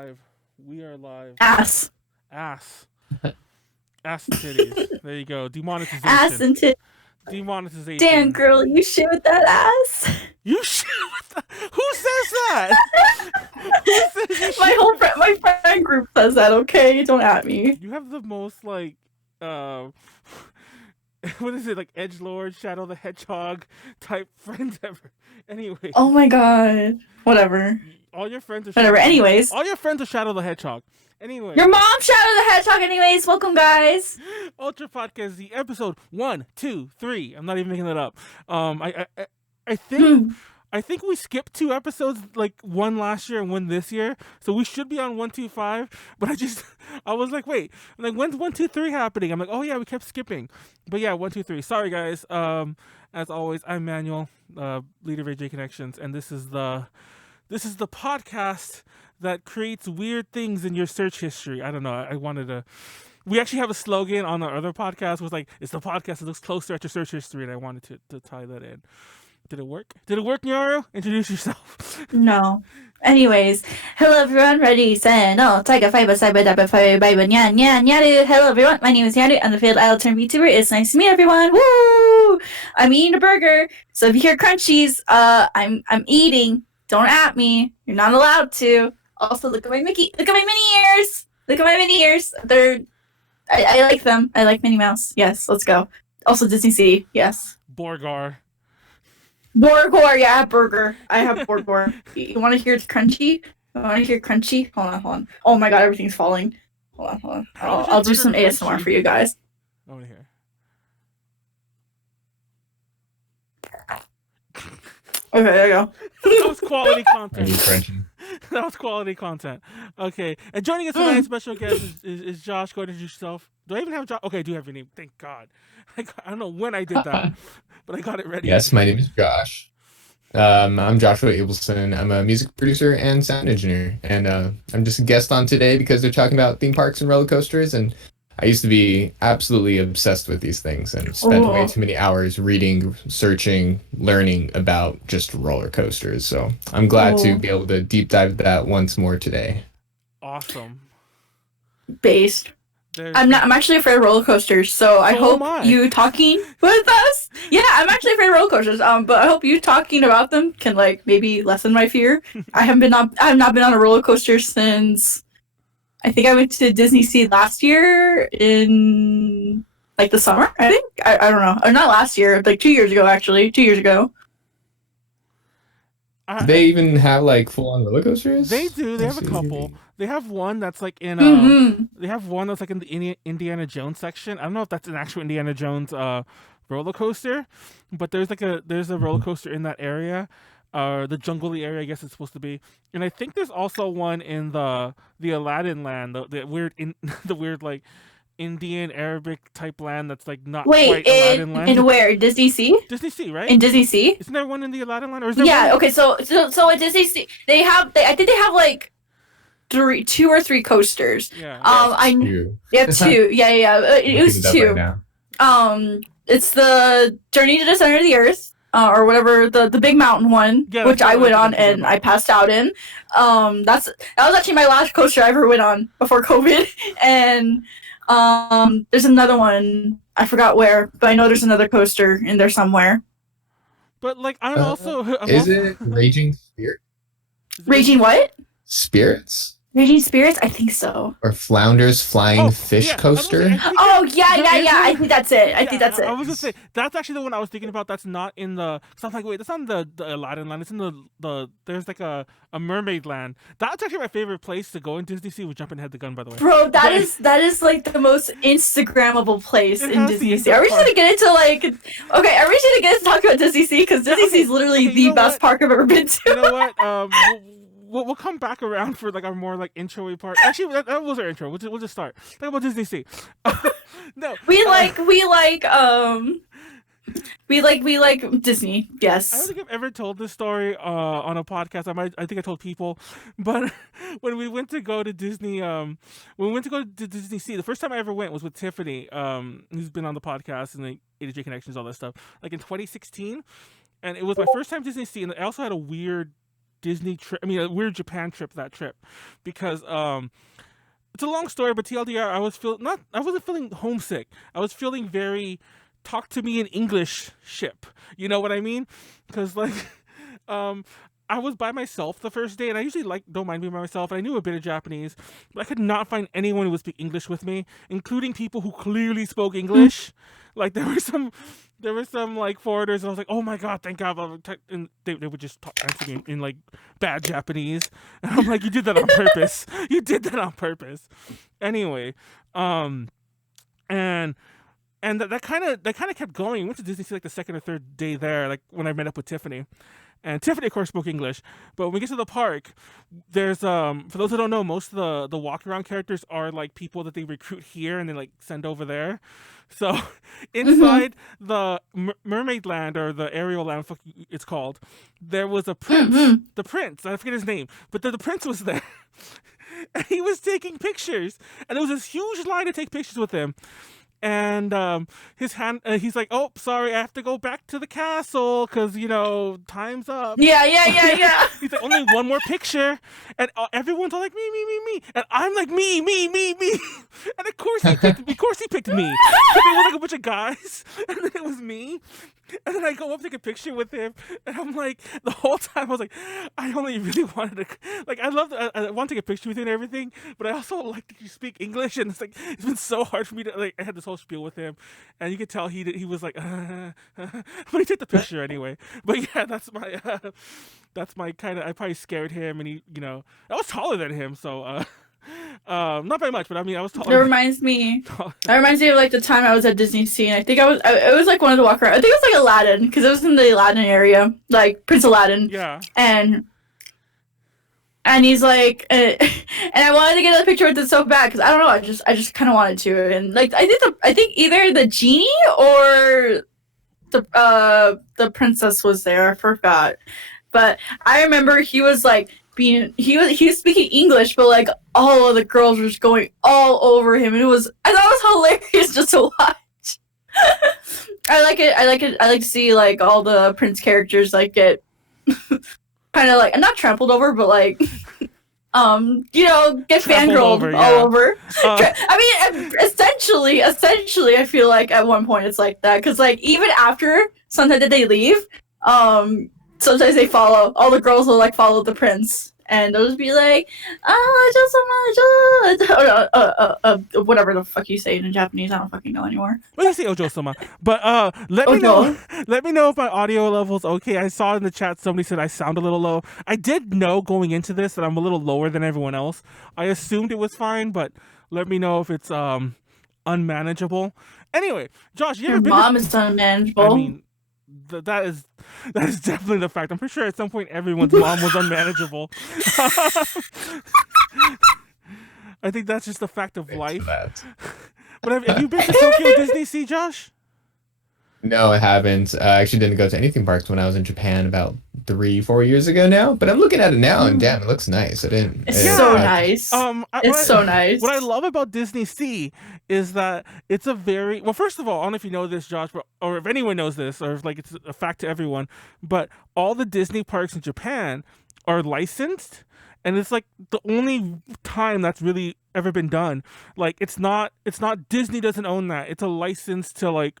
Live. We are live. Ass. Ass. Ass and titties. There you go. Demonetization. Ass and titties. Demonetization. Damn, girl, you shit with that ass. You shit with that? Who says that? Who says you My friend group says that, okay? Don't at me. You have the most, like, what is it, like edgelord, Shadow the Hedgehog type friends ever. Anyway. Oh my god. Whatever. All your friends are Whatever. Anyways. All your friends are Shadow the Hedgehog. Anyway. Your mom Shadow the Hedgehog. Anyways, welcome guys. Ultra Podcast, the episode 1, 2, 3. I'm not even making that up. I think we skipped 2 episodes, like one last year and one this year. So we should be on 1, 2, 5. But I was like, wait, like when's 1, 2, 3 happening? I'm like, oh yeah, we kept skipping. But yeah, 1, 2, 3. Sorry guys. As always, I'm Manuel, leader of AJ Connections, and this is the podcast that creates weird things in your search history. I don't know. I wanted to. We actually have a slogan on our other podcast. Was like, it's the podcast that looks closer at your search history, and I wanted to tie that in. Did it work? Did it work, Nyaru? Introduce yourself. No. Anyways, hello everyone. Ready, set, no. Tiger fiber, cyber, dabber, fire, bible, Nyaru. Hello everyone. My name is Nyaru. I'm the failed idle term VTuber. It's nice to meet everyone. Woo! I'm eating a burger. So if you hear crunchies, I'm eating. Don't at me. You're not allowed to. Also, look at my Mickey. Look at my mini ears. Look at my mini ears. I like them. I like Minnie Mouse. Yes, let's go. Also, Disney City. Yes. Borgar, yeah, burger. I have Borgor. You want to hear it's crunchy? You want to hear crunchy? Hold on. Oh my god, everything's falling. Hold on. I'll do some ASMR for you guys. I want to hear. Okay, there you go. That was quality content. Are you crunching? That was quality content. Okay. And joining us tonight, special guest is Josh. Go ahead and introduce yourself. Do I even have Josh? Okay, I do have your name. Thank God. I don't know when I did that, but I got it ready. Yes, my name is Josh. I'm Joshua Abelson. I'm a music producer and sound engineer. And I'm just a guest on today because they're talking about theme parks and roller coasters. And I used to be absolutely obsessed with these things and spent way too many hours reading, searching, learning about just roller coasters. So I'm glad to be able to deep dive that once more today. Awesome. Based. I'm actually afraid of roller coasters, so I hope you talking with us. Yeah, I'm actually afraid of roller coasters. But I hope you talking about them can like maybe lessen my fear. I have not been on a roller coaster since I think I went to Disney Sea last year in like the summer. I think I don't know, or not last year, like 2 years ago actually. 2 years ago. They even have like full-on roller coasters? They do. They have a couple. They have one that's like in They have one that's like in the Indiana Jones section. I don't know if that's an actual Indiana Jones roller coaster, but there's a roller coaster in that area, the jungle-y area, I guess it's supposed to be. And I think there's also one in the Aladdin land, the weird like Indian Arabic type land that's like not quite Aladdin land. In where? Disney Sea? Disney Sea, right? In Disney Sea? Isn't there one in the Aladdin land? Or is there one? Okay, so at Disney Sea I think they have like 2 or 3 coasters. Yeah. They have 2. Yeah. It was 2. Right, it's the Journey to the Center of the Earth, or whatever, the big mountain one, which I went on and I passed out in. That was actually my last coaster I ever went on before COVID. And there's another one, I forgot where, but I know there's another coaster in there somewhere. But like I'm it Raging Spirit? Raging what? Spirits? Raging Spirits? I think so. Or Flounder's Flying Fish Coaster? I think that's it. I think that's it. I was gonna say that's actually the one I was thinking about. That's not in the. Cause I'm like, wait, that's not in the Aladdin land. It's in the. There's like a mermaid land. That's actually my favorite place to go in Disney Sea. We're jumping ahead the gun, by the way. Bro, that is like the most Instagrammable place in Disney Sea. Are we just gonna get into like? Okay, are we just gonna get into talk about Disney Sea? Because Disney Sea is literally the best park I've ever been to. You know what? We'll come back around for like our more like intro-y part. Actually, that was our intro. We'll just start. Talk about Disney Sea. No, we like Disney. Yes. I don't think I've ever told this story on a podcast. I think I told people, but when we went to go to Disney, Disney Sea, the first time I ever went was with Tiffany, who's been on the podcast and like AJ Connections, all that stuff. Like in 2016, and it was my first time Disney Sea, and I also had a weird Disney trip. I mean, a weird Japan trip. That trip, because it's a long story, but TLDR, I wasn't feeling homesick. I was feeling very talk to me in English ship. You know what I mean? Because like, I was by myself the first day, and I usually don't mind being by myself. And I knew a bit of Japanese, but I could not find anyone who would speak English with me, including people who clearly spoke English. Like there were some like foreigners, and I was like, oh my god, thank God! And they would just answer me in like bad Japanese, and I'm like, you did that on purpose. You did that on purpose. Anyway, and that kind of kept going. We went to Disney like the second or third day there, like when I met up with Tiffany. And Tiffany, of course, spoke English. But when we get to the park, there's for those who don't know, most of the walk around characters are like people that they recruit here and they like send over there. So inside the Mermaid Land, or the Aerial Land, it's called, there was a prince. The prince, I forget his name, but the prince was there. And he was taking pictures, and there was this huge line to take pictures with him. And he's like, oh, sorry, I have to go back to the castle because, time's up. Yeah. He's like, only one more picture. And everyone's all like, me. And I'm like, me. And of course he picked me. Because it was like a bunch of guys. And then it was me. And then I go up to take a picture with him. And I'm like, the whole time I was like, I only really wanted to, like, I want to take a picture with you and everything. But I also like that you speak English. And it's like, it's been so hard for me to, like, I had this whole spiel with him. And you could tell he was like, but he took the picture anyway. But yeah, that's my kind of, I probably scared him. And he, I was taller than him. So, not very much, but I mean, I was taller. That reminds me of like the time I was at Disney Sea, and I think it was like one of the walk around. I think it was like Aladdin, because it was in the Aladdin area, like Prince Aladdin. Yeah. And he's like, and I wanted to get a picture with him so bad, because I don't know, I just kind of wanted to, and like I think either the genie or the princess was there. I forgot, but I remember he was like. He was speaking English, but like all of the girls were just going all over him, and I thought it was hilarious just to watch. I like it. I like to see like all the Prince characters like get kind of like not trampled over, but like get fangirled all over. I mean, essentially, I feel like at one point it's like that, because like even after sometimes they leave, sometimes they follow. All the girls will like follow the prince, and they'll just be like, whatever the fuck you say in Japanese. I don't fucking know anymore. Well, you say Ojo-sama, but let me know if my audio level's okay. I saw in the chat somebody said I sound a little low. I did know going into this that I'm a little lower than everyone else. I assumed it was fine, but let me know if it's unmanageable. Anyway, Josh, Your mom is unmanageable. I mean, that is definitely the fact. I'm pretty sure at some point everyone's mom was unmanageable. I think that's just a fact of life. But have you been to Tokyo Disney Sea, Josh? No, I haven't. I actually didn't go to any theme parks when I was in Japan about 3-4 years ago now. But I'm looking at it now, and damn, it looks nice. It's so nice. It's so nice. What I love about Disney Sea is that it's a very well. First of all, I don't know if you know this, Josh, or if anyone knows this, or if like it's a fact to everyone. But all the Disney parks in Japan are licensed, and it's like the only time that's really ever been done. Like it's not Disney doesn't own that. It's a license to like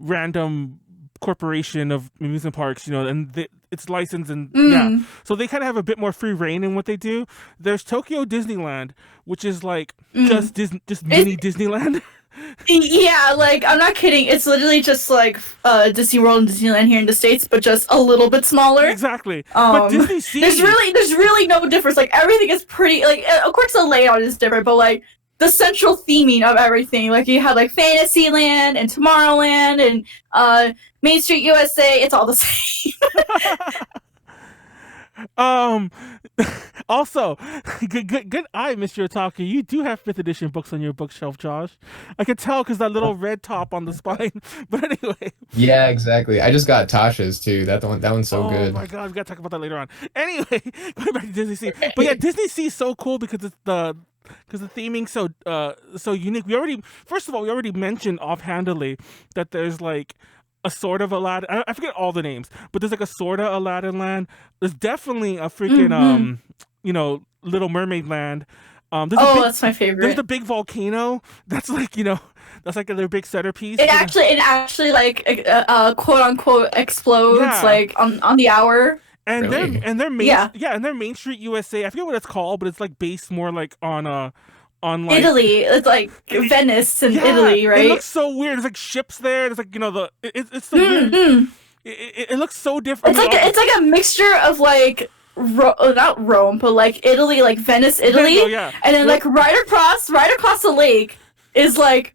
random corporation of amusement parks, and it's licensed, and yeah, so they kind of have a bit more free reign in what they do. There's Tokyo Disneyland, which is like just mini Disneyland. Yeah, like I'm not kidding. It's literally just like Disney World and Disneyland here in the States, but just a little bit smaller. Exactly. But Disney Sea, there's really no difference. Like everything is pretty. Like of course the layout is different, but like the central theming of everything, like you have like Fantasyland and Tomorrowland and Main Street USA. It's all the same. Also, good eye, Mr. Otaku. You do have 5th edition books on your bookshelf, Josh. I could tell because that little red top on the spine. But anyway. Yeah, exactly. I just got Tasha's too. That one's so good. Oh my god, we gotta talk about that later on. Anyway, going back to Disney Sea. But yeah, Disney Sea is so cool because it's the theming's so unique. We already mentioned offhandedly that there's like a sort of Aladdin. I forget all the names, but there's like a sort of Aladdin land. There's definitely a freaking Little Mermaid land. That's my favorite. There's the big volcano. That's like that's like their big centerpiece. It actually like quote unquote explodes like on the hour. And really? their Main Street USA. I forget what it's called, but it's like based more like on like Italy. It's like Venice in Italy, right? It looks so weird. There's like ships there. There's like it's so weird. It looks so different. It's like a mixture of like not Rome, but like Italy, like Venice, Italy, and then like right across the lake is like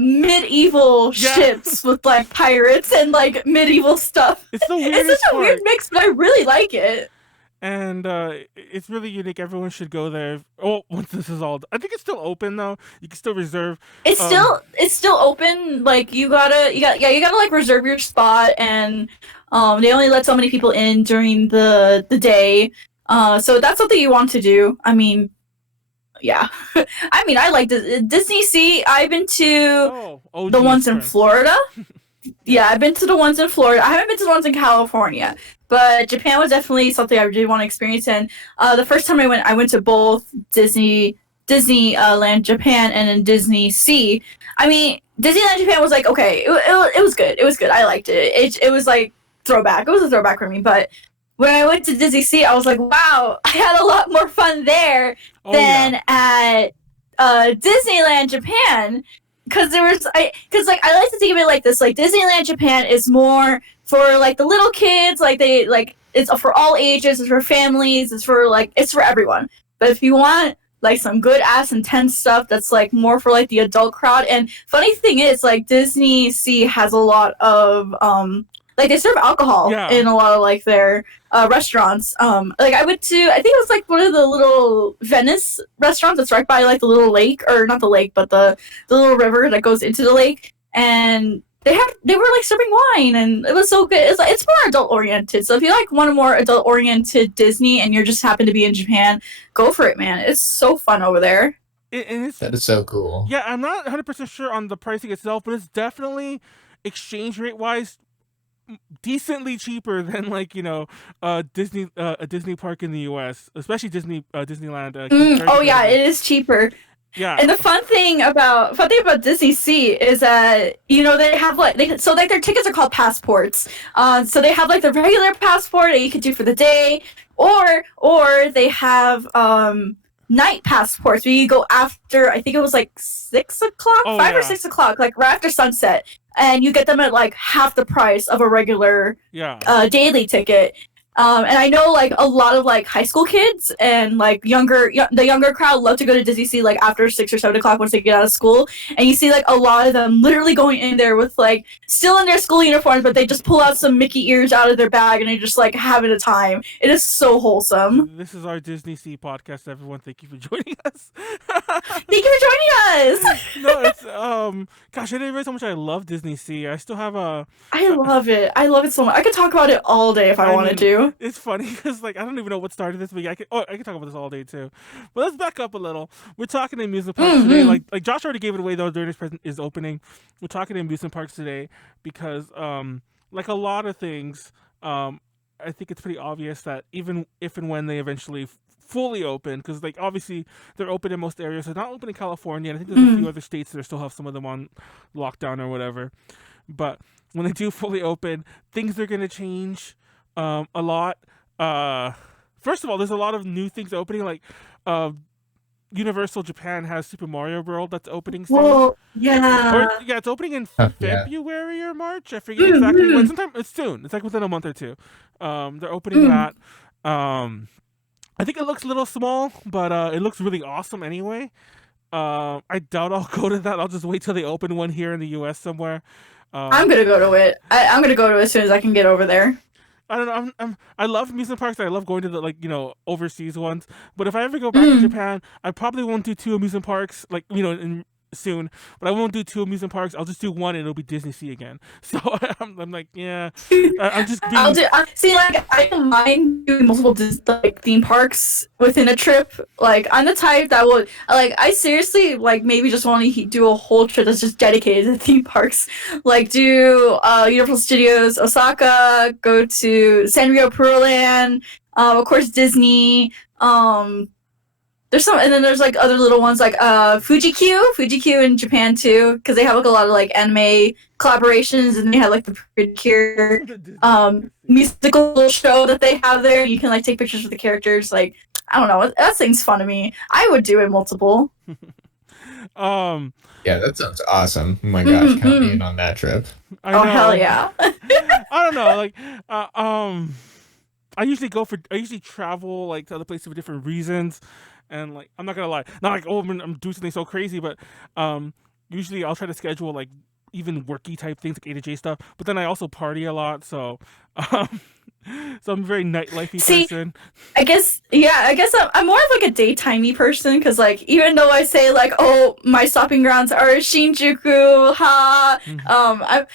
medieval ships with like pirates and like medieval stuff. It's the weirdest It's such a weird mix, but I really like it. And it's really unique. Everyone should go there. Oh, once this is all, I think it's still open though. You can still reserve. It's still open. Like you gotta like reserve your spot, and they only let so many people in during the day. So that's something you want to do. I mean, yeah. I mean, I like Disney Sea. I've been to the ones in Florida. Yeah, I've been to the ones in Florida. I haven't been to the ones in California, but Japan was definitely something I really want to experience. And the first time I went to both Disneyland Japan and then Disney Sea. I mean, Disneyland Japan was like, okay, it was good. It was good. I liked it. It was like throwback. It was a throwback for me. But when I went to Disney Sea, I was like, wow, I had a lot more fun there than at Disneyland Japan. Because I like to think of it like this, like Disneyland Japan is more for like the little kids, like it's for all ages, it's for families, it's for everyone. But if you want like some good ass intense stuff that's like more for like the adult crowd, and funny thing is like Disney Sea has a lot of like they serve alcohol in a lot of like their restaurants. Like I think it was like one of the little Venice restaurants that's right by like the little lake, or not the lake, but the little river that goes into the lake, and they were like serving wine, and it was so good. It's more adult oriented. So if you like want a more adult oriented Disney and you just happen to be in Japan, go for it, man. It's so fun over there. That is so cool. Yeah, I'm not 100% sure on the pricing itself, but it's definitely exchange rate wise decently cheaper than like a Disney park in the US, especially Disneyland. It is cheaper. Yeah. And the fun thing about Disney Sea is that they have like their tickets are called passports. So they have like the regular passport that you could do for the day, or they have night passports where you go after, I think it was like 6 o'clock, 5 or 6 o'clock, like right after sunset, and you get them at like half the price of a regular daily ticket. And I know like a lot of like high school kids and like the younger crowd love to go to Disney Sea like after 6 or 7 o'clock once they get out of school, and you see like a lot of them literally going in there with like still in their school uniforms, but they just pull out some Mickey ears out of their bag and they're just like having a time. It is so wholesome. This is our Disney Sea podcast, everyone. Thank you for joining us. Thank you for joining us. No, it's gosh, I didn't realize how much I love Disney Sea. I still have I love it. I love it so much. I could talk about it all day if I wanted to. It's funny because like I don't even know what started this, but I can talk about this all day too. But let's back up a little. We're talking amusement parks today. Like Josh already gave it away though during his opening. We're talking amusement parks today because like a lot of things, I think it's pretty obvious that even if and when they eventually fully open, because like obviously they're open in most areas. They're not open in California, and I think there's a few other states that still have some of them on lockdown or whatever. But when they do fully open, things are going to change a lot. First of all, there's a lot of new things opening. Like Universal Japan has Super Mario World that's opening soon. Whoa, yeah. It's opening in February or March. I forget exactly when. Sometime it's soon. It's like within a month or two. They're opening that. I think it looks a little small, but it looks really awesome anyway. I doubt I'll go to that. I'll just wait till they open one here in the US somewhere. I'm gonna go to it. I'm gonna go to it as soon as I can get over there. I don't know. I love amusement parks. I love going to the overseas ones. But if I ever go back to Japan, I probably won't do 2 amusement parks in soon, but I won't do 2 amusement parks. I'll just do one, and it'll be Disney Sea again. So I'm like, yeah, I'm just being. See, like, I don't mind doing multiple like theme parks within a trip. Like, I'm the type that would like. I seriously like maybe just want to do a whole trip that's just dedicated to theme parks. Like, do Universal Studios Osaka, go to Sanrio Pearland, of course Disney. There's some, and then there's like other little ones like Fuji-Q in Japan too, because they have like a lot of like anime collaborations, and they have like the Precure musical show that they have there. You can like take pictures with the characters. Like, I don't know, that thing's fun to me. I would do it multiple. Yeah, that sounds awesome. Oh my gosh, count me in on that trip. Oh hell yeah! I don't know, like I usually travel like to other places for different reasons. And like, I'm not gonna lie, not like, oh, I'm doing something so crazy, but usually I'll try to schedule like even worky type things, like A to J stuff. But then I also party a lot, so so I'm a very nightlifey person. I guess I'm more of like a daytimey person, because like, even though I say like, oh, my stopping grounds are Shinjuku, I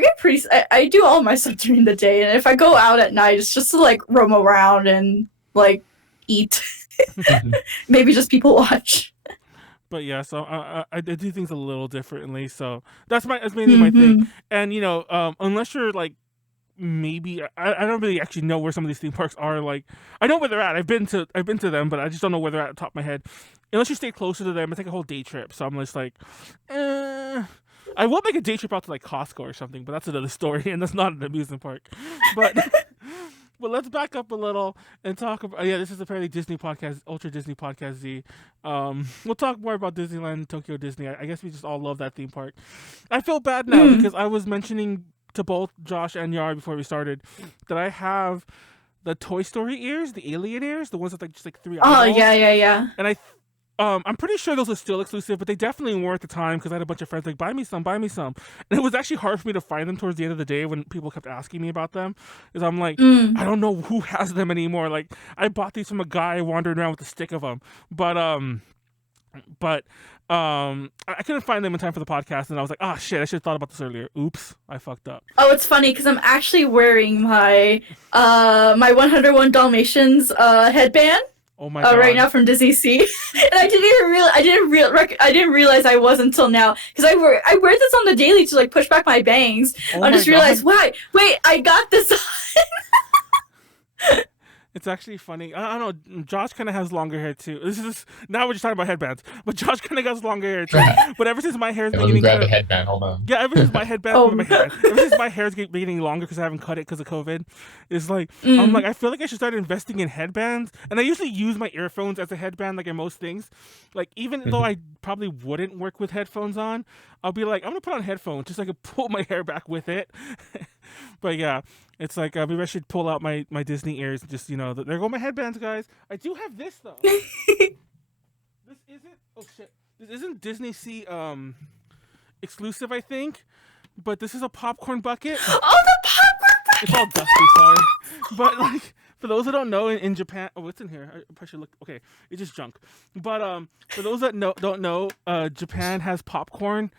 get pretty. I do all my stuff during the day, and if I go out at night, it's just to like roam around and like eat. Maybe just people watch. But yeah, so I do things a little differently. So that's mainly my thing. And you know, unless you're like, maybe I don't really actually know where some of these theme parks are. Like, I know where they're at. I've been to them, but I just don't know where they're at the top of my head. Unless you stay closer to them, it's like a whole day trip. So I'm just like, I will make a day trip out to like Costco or something, but that's another story, and that's not an amusement park. But But let's back up a little and talk about. Yeah, this is a fairly Disney podcast, Ultra Disney podcast Z. We'll talk more about Disneyland, Tokyo Disney. I guess we just all love that theme park. I feel bad now because I was mentioning to both Josh and Yar before we started that I have the Toy Story ears, the alien ears, the ones with like just like 3 eyeballs. Oh yeah. And I'm pretty sure those are still exclusive, but they definitely were at the time because I had a bunch of friends like, buy me some. And it was actually hard for me to find them towards the end of the day when people kept asking me about them. Because I'm like, I don't know who has them anymore. Like, I bought these from a guy wandering around with a stick of them. But I couldn't find them in time for the podcast, and I was like, shit, I should have thought about this earlier. Oops, I fucked up. Oh, it's funny because I'm actually wearing my my 101 Dalmatians headband. Oh my God. Right now from Disney Sea, and I didn't realize I was until now, because I wear this on the daily to like push back my bangs. I just realized, wait, I got this on. It's actually funny. I don't know. Josh kind of has longer hair too. Now we're just talking about headbands, but Josh kind of has longer hair too. But ever since my hair's Let me grab a headband. Hold on. Yeah, ever since my headband, ever since my hair's getting longer because I haven't cut it because of COVID, it's like I'm like, I feel like I should start investing in headbands. And I usually use my earphones as a headband, like in most things. Like, even though I probably wouldn't work with headphones on, I'll be like, I'm gonna put on headphones just so I can pull my hair back with it. But yeah, it's like maybe I should pull out my Disney ears and just, there go my headbands, guys. I do have this though. This isn't Disney Sea exclusive, I think, but this is a popcorn bucket. Oh, the popcorn bucket! It's all dusty, sorry. But like, for those that don't know, in Japan, it's in here. I probably should look. Okay, it's just junk. But for those that don't know, Japan has popcorn,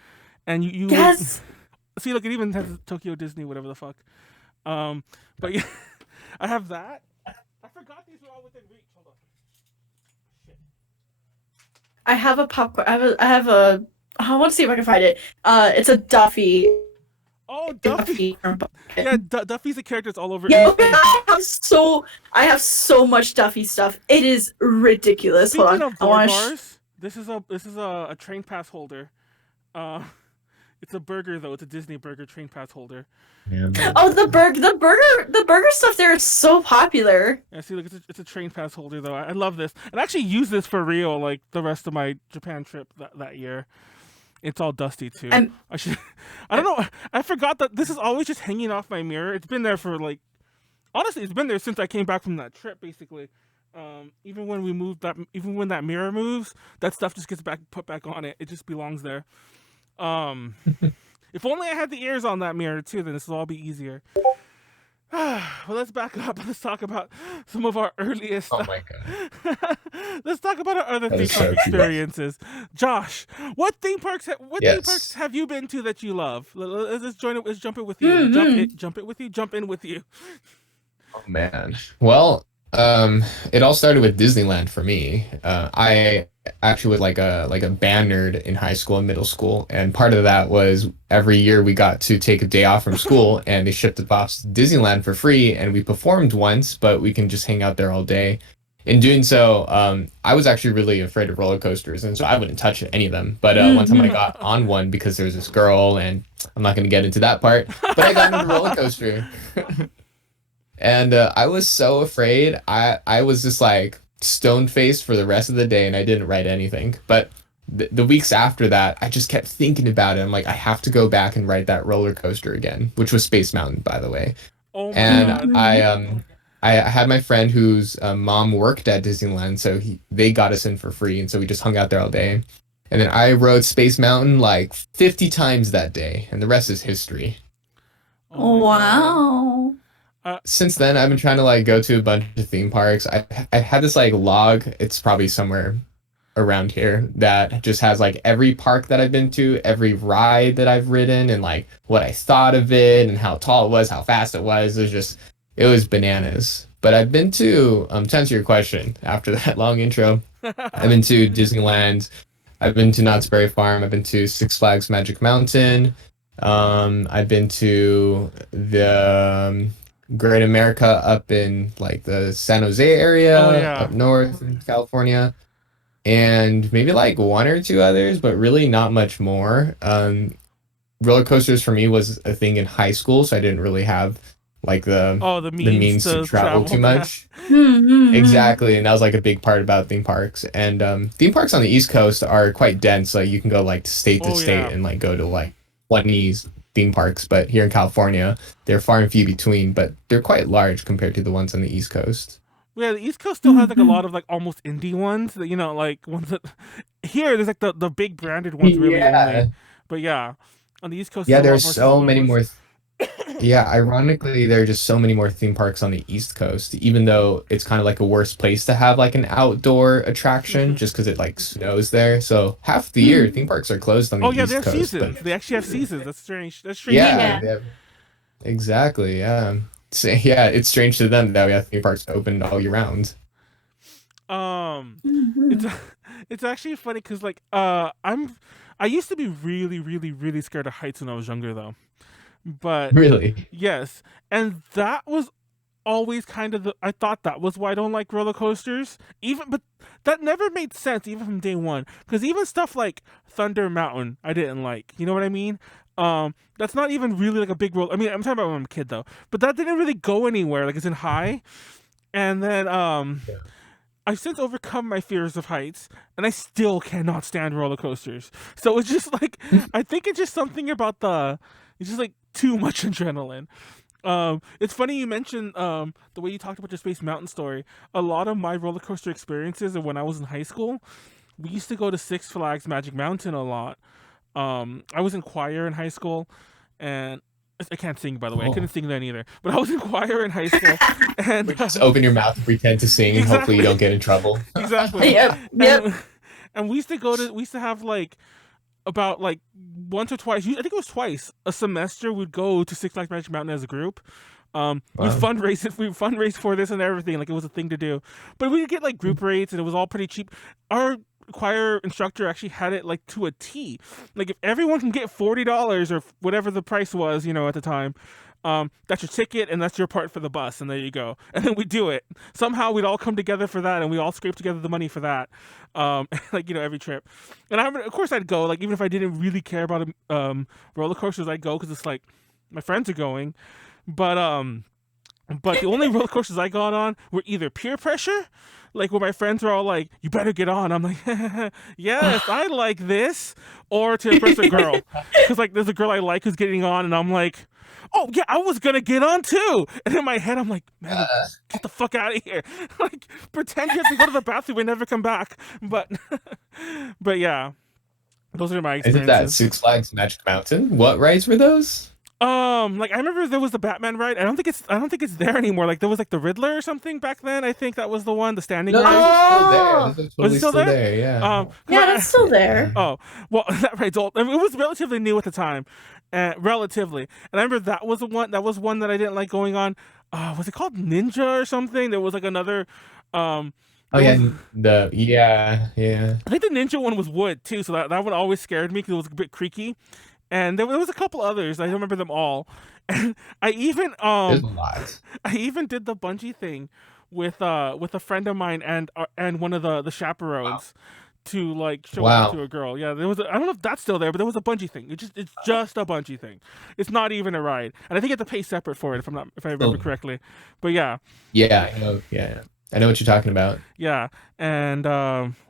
and you yes. See, look, it even has Tokyo Disney, whatever the fuck. But yeah, I have that. I forgot these were all within reach. Hold on. Shit. I have a popcorn. I want to see if I can find it. It's a Duffy. Oh, Duffy. Yeah, Duffy's a character that's all over. Yeah, I have so much Duffy stuff. It is ridiculous. Speaking of bars, this is a train pass holder. It's a burger though. It's a Disney burger train pass holder. Yeah, oh, the burger stuff there is so popular. Yeah, see, look, it's a train pass holder though. I love this, and I actually use this for real. Like the rest of my Japan trip that year. It's all dusty too. I don't know. I forgot that this is always just hanging off my mirror. It's been there for like, honestly, it's been there since I came back from that trip. Basically, even when we moved even when that mirror moves, that stuff just gets put back on it. It just belongs there. If only I had the ears on that mirror too, then this will all be easier. Well, let's back up. Let's talk about some of our earliest. Oh my god, Let's talk about our other that theme is park so cute. experiences. Josh, what theme parks? What theme parks Yes. have you been to that you love? Let's join it. Let's jump it with you. Jump it with you. Jump in with you. Oh man. Well, it all started with Disneyland for me. I actually was like a band nerd in high school and middle school, and part of that was every year we got to take a day off from school, and they shipped us to Disneyland for free, and we performed once, but we can just hang out there all day. In doing so, I was actually really afraid of roller coasters, and so I wouldn't touch any of them. But one time I got on one because there was this girl, and I'm not going to get into that part, but I got on a roller coaster. And I was so afraid. I was just like stone faced for the rest of the day, and I didn't write anything. But the weeks after that, I just kept thinking about it. I'm like, I have to go back and write that roller coaster again, which was Space Mountain, by the way. Oh my And god. I had my friend whose mom worked at Disneyland, so they got us in for free, and so we just hung out there all day. And then I rode Space Mountain like 50 times that day, and the rest is history. Oh my god. Wow. Since then, I've been trying to like go to a bunch of theme parks. I had this like log. It's probably somewhere around here that just has like every park that I've been to, every ride that I've ridden, and like what I thought of it and how tall it was, how fast it was. It was bananas. But I've been to answer your question after that long intro, I've been to Disneyland. I've been to Knott's Berry Farm. I've been to Six Flags Magic Mountain. I've been to the Great America up in like the San Jose area, Oh yeah. up north in California, and maybe like one or two others, but really not much more. Roller coasters for me was a thing in high school, so I didn't really have like the Oh, the means to travel too much. Mm-hmm. Exactly, and that was like a big part about theme parks. And theme parks on the East Coast are quite dense. Like you can go like state to Oh, state yeah. and like go to like 20 theme parks, but here in California, they're far and few between, but they're quite large compared to the ones on the East Coast. Yeah, the East Coast still has like a lot of like almost indie ones that like ones that here there's like the big branded ones really Yeah. only. But yeah, on the East Coast Yeah, there's there's a lot more so many ones. more. Yeah, ironically, there are just so many more theme parks on the East Coast, even though it's kind of like a worse place to have like an outdoor attraction just because it like snows there. So half the year, theme parks are closed on the Oh yeah, East they have Coast. seasons. But They actually have seasons. That's strange. That's strange. yeah, Yeah. they have- exactly. Yeah. So, yeah, it's strange to them that we have theme parks open all year round. It's it's actually funny because like I used to be really really really scared of heights when I was younger though, but Really? yes, and that was always kind of I thought that was why I don't like roller coasters. But that never made sense even from day one. Because even stuff like Thunder Mountain, I didn't like. You know what I mean? That's not even really like a big roller. I mean, I'm talking about when I'm a kid though. But that didn't really go anywhere. Like it's in high, and then Yeah. I've since overcome my fears of heights, and I still cannot stand roller coasters. So it's just like I think it's just something about it's just like too much adrenaline. It's funny you mentioned the way you talked about your Space Mountain story. A lot of my roller coaster experiences are when I was in high school. We used to go to Six Flags Magic Mountain a lot. I was in choir in high school, and I can't sing by the way. I couldn't sing then either. But I was in choir in high school, and Just open your mouth and pretend to sing, and hopefully you don't get in trouble. exactly. Yep. And we used to have like about like once or twice. I think it was twice a semester. We'd go to Six Flags Magic Mountain as a group. We'd Wow. fundraise for this and everything. Like it was a thing to do. But we'd get like group rates, and it was all pretty cheap. Our choir instructor actually had it like to a T. Like if everyone can get $40 or whatever the price was, at the time. That's your ticket and that's your part for the bus, and there you go. And then we do it. Somehow we'd all come together for that, and we all scrape together the money for that. Like every trip. And of course I'd go. Like even if I didn't really care about roller coasters, I'd go because it's like my friends are going. But the only roller coasters I got on were either peer pressure, like where my friends were all like, "You better get on." I'm like, "Yes, I like this," or to impress a girl, because like there's a girl I like who's getting on, and I'm like, "Oh yeah, I was gonna get on too." And in my head, I'm like, "Man, get the fuck out of here!" Like pretend you have to go to the bathroom and never come back. But but yeah, those are my Isn't that experiences. Six Flags Magic Mountain? What rides were those? Like I remember there was the Batman ride. I don't think it's there anymore. Like there was like the Riddler or something back then. I think that was the one, the standing No, ride. this is still there. Oh, This is Was totally it still still there? there. Yeah. 'Cause yeah, that's still there. Oh, well, that ride's old. I mean, it was relatively new at the time, relatively. And I remember that was the one. That was one that I didn't like going on. Was it called Ninja or something? There was like another. Um, Oh there yeah, was- yeah. I think the Ninja one was wood too, so that one always scared me because it was a bit creaky. And there was a couple others. I don't remember them all. And There's a lot. I even did the bungee thing with a friend of mine and one of the chaperones to like show Wow. off to a girl. Yeah, there was I don't know if that's still there, but there was a bungee thing. It's just a bungee thing. It's not even a ride, and I think you have to pay separate for it if I remember Oh. correctly. But yeah, Yeah, I know. Yeah, I know what you're talking about. yeah, and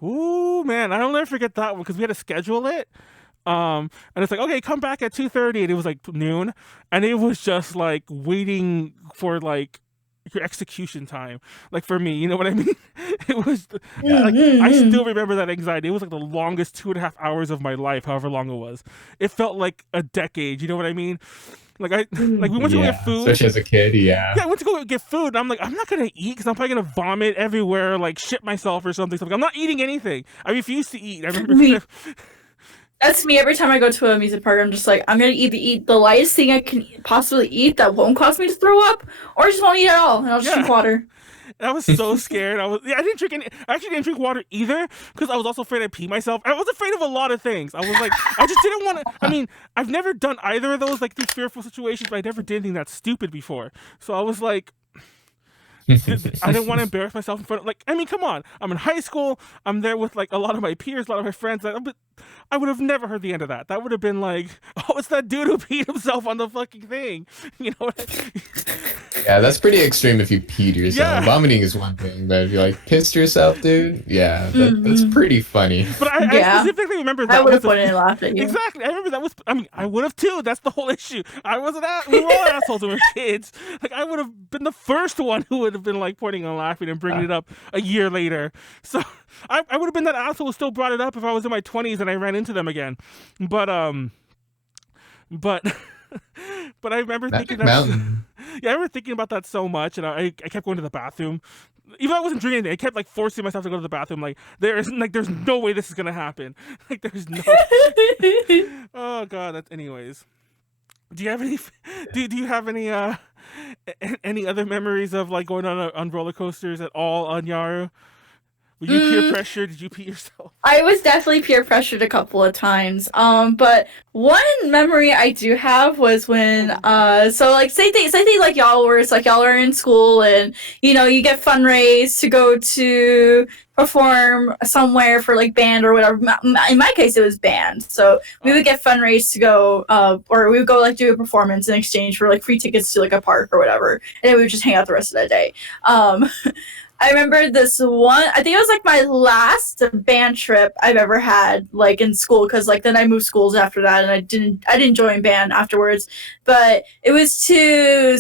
ooh man, I'll never forget that one because we had to schedule it. And it's like, okay, come back at 2:30, and it was like noon, and it was just like waiting for like your execution time, like for me, you know what I mean? It was like I still remember that anxiety. It was like the longest 2.5 hours of my life, however long it was. It felt like a decade, you know what I mean? Like we went to go Yeah, get food. especially as a kid. Yeah. Yeah, I went to go get food, and I'm like, I'm not gonna eat because I'm probably gonna vomit everywhere, like shit myself or something. So I'm not eating anything. I refuse to eat. I remember. Me. That's me every time I go to an amusement park. I'm just like, I'm gonna eat the lightest thing I can possibly eat that won't cause me to throw up, or I just won't eat at all, and I'll just drink water. I was so scared. I didn't drink any. I actually didn't drink water either because I was also afraid I'd pee myself. I was afraid of a lot of things. I was like, I just didn't want to. I mean, I've never done either of those like these fearful situations, but I never did anything that stupid before. So I was like, I didn't want to embarrass myself in front of, like, I mean, come on. I'm in high school. I'm there with like a lot of my peers, a lot of my friends. I would have never heard the end of that. That would have been like, oh, it's that dude who peed himself on the fucking thing. You know what I mean? Yeah, that's pretty extreme if you peed yourself. Yeah. Vomiting is one thing, but if you like pissed yourself, dude, yeah, that's pretty funny. But I Yeah. specifically remember that I would was have put it and laughed at you. Exactly. I remember that was. I mean, I would have too. That's the whole issue. I wasn't. We were all assholes when we were kids. Like I would have been the first one who would have been like pointing and laughing and bringing it up a year later. So I would have been that asshole who still brought it up if I was in my 20s and I ran into them again. But but I remember thinking Magic that. Mountain. Yeah, I remember thinking about that so much, and I kept going to the bathroom. Even though I wasn't drinking anything, I kept like forcing myself to go to the bathroom. Like there's no way this is gonna happen. Like there's no. Oh god. That's anyways. Do you have any? Do you have any other memories of like going on roller coasters at all on Nyaru? Were you peer pressure? Did you pee yourself? I was definitely peer pressured a couple of times. But one memory I do have was when so like say like y'all were, it's like y'all are in school and you know you get fundraised to go to perform somewhere for like band or whatever. In my case it was band. So we would get fundraised to go or we would go like do a performance in exchange for like free tickets to like a park or whatever. And then we would just hang out the rest of the day. I remember this one, I think it was like my last band trip I've ever had like in school because like then I moved schools after that and I didn't join band afterwards. But it was to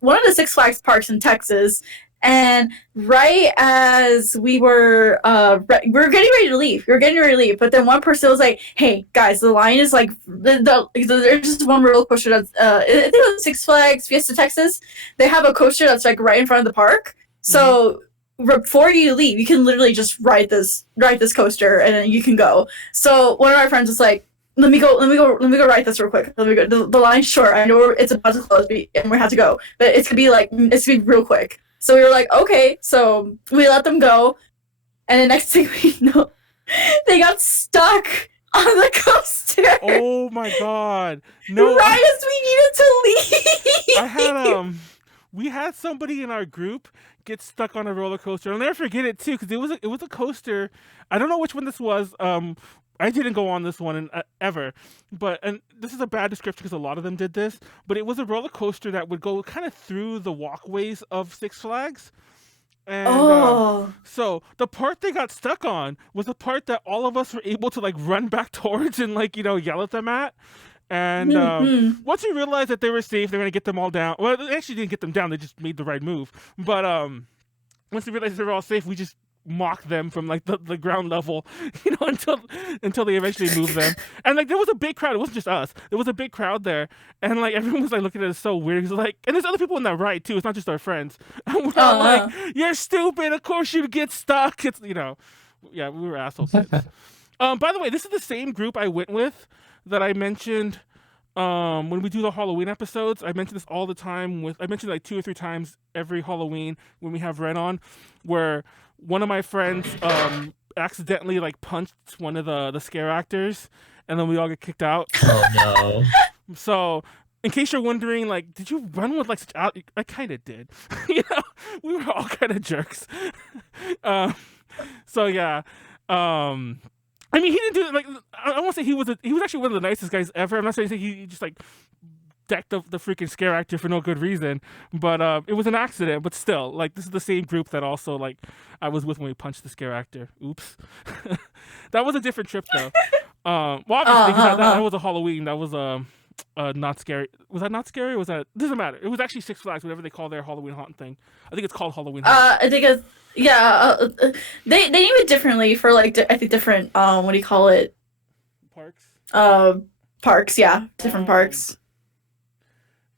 one of the Six Flags parks in Texas. And right as we were getting ready to leave. But then one person was like, hey, guys, the line is like, there's just one roller coaster that's, I think it was Six Flags Fiesta Texas. They have a coaster that's like right in front of the park. So before you leave, you can literally just ride this coaster and then you can go. So one of my friends was like, let me go ride this real quick. Let me go. The line's short. I know it's about to close and we have to go, but it's gonna be real quick. So we were like, okay. So we let them go, and the next thing we know, they got stuck on the coaster. Oh my god! No, right as we needed to leave. I had we had somebody in our group get stuck on a roller coaster. I'll never forget it too because it was a coaster. I don't know which one this was. I didn't go on this one ever, and this is a bad description because a lot of them did this. But it was a roller coaster that would go kind of through the walkways of Six Flags. And so the part they got stuck on was the part that all of us were able to like run back towards and like yell at them at. And once we realized that they were safe, they were gonna get them all down. Well, they actually didn't get them down; they just made the right move. But once we realized they were all safe, we just mock them from like the ground level, until they eventually move them. And like there was a big crowd. It wasn't just us. There was a big crowd there, and like everyone was like looking at us so weird. It's like, and there's other people in that ride too. It's not just our friends. And we're all like, "You're stupid. Of course you'd get stuck." It's yeah, we were asshole kids. By the way, this is the same group I went with that I mentioned when we do the Halloween episodes. I mention this all the time. I mentioned like 2 or 3 times every Halloween when we have Ren on, where one of my friends accidentally like punched one of the scare actors, and then we all get kicked out. Oh no. So in case you're wondering, like, did you run with like such I kind of did. We were all kind of jerks. So yeah. I mean, he didn't do it. Like, I won't say he was actually one of the nicest guys ever. I'm not saying he just like decked the freaking scare actor for no good reason, but it was an accident. But still, like, this is the same group that also like I was with when we punched the scare actor. Oops. That was a different trip though. Well, obviously that was a Halloween. That was not scary. Was that not scary? Or was that, doesn't matter. It was actually Six Flags, whatever they call their Halloween haunt thing. I think it's called Halloween haunt. I think it's they name it differently for like I think different what do you call it? Parks. Parks, yeah, different parks.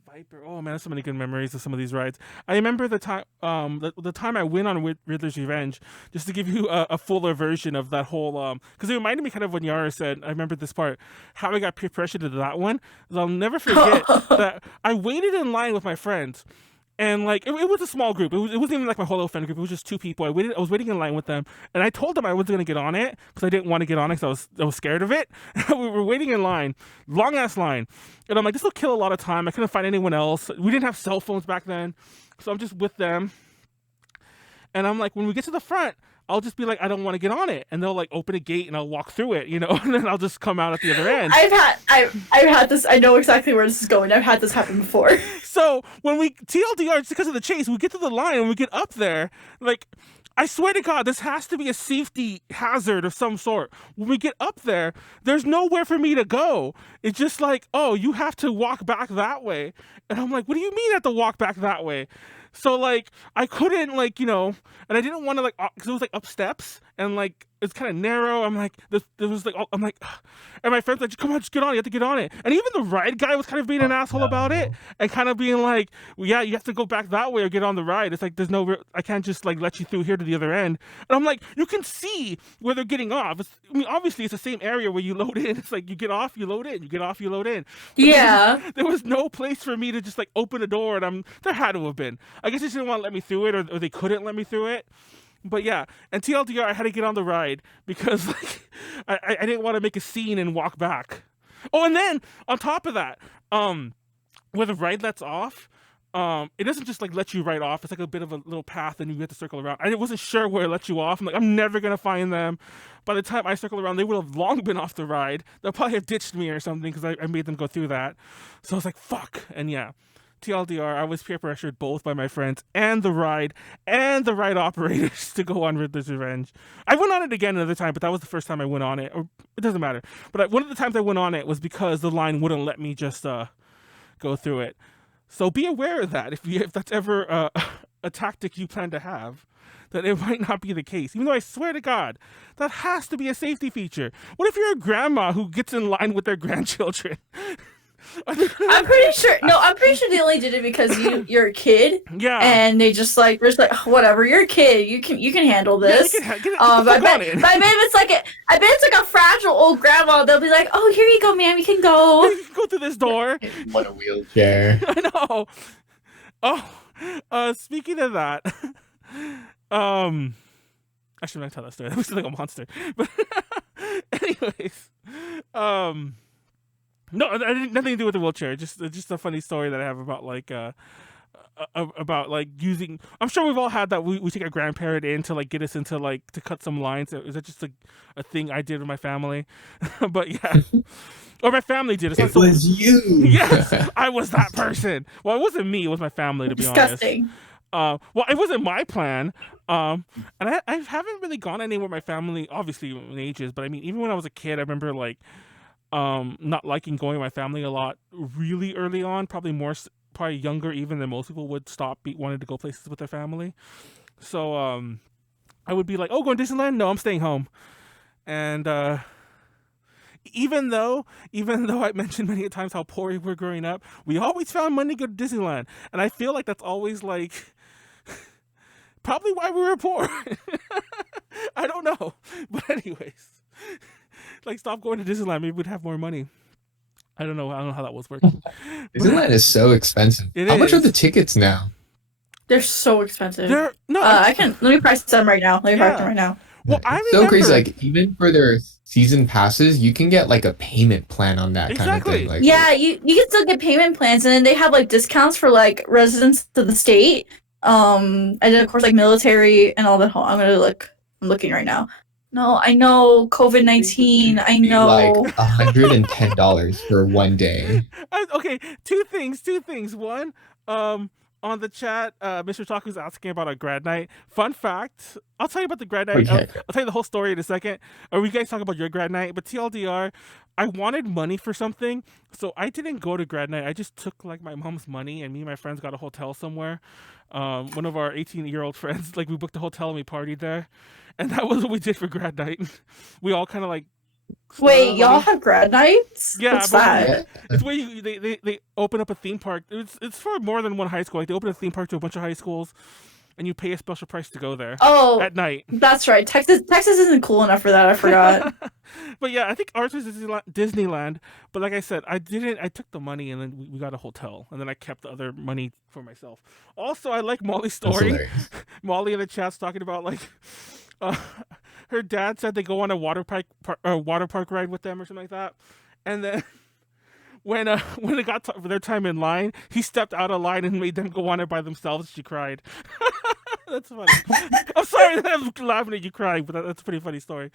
Viper. Oh man, so many good memories of some of these rides. I remember the time the time I went on Riddler's Revenge, just to give you a fuller version of that whole because it reminded me kind of when Nyaru said, I remember this part, how I got peer pressured to that one. I'll never forget that I waited in line with my friends. And like it was a small group. It wasn't even like my whole friend group. It was just 2 people. I was waiting in line with them, and I told them I wasn't gonna get on it because I didn't want to get on it because I was scared of it. We were waiting in line, long ass line, and I'm like, this will kill a lot of time. I couldn't find anyone else. We didn't have cell phones back then, so I'm just with them. And I'm like, when we get to the front, I'll just be like, I don't want to get on it, and they'll like open a gate and I'll walk through it, and then I'll just come out at the other end. I've had this. I know exactly where this is going. I've had this happen before. So when we TLDR, just because of the chase, we get to the line and we get up there, like, I swear to God, this has to be a safety hazard of some sort. When we get up there, there's nowhere for me to go. It's just like, oh, you have to walk back that way. And I'm like, what do you mean I have to walk back that way? So like I couldn't like, and I didn't want to like, because it was like up steps and like it's kind of narrow. I'm like, there was like, I'm like, and my friend's like, come on, just get on it. You have to get on it. And even the ride guy was kind of being an asshole about it and kind of being like, well, yeah, you have to go back that way or get on the ride. It's like, there's I can't just like let you through here to the other end. And I'm like, you can see where they're getting off. Obviously it's the same area where you load in. It's like you get off, you load in, you get off, you load in. But yeah. There was no place for me to just like open a door, and there had to have been. I guess they didn't want to let me through it, or they couldn't let me through it. But yeah, and TLDR, I had to get on the ride because like I didn't want to make a scene and walk back. Oh, and then on top of that, where the ride lets off, it doesn't just like let you right off. It's like a bit of a little path, and you have to circle around. I wasn't sure where it let you off. I'm like, I'm never gonna find them. By the time I circle around, they would have long been off the ride. They'll probably have ditched me or something because I made them go through that. So I was like, fuck. And yeah. TLDR, I was peer pressured both by my friends and the ride operators to go on Riddler's Revenge. I went on it again another time, but that was the first time I went on it. Or it doesn't matter. But one of the times I went on it was because the line wouldn't let me just go through it. So be aware of that if that's ever a tactic you plan to have, that it might not be the case. Even though I swear to God, that has to be a safety feature. What if you're a grandma who gets in line with their grandchildren? I'm pretty sure they only did it because you're a kid. Yeah. And they just like were just like, whatever, you're a kid, you can handle this. Yeah, get it, but I bet it's like a fragile old grandma. They'll be like, oh, here you go, ma'am, you can go. You can go through this door. What a wheelchair. I know. Oh, speaking of that, I should not tell that story. That was like a monster. But anyways, no, nothing to do with the wheelchair. Just a funny story that I have about using. I'm sure we've all had that. We take a grandparent in to like get us into like to cut some lines. Is that just a thing I did with my family? But yeah, or my family did. It was you. Yes, I was that person. Well, it wasn't me. It was my family, to be Disgusting. honest. Well, it wasn't my plan. And I haven't really gone anywhere with my family, obviously in ages. But I mean, even when I was a kid, I remember like. Not liking going with my family a lot really early on, probably younger even than most people would stop wanting to go places with their family. So I would be like, "Oh, going to Disneyland? No, I'm staying home." And even though I mentioned many times how poor we were growing up, we always found money to go to Disneyland, and I feel like that's always like probably why we were poor. I don't know, but anyways, like stop going to Disneyland. Maybe we'd have more money. I don't know how that was working. Disneyland is so expensive. How much are the tickets now? They're so expensive. No, let me price them right now. Let me price them right now. Well, I remember, so crazy. Like even for their season passes, you can get like a payment plan on that kind of thing. Like, yeah, you can still get payment plans, and then they have like discounts for like residents of the state. And then of course like military and all that. I'm looking right now. No, I know COVID-19. I know like $110 for one day. Okay, two things. One, on the chat, Mr. Taku's asking about a grad night. Fun fact, I'll tell you about the grad night. Okay. I'll tell you the whole story in a second. Or we guys talk about your grad night. But TLDR, I wanted money for something, so I didn't go to grad night. I just took like my mom's money, and me and my friends got a hotel somewhere. One of our 18-year-old friends, like we booked a hotel and we partied there, and that was what we did for grad night. We all kind of like. Wait, y'all have grad nights? Yeah, what's that? It's where they open up a theme park. It's for more than one high school. Like they open a theme park to a bunch of high schools, and you pay a special price to go there. Oh, at night. That's right. Texas isn't cool enough for that. I forgot. But yeah, I think ours was Disneyland. But like I said, I took the money and then we got a hotel, and then I kept the other money for myself. Also, I like Molly's story. Molly in the chat's talking about like. Her dad said they go on a water park ride with them or something like that, and then when it got to their time in line, he stepped out of line and made them go on it by themselves. She cried. That's funny. I'm sorry that I'm laughing at you crying, but that's a pretty funny story.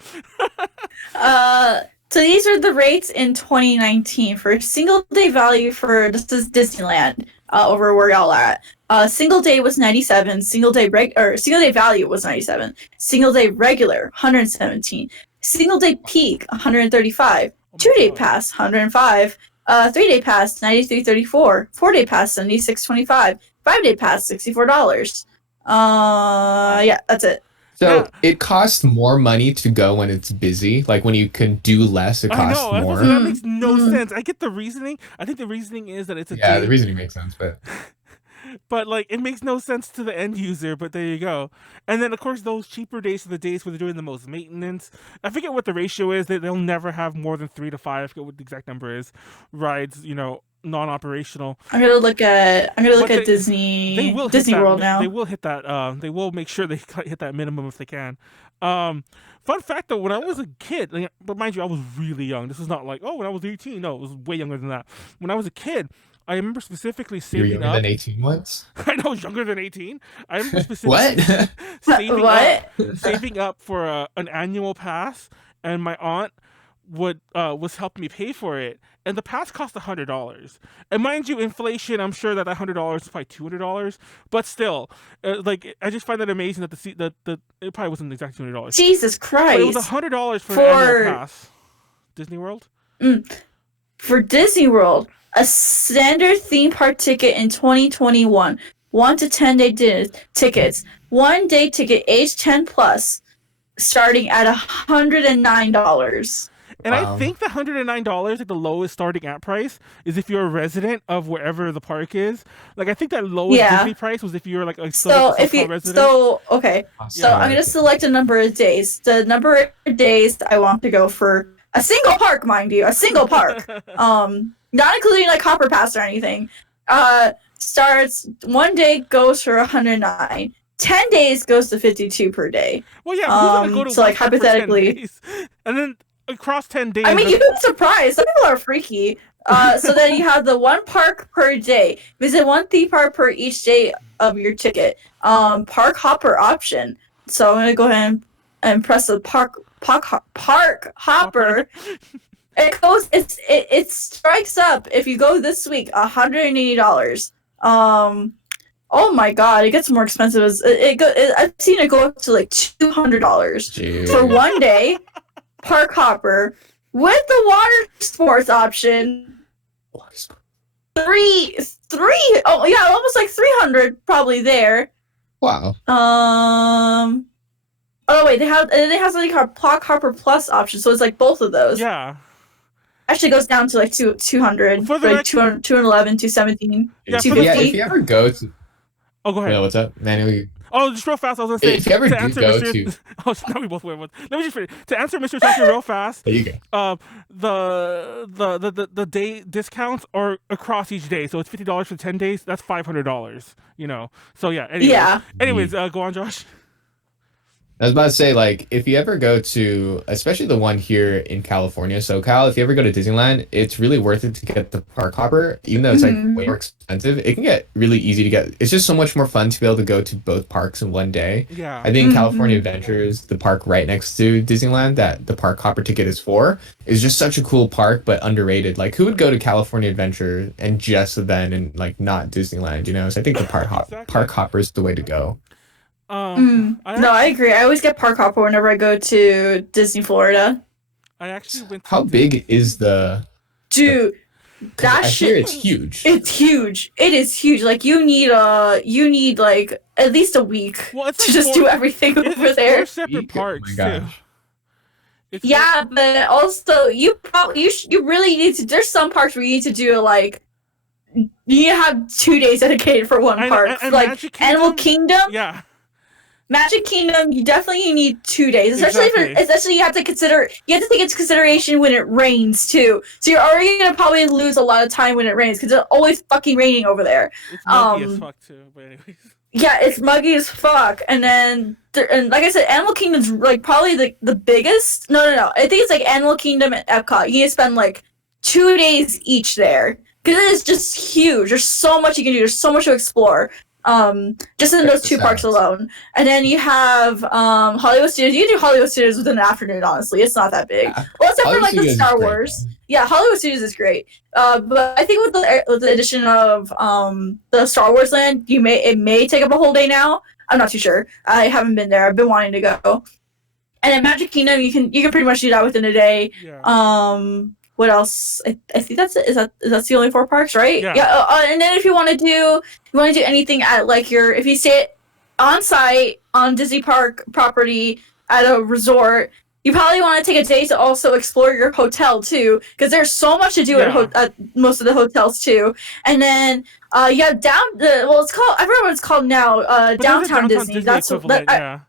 So these are the rates in 2019 for single day value for this is Disneyland over where y'all at. Single day was 97. Single day value was 97. Single day regular 117. Single day peak 135. 2-day pass 105. 3-day pass 93.34. 4-day pass 76.25. 5-day pass $64. Yeah, that's it. So it costs more money to go when it's busy. Like when you can do less, it costs more. That makes no sense. I get the reasoning. I think the reasoning is that it's a the reasoning makes sense, but like it makes no sense to the end user. But there you go. And then of course those cheaper days are the days where they're doing the most maintenance. I forget what the ratio is. They'll never have more than 3 to 5. I forget what the exact number is. Rides, non-operational. I'm gonna look at Disney World now. They will hit that. They will make sure they hit that minimum if they can. Fun fact though, when I was a kid, but mind you, I was really young. This is not like when I was 18. No, it was way younger than that. When I was a kid, I remember specifically saving You're younger up. than 18 once? I know, younger than 18. I remember specifically saving up for an annual pass, and my aunt was helping me pay for it, and the pass cost $100. And mind you, inflation, I'm sure that $100 is probably $200, but still, I just find that amazing that it probably wasn't exactly $200. Jesus Christ! But it was $100 for an annual pass. Disney World. For Disney World, a standard theme park ticket in 2021, 1 to 10 day tickets, 1 day ticket age 10 plus, starting at $109. And I think the $109, like the lowest starting at price, is if you're a resident of wherever the park is. Like I think that lowest Disney price was if you're like a resident. So I'm gonna select a number of days. The number of days I want to go for a single park, mind you, a single park. Not including like Hopper Pass or anything. Starts 1 day goes for 109. 10 days goes to 52 per day. Well, yeah, who's gonna go to so like hypothetically, and then across 10 days. I mean, you'd be surprised. Some people are freaky. So then you have the 1 park per day. Visit 1 theme park per each day of your ticket. Park hopper option. So I'm gonna go ahead and press the park hopper. It strikes up if you go this week $180. Oh my god, it gets more expensive. I've seen it go up to like $200 for 1 day. Park hopper with the water sports option. Almost like 300 probably there. Wow. Oh wait, they have something called Park Hopper Plus option, so it's like both of those. Yeah. Actually, it goes down to like 200, For the like 200, 211, 217, Yeah, for 250. If you ever go to, Oh, go ahead. yeah, what's up, Manuel? Oh, just real fast. I was gonna say If you ever to do answer go Mr. to, Oh, now we both went one. Let me just finish. To answer Mr. Tucker real fast. there you go. The day discounts are across each day, so it's $50 for 10 days. That's $500. You know. So yeah. Anyways, Yeah. Anyways, go on, Josh. I was about to say, like, if you ever go to, especially the one here in California, SoCal, if you ever go to Disneyland, it's really worth it to get the park hopper, even though it's like way more expensive. It can get really easy to get. It's just so much more fun to be able to go to both parks in one day. Yeah. I think California Adventures, the park right next to Disneyland, that the park hopper ticket is for, is just such a cool park, but underrated. Like, who would go to California Adventure and just then and like not Disneyland? You know, so I think the park hopper is the way to go. I agree. I always get Park Hopper whenever I go to Disney Florida. I actually went. How big is the? Dude, that shit. shit. It's huge. It's huge. It is huge. Like you need like at least a week to just do everything over there. 4 separate parks too. Yeah, but also you really need to. There's some parks where you need to do like. You have 2 days dedicated for one park, and like Animal Kingdom. Yeah. Magic Kingdom, you definitely need 2 days, especially you have to take into consideration when it rains too. So you're already gonna probably lose a lot of time when it rains because it's always fucking raining over there. It's muggy as fuck too, but anyways. Yeah, it's muggy as fuck, and then and like I said, Animal Kingdom's like probably the biggest. No, I think it's like Animal Kingdom and Epcot. You need to spend like 2 days each there because it is just huge. There's so much you can do. There's so much to explore. Just in those 2 parks alone. And then you have Hollywood Studios. You can do Hollywood Studios within an afternoon, honestly. It's not that big. Yeah. Well, except for like the Star Wars. Yeah, Hollywood Studios is great. But I think with the addition of the Star Wars land, it may take up a whole day now. I'm not too sure. I haven't been there. I've been wanting to go. And in Magic Kingdom, you can pretty much do that within a day. Yeah. What else? I think that's it. Is that the only 4 parks, right? Yeah. And then if you want to do anything at like if you stay on site on Disney Park property at a resort, you probably want to take a day to also explore your hotel too, because there's so much to do at most of the hotels too. And then it's called, I forgot what it's called now. Downtown Disney. That's what.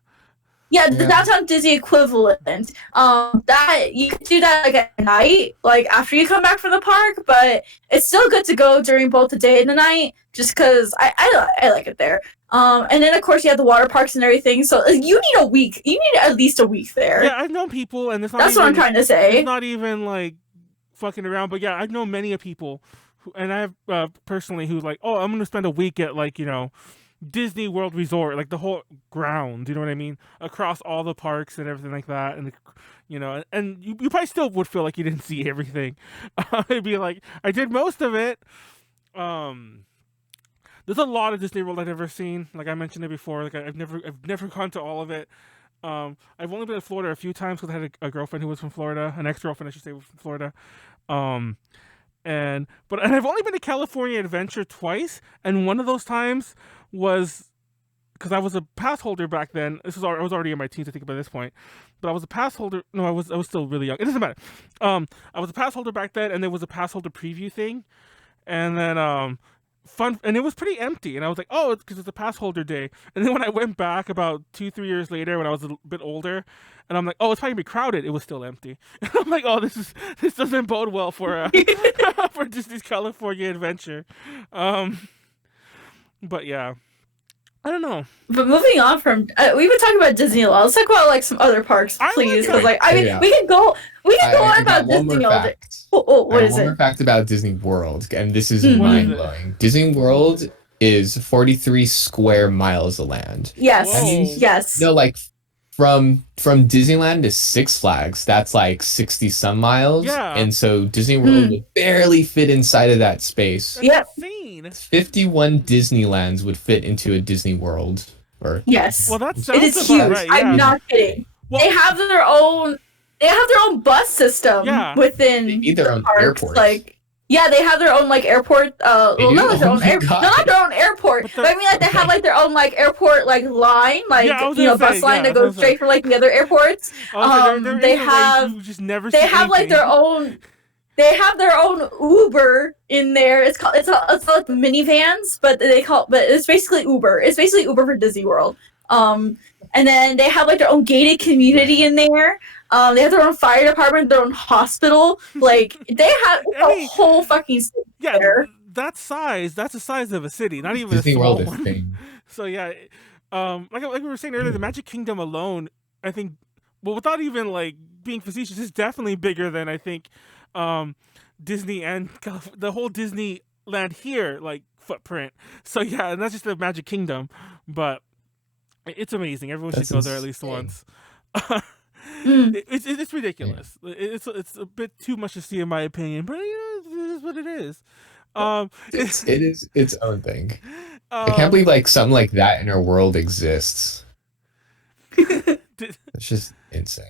Yeah, the Downtown Disney equivalent. That you can do that like at night, like after you come back from the park, but it's still good to go during both the day and the night, just because I like it there. And then of course you have the water parks and everything, so you need a week. You need at least a week there. Yeah, I've known people, and that's what I'm trying to say. It's not even like fucking around, but yeah, I've known many of people, and I have personally who's like, oh, I'm gonna spend a week at like Disney World Resort, like the whole ground, you know what I mean, across all the parks and everything like that, and and you probably still would feel like you didn't see everything. It'd be like, I did most of it. There's a lot of Disney World I've never seen. Like I mentioned it before, like I've never gone to all of it. I've only been to Florida a few times because I had a girlfriend who was from Florida, an ex-girlfriend I should say, was from Florida. And I've only been to California Adventure twice, and one of those times was because I was a pass holder back then. I was already in my teens, I think, by this point, but I was a pass holder. No, I was still really young. It doesn't matter. I was a pass holder back then, and there was a pass holder preview thing, and then and it was pretty empty, and I was like, oh, it's because it's a pass holder day. And then when I went back about 2-3 years later, when I was a bit older, and I'm like, oh, it's probably gonna be crowded. It was still empty. And I'm like, oh, this doesn't bode well for for Disney's California Adventure. But yeah, I don't know. But moving on from, we've been talking about Disney a lot. Let's talk about like some other parks, please. Because like, I mean, we can go on about Disney all day. What is it? One more fact about Disney World, and this is mind blowing. Disney World is 43 square miles of land. Yes. Yes. No, like from Disneyland to Six Flags, that's like 60 some miles. Yeah. And so Disney World would barely fit inside of that space. Yep. 51 Disneylands would fit into a Disney World. Yes. Well, that sounds it is huge. right, yeah. I'm not kidding. Well, they have their own bus system within they need their own parks. airports. Like Yeah, they have their own like airport. They Well, do? not like their Oh own my no, god. not their own airport. But But I mean, like they have like their own like airport like line, like Yeah, I was gonna bus say, line yeah, that goes straight for like the other airports. there They is a way have you just never they see have like their anything. own. They have their own Uber in there. It's called it's like minivans, but it's basically Uber. It's basically Uber for Disney World. And then they have like their own gated community in there. They have their own fire department, their own hospital. Like they have a whole fucking city Yeah, there. that's the size of a city, not even Disney a World small is one. thing. So yeah, like we were saying earlier, the Magic Kingdom alone, I think, well, without even like being facetious, is definitely bigger than I think Disney and the whole Disneyland here like footprint. So yeah, and that's just the Magic Kingdom, but it's amazing. Everyone should That's go there at least insane. once. Mm. It's ridiculous. It's a bit too much to see in my opinion, but it is what it is. It is its own thing. I um, can't believe like something like that in our world exists. did- It's just insane.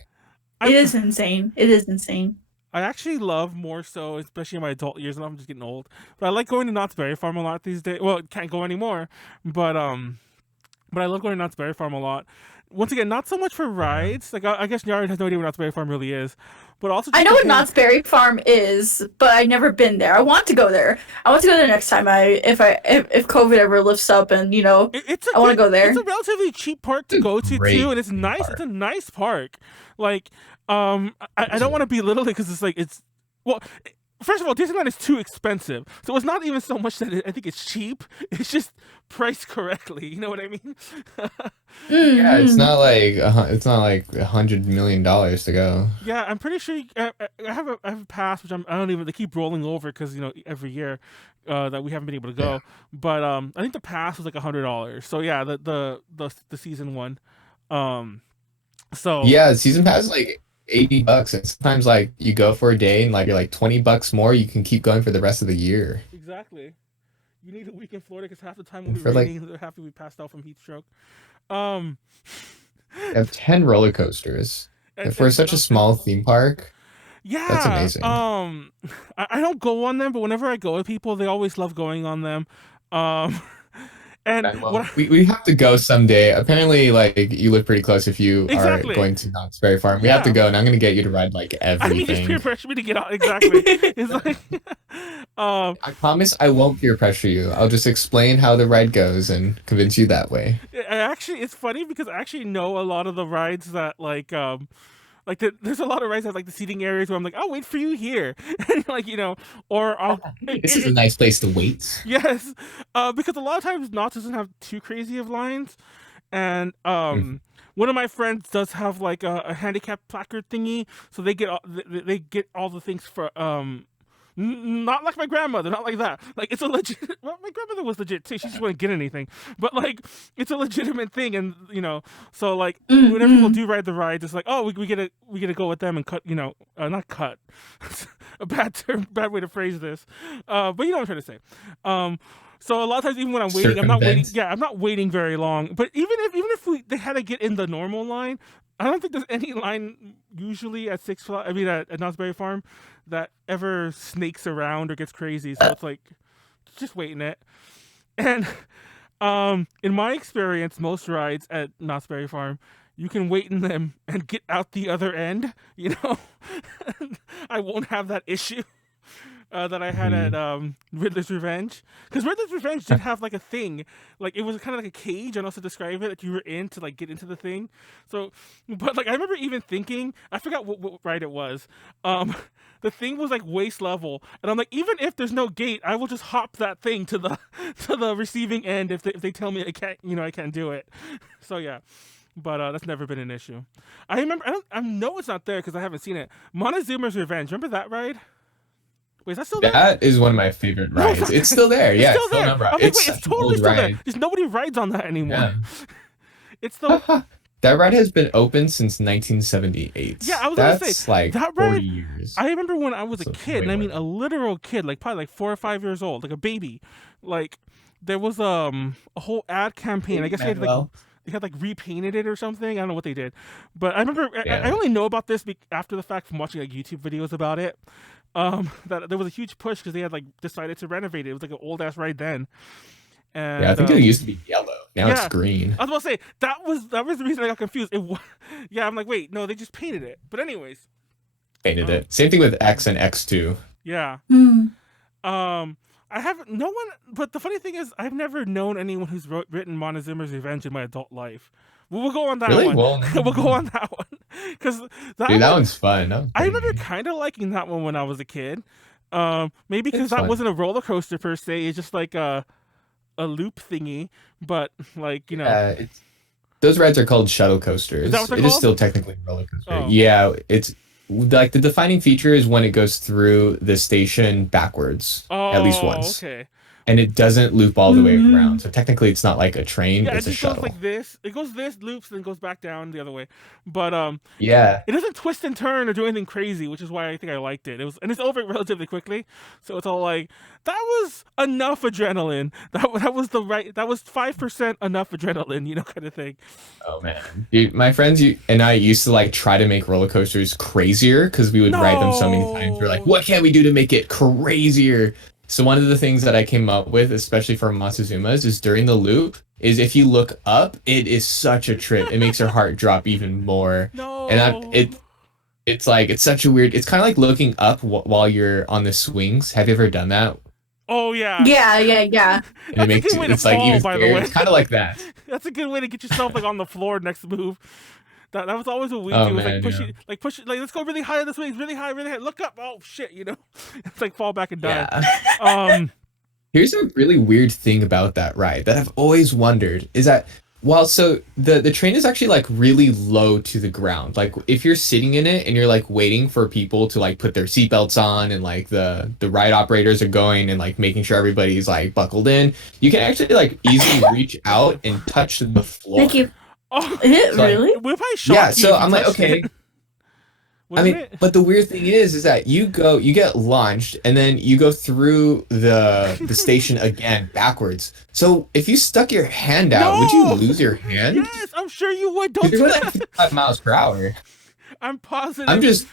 It is insane. It is insane. I actually love more so, especially in my adult years, and I'm just getting old. But I like going to Knott's Berry Farm a lot these days. Well, can't go anymore, but I love going to Knott's Berry Farm a lot. Once again, not so much for rides. Like I guess Nyaru has no idea what Knott's Berry Farm really is, but also I just know what because- Knott's Berry Farm is, but I've never been there. I want to go there. I want to go there next time. If COVID ever lifts up and I want to go there. It's a relatively cheap park to go to great too, and it's nice. park. It's a nice park. Like, I don't want to belittle it because it's well. First of all, Disneyland is too expensive, so it's not even so much that I think it's cheap. It's just priced correctly. You know what I mean? Yeah, it's Mhm. not like $100 million to go. Yeah, I'm pretty sure I have a pass, which I don't even. They keep rolling over because every year that we haven't been able to go. Yeah. But I think the pass was like $100. So yeah, the season one. So Yeah, season pass is like $80, and sometimes like you go for a day and like you're like $20 more. You can keep going for the rest of the year. exactly. You need a week in Florida because half the time we'll be For, like- raining, half we passed out from heat stroke. Um, They have 10 roller coasters. and- For and such a not- small theme park, Yeah, That's amazing. I don't go on them, but whenever I go with people, they always love going on them. And Manuel, what we have to go someday. Apparently, like you live pretty close if you Exactly. are going to Knott's Berry Farm. We have to Yeah. go, and I'm gonna get you to ride like I mean, just everything. peer pressure me to get out. Exactly. It's like, I promise I won't peer pressure you. I'll just explain how the ride goes and convince you that way. it's funny because I actually know a lot of the rides that there's a lot of rides at like the seating areas where I'm like, I'll wait for you here, and like or I'll. This is a nice place to wait. Yes, because a lot of times Knott's doesn't have too crazy of lines, and one of my friends does have like a handicap placard thingy, so they get they get all the things for not like my grandmother, not like that. Like it's a legit. Well, my grandmother was legit too. She just wouldn't get anything, but like it's a legitimate thing, and so like whenever people do ride the rides, it's like, oh, we get to go with them and cut, not cut. A bad term, bad way to phrase this, but you know what I'm trying to say. So a lot of times, even when I'm waiting, I'm not waiting. Circumvent. Yeah, I'm not waiting very long. But even if they had to get in the normal line, I don't think there's any line usually at at Knott's Berry Farm that ever snakes around or gets crazy. So it's like just waiting it. And in my experience, most rides at Knott's Berry Farm, you can wait in them and get out the other end. I won't have that issue. That I had at Riddler's Revenge, because Riddler's Revenge did have like a thing, like it was kind of like a cage. I don't know how to describe it, that you were in to like get into the thing. So, but like I remember even thinking, I forgot what ride it was. The thing was like waist level, and I'm like, even if there's no gate, I will just hop that thing to the receiving end if they tell me I can't do it. So yeah. But that's never been an issue. I remember, I know it's not there because I haven't seen it. Montezuma's Revenge. Remember that ride? Wait, is that still there? That is one of my favorite No, rides. It's still there. It's Yeah, still it's still there. number. I'm like, It's wait, such it's an totally old still there. ride. Just nobody rides on that anymore. Yeah. It's the That ride has been open since 1978. Yeah, I was gonna That's say, like that 40 ride- years. I remember when I was a So kid, and way I mean more. a literal kid, like probably like 4 or 5 years old, like a baby. Like there was a whole ad campaign. I guess we had like Manuel, they had like repainted it or something. I don't know what they did, but I remember I Yeah. only know about this after the fact from watching like YouTube videos about it. That there was a huge push because they had like decided to renovate it. It was like an old ass ride then. And, Yeah, I think it used to be yellow. Now it's green. I was about to say that was the reason I got confused. Yeah, I'm like, wait, no, they just painted it. But anyways, Painted it. Same thing with X and X2. yeah. Hmm. I haven't no one, but the funny thing is, I've never known anyone who's written Montezuma's Revenge in my adult life. We'll go on that Really? one. Well, We'll go on that one because that one's fun. I remember kind of liking that one when I was a kid. Maybe because that fun. wasn't a roller coaster per se. It's just like a loop thingy, but like those rides are called shuttle coasters. Is that what they're It is called? still technically a roller coaster. Oh. Yeah, it's like the defining feature is when it goes through the station backwards at least once. Okay. And it doesn't loop all the way around. So technically it's not like a train, Yeah, it's it a just goes shuttle. like this. It goes this, loops, then goes back down the other way. But Yeah. it doesn't twist and turn or do anything crazy, which is why I think I liked it. And it's over relatively quickly, so it's all like that was enough adrenaline. That was that was 5% enough adrenaline, kind of thing. Oh man. Dude, my friends and I used to like try to make roller coasters crazier because we would ride them so many times. We're like, what can we do to make it crazier? So one of the things that I came up with, especially for Montezuma's, is during the loop, is if you look up, it is such a trip. It makes your heart drop even more. No. And it's like, it's such a weird, it's kind of like looking up while you're on the swings. Have you ever done that? Oh yeah. Yeah. And it makes a good way to it's like fall, even by the scarier. way. It's kind of like that. That's a good way to get yourself like on the floor next move. That was always what we Oh, do. Was man, like push it, like let's go really high on the swings, really high, really high. Look up. Oh shit, It's like fall back and die. Yeah. Here's a really weird thing about that ride that I've always wondered is that so the train is actually like really low to the ground. Like if you're sitting in it and you're like waiting for people to like put their seatbelts on and like the ride operators are going and like making sure everybody's like buckled in, you can actually like easily reach out and touch the floor. Thank you. Oh, Really? we'll probably shock Yeah, you so if you I'm like, touched okay. it. I mean, Wouldn't it? but the weird thing is that you get launched and then you go through the station again backwards. So if you stuck your hand out, would you No! lose your hand? Yes, I'm sure you would. Don't 'Cause do you're going like that. 55 miles per hour. I'm positive. I'm just,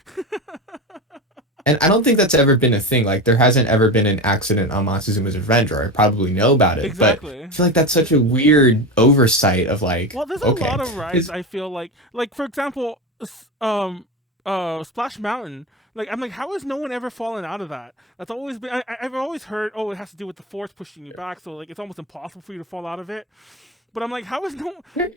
and I don't think that's ever been a thing. Like there hasn't ever been an accident on Montezuma's Revenge, or I probably know about it. Exactly. But I feel like that's such a weird oversight of like. Well, there's okay, a lot of rides. I feel like for example, Splash Mountain. Like I'm like, how has no one ever fallen out of that? That's always been. I've always heard, it has to do with the force pushing you back, so like it's almost impossible for you to fall out of it. But I'm like, how is no?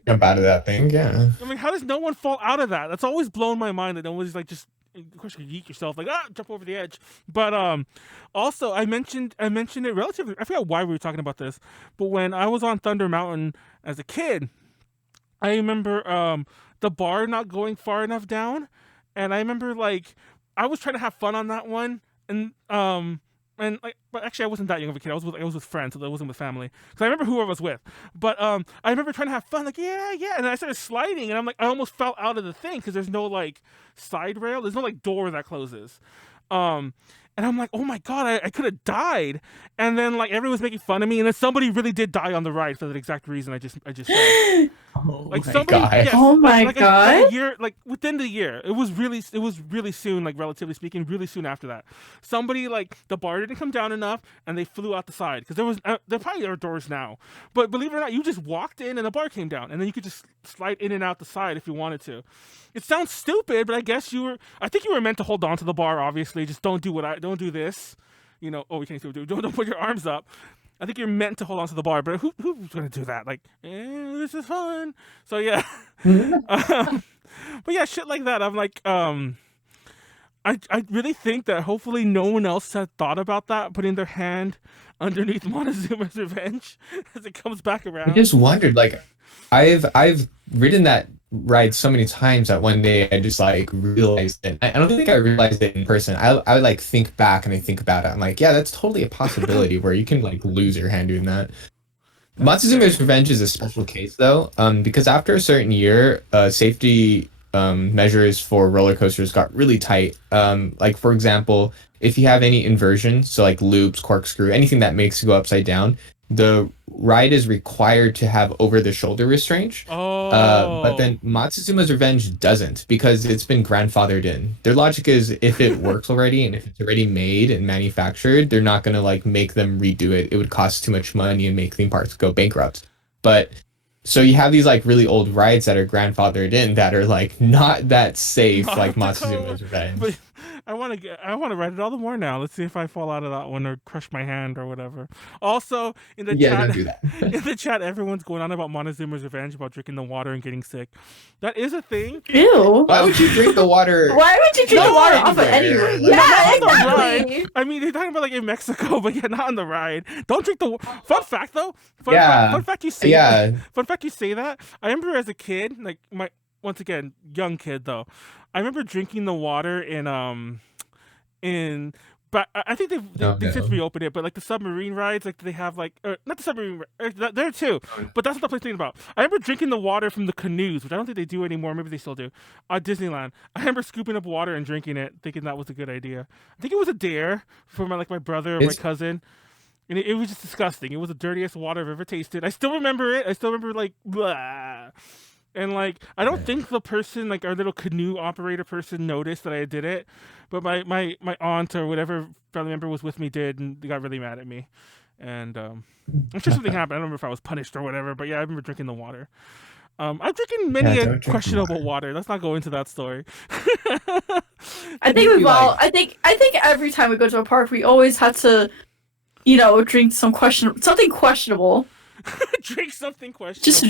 jump out of that thing, yeah. I mean, how does no one fall out of that? That's always blown my mind that no one's like just. Of course, you can yeet yourself like jump over the edge. But also I mentioned it relatively. I forgot why we were talking about this, but when I was on Thunder Mountain as a kid, I remember the bar not going far enough down, and I remember like I was trying to have fun on that one, and like, but actually I wasn't that young of a kid. I was with friends, so I wasn't with family. Because I remember who I was with. But I remember trying to have fun, like yeah, and then I started sliding, and I'm like I almost fell out of the thing because there's no like side rail, there's no like door that closes. And I'm like, oh my god, I could have died. And then like everyone was making fun of me, and then somebody really did die on the ride for that exact reason I just said. Oh Like my somebody, God. yes, Oh my like God. a year, like within the year, it was really soon, like relatively speaking, really soon after that. Somebody like the bar didn't come down enough, and they flew out the side because there probably are doors now, but believe it or not, you just walked in and the bar came down, and then you could just slide in and out the side if you wanted to. It sounds stupid, but I guess I think you were meant to hold on to the bar. Obviously, just don't do this. Oh, we can't do it. Don't put your arms up. I think you're meant to hold on to the bar, but who's gonna do that? Like, this is fun. So yeah, but yeah, shit like that. I'm like, I really think that hopefully no one else had thought about that, putting their hand underneath Montezuma's Revenge as it comes back I around. just wondered, like, I've ridden that ride so many times that one day I just like realized it. I don't think I realized it in person. I would like think back and I think about it. I'm like, yeah, that's totally a possibility where you can like lose your hand doing that. Montezuma's Revenge is a special case though, because after a certain year, safety measures for roller coasters got really tight. Like for example, if you have any inversion, so like loops, corkscrew, anything that makes you go upside down, the ride is required to have over-the-shoulder restraint. But Oh. then Montezuma's Revenge doesn't because it's been grandfathered in. Their logic is if it works already and if it's already made and manufactured, they're not gonna like make them redo it. It would cost too much money and make theme parks go bankrupt. But so you have these like really old rides that are grandfathered in that are like not that safe, Not like the Montezuma's color. Revenge. But I want to write it all the more now. Let's see if I fall out of that one or crush my hand or whatever. Also, in the Yeah, chat, don't do that. in the chat, everyone's going on about Montezuma's Revenge about drinking the water and getting sick. That is a thing. Ew. Why would you drink the water? Why would you drink the No, water off of anywhere. anywhere? Like, Yeah, Not on the exactly. ride. I mean, they're talking about like in Mexico, but yeah, not on the ride. Don't drink the. Fun fact though. Fun fact you say. Yeah. Fun fact you say that. I remember as a kid, like once again young kid though. I remember drinking the water in. But I think they've since No. reopened it. But like the submarine rides, like they have like not the submarine there too. But that's not the place thinking about. I remember drinking the water from the canoes, which I don't think they do anymore. Maybe they still do. At Disneyland, I remember scooping up water and drinking it, thinking that was a good idea. I think it was a dare for my brother or my It's cousin, and it was just disgusting. It was the dirtiest water I've ever tasted. I still remember it. I still remember like blah. And like I don't think the person like our little canoe operator person noticed that I did it, but my aunt or whatever family member was with me did, and they got really mad at me. And I'm sure something happened. I don't remember if I was punished or whatever, but yeah, I remember drinking the water. I've drinking many don't a drink the questionable water. water. Let's not go into that story. I think be we've all. like- I think every time we go to a park, we always have to, drink something questionable. Drink something questionable. Just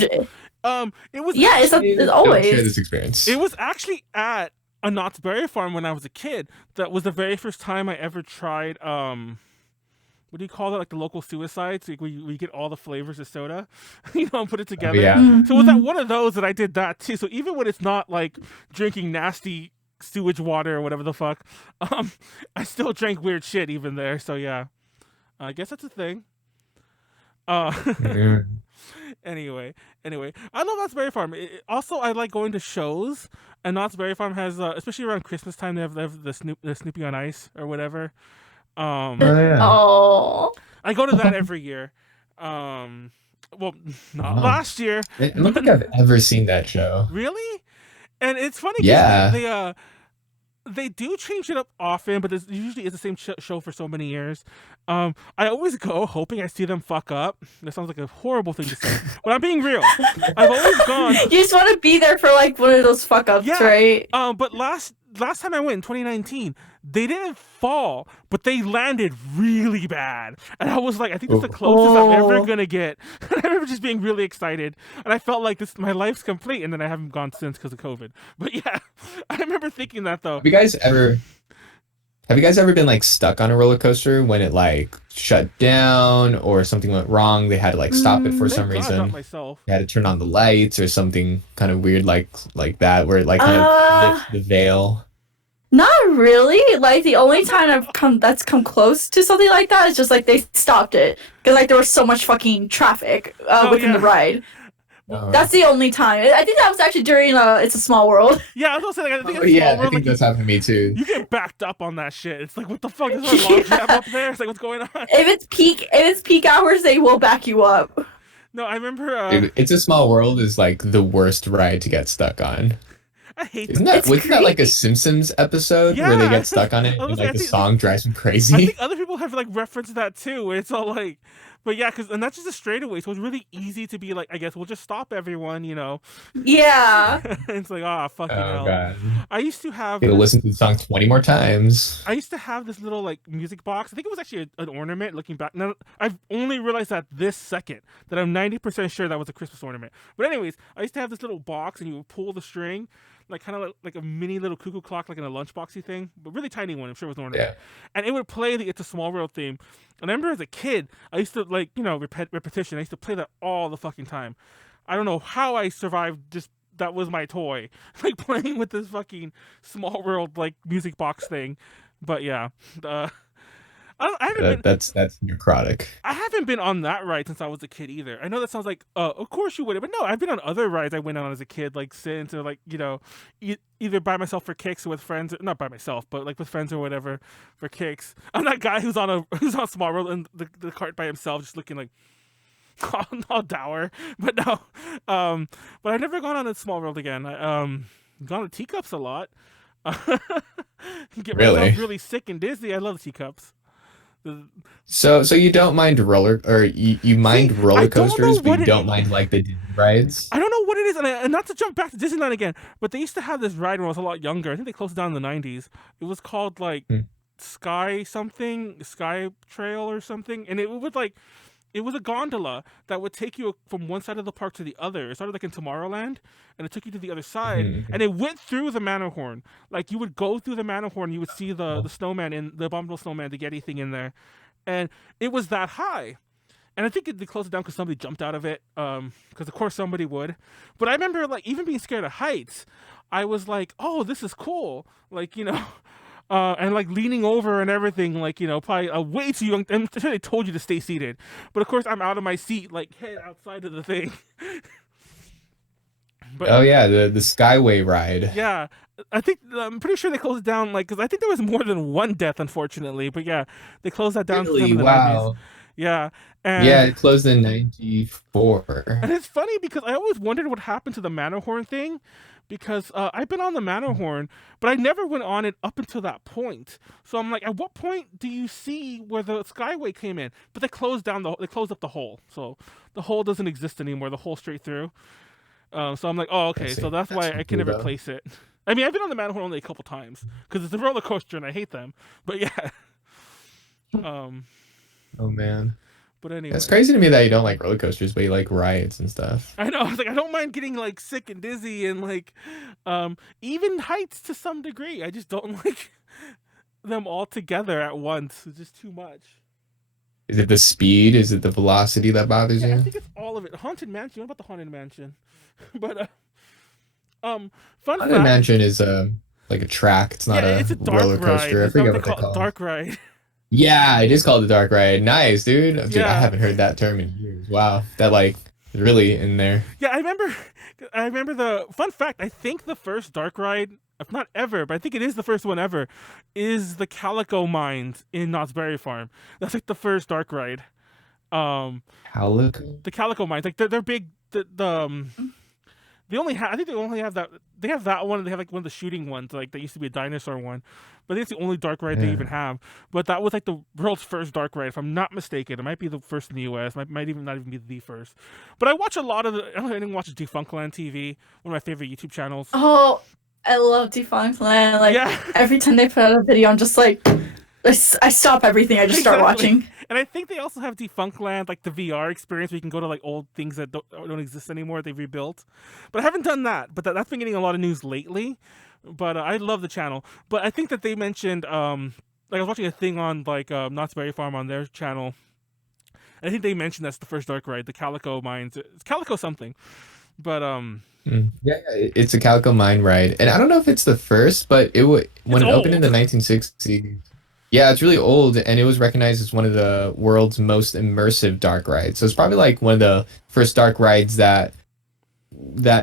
It was yeah, it's Don't share always. this experience. It was actually at a Knott's Berry Farm when I was a kid. That was the very first time I ever tried. What do you call it? Like the local suicides? Like we get all the flavors of soda, and put it together. yeah. So it was at Mhm. one of those that I did that too. So even when it's not like drinking nasty sewage water or whatever the fuck, I still drank weird shit even there. So yeah, I guess that's a thing. Yeah. Anyway, I love Knott's Berry Farm. Also, I like going to shows, and Knott's Berry Farm has, especially around Christmas time, they have the Snoopy on Ice or whatever. Oh, yeah. Oh. I go to that every year. Well, not Wow. last year, I don't think I've ever seen that show. really. And it's funny because Yeah. they do change it up often, but it usually is the same show for so many years. I always go hoping I see them fuck up. That sounds like a horrible thing to say, but I'm being real. I've always gone. You just want to be there for like one of those fuck ups, Yeah. right? But last time I went in 2019, they didn't fall, but they landed really bad. And I was like, I think that's the closest I'm ever Oh. gonna get. I remember just being really excited, and I felt like my life's complete. And then I haven't gone since because of COVID. But yeah, I remember thinking that though. Have you guys ever been like stuck on a roller coaster when it like shut down or something went wrong? They had to like stop it for some Thank God, not reason. myself. They had to turn on the lights or something kind of weird like that where it like kind of lifts the veil. Not really. Like the only time that's come close to something like that is just like they stopped it because like there was so much fucking traffic within the ride. That's the only time. I think that was actually during It's a Small World. Yeah, I was gonna say, like, I think Oh, it's yeah, Small I World, think like, that's happened to me too. you get backed up on that shit. It's like, what the fuck? Is there a log jam up there? It's like, what's going on? If it's peak hours, they will back you up. No, I remember. Dude, It's a Small World is like the worst ride to get stuck on. I hate Wasn't that. that like a Simpsons episode where they Yeah. get stuck on it I was and like, like I the think- song drives them I crazy? think other people have like referenced that too. It's all like, but yeah, and that's just a straightaway. So it's really easy to be like, I guess we'll just stop everyone, Yeah. It's like, fucking Oh hell. god. I used to have. You'll listen to the song 20 more times. I used to have this little like music box. I think it was actually an ornament. Looking back, now I've only realized that this second that I'm 90% sure that was a Christmas ornament. But anyways, I used to have this little box, and you would pull the string, like kind of like a mini little cuckoo clock, like in a lunchboxy thing, but really tiny one. I'm sure it was an ornament. Yeah. And it would play the "It's a Small World" theme. And I remember as a kid, I used to like repetition. I used to play that all the fucking time. I don't know how I survived. Just that was my toy, like playing with this fucking Small World like music box thing. But yeah, I haven't been. That's necrotic. I haven't been on that ride since I was a kid either. I know that sounds like, of course you would, but no, I've been on other rides I went on as a kid, like since, or like either by myself for kicks or with friends, not by myself, but like with friends or whatever for kicks. I'm that guy who's on Small World and the cart by himself, just looking like, all dour. But no, but I've never gone on a Small World again. I gone to teacups a lot. Get Really? myself really sick and dizzy. I love teacups. So you don't mind you mind See, roller I don't know coasters, but what you it don't is. mind like the Disney rides? I don't know what it is, and not to jump back to Disneyland again, but they used to have this ride when I was a lot younger. I think they closed it down in the 90s. It was called like Hmm. Sky Trail or something, and it would like it was a gondola that would take you from one side of the park to the other. It started like in Tomorrowland, and it took you to the other side, Mhm. and it went through the Matterhorn. Like you would go through the Matterhorn, you would see Oh. the snowman in the abominable snowman, the Yeti thing in there, and it was that high. And I think they closed it down because somebody jumped out of it. Because of course somebody would. But I remember like even being scared of heights. I was like, oh, this is cool. Like and like leaning over and everything. Like probably way too young. I'm sure they told you to stay seated, but of course I'm out of my seat, like head outside of the thing. But Oh yeah, the Skyway ride. yeah, I'm pretty sure they closed it down. Like because I think there was more than one death, unfortunately. But yeah, they closed that down sometime Really? in the 90s. Wow. Yeah, Yeah, and it closed in '94. And it's funny because I always wondered what happened to the Matterhorn thing, because I've been on the Matterhorn, but I never went on it up until that point. So I'm like, at what point do you see where the Skyway came in? But they closed up the hole, so the hole doesn't exist anymore. The hole straight through. So I'm like, oh, I okay, see. so that's That's why I can cool, never though. place it. I mean, I've been on the Matterhorn only a couple times because it's a roller coaster and I hate them. But yeah, um, Oh man. but anyway. That's crazy to me that you don't like roller coasters, but you like rides and stuff. I know. I was like, I don't mind getting like sick and dizzy and like, even heights to some degree. I just don't like them all together at once. It's just too much. Is it the speed? Is it the velocity that bothers Yeah, I you? think it's all of it. Haunted Mansion. What about the Haunted Mansion? But fun Haunted fact. Mansion is like a track. It's not Yeah, a it's a roller dark ride. coaster. I It's not forget what what they they call it, call. dark ride. Yeah, it is called the dark ride. Nice, dude. Dude, I Yeah. haven't heard that term in years. Wow, that like is really in there. Yeah, I remember the fun fact. I think the first dark ride, if not ever, but I think it is the first one ever, is the Calico Mines in Knott's Berry Farm. That's like the first dark ride. Calico. The Calico Mines, like they're big. They only have. I think they only have that. They have that one. And they have like one of the shooting ones. Like that used to be a dinosaur one, but I think it's the only dark ride they Yeah. even have. But that was like the world's first dark ride, if I'm not mistaken. It might be the first in the U.S. Might even not even be the first. But I watch a lot of the. I didn't watch Defunctland TV, one of my favorite YouTube channels. Oh, I love Defunctland. Like Yeah. every time they put out a video, I'm just like, I stop everything. I just start Exactly. watching. And I think they also have Defunctland, like the VR experience where you can go to like old things that don't exist anymore. They've rebuilt, but I haven't done that. But that's been getting a lot of news lately. But I love the channel. But I think that they mentioned, like I was watching a thing on like Knott's Berry Farm on their channel. And I think they mentioned that's the first dark ride, the Calico Mines. It's Calico something. But Yeah, it's a Calico Mine ride, and I don't know if it's the first, but when it opened in the old. 1960s. Yeah, it's really old, and it was recognized as one of the world's most immersive dark rides. So it's probably like one of the first dark rides that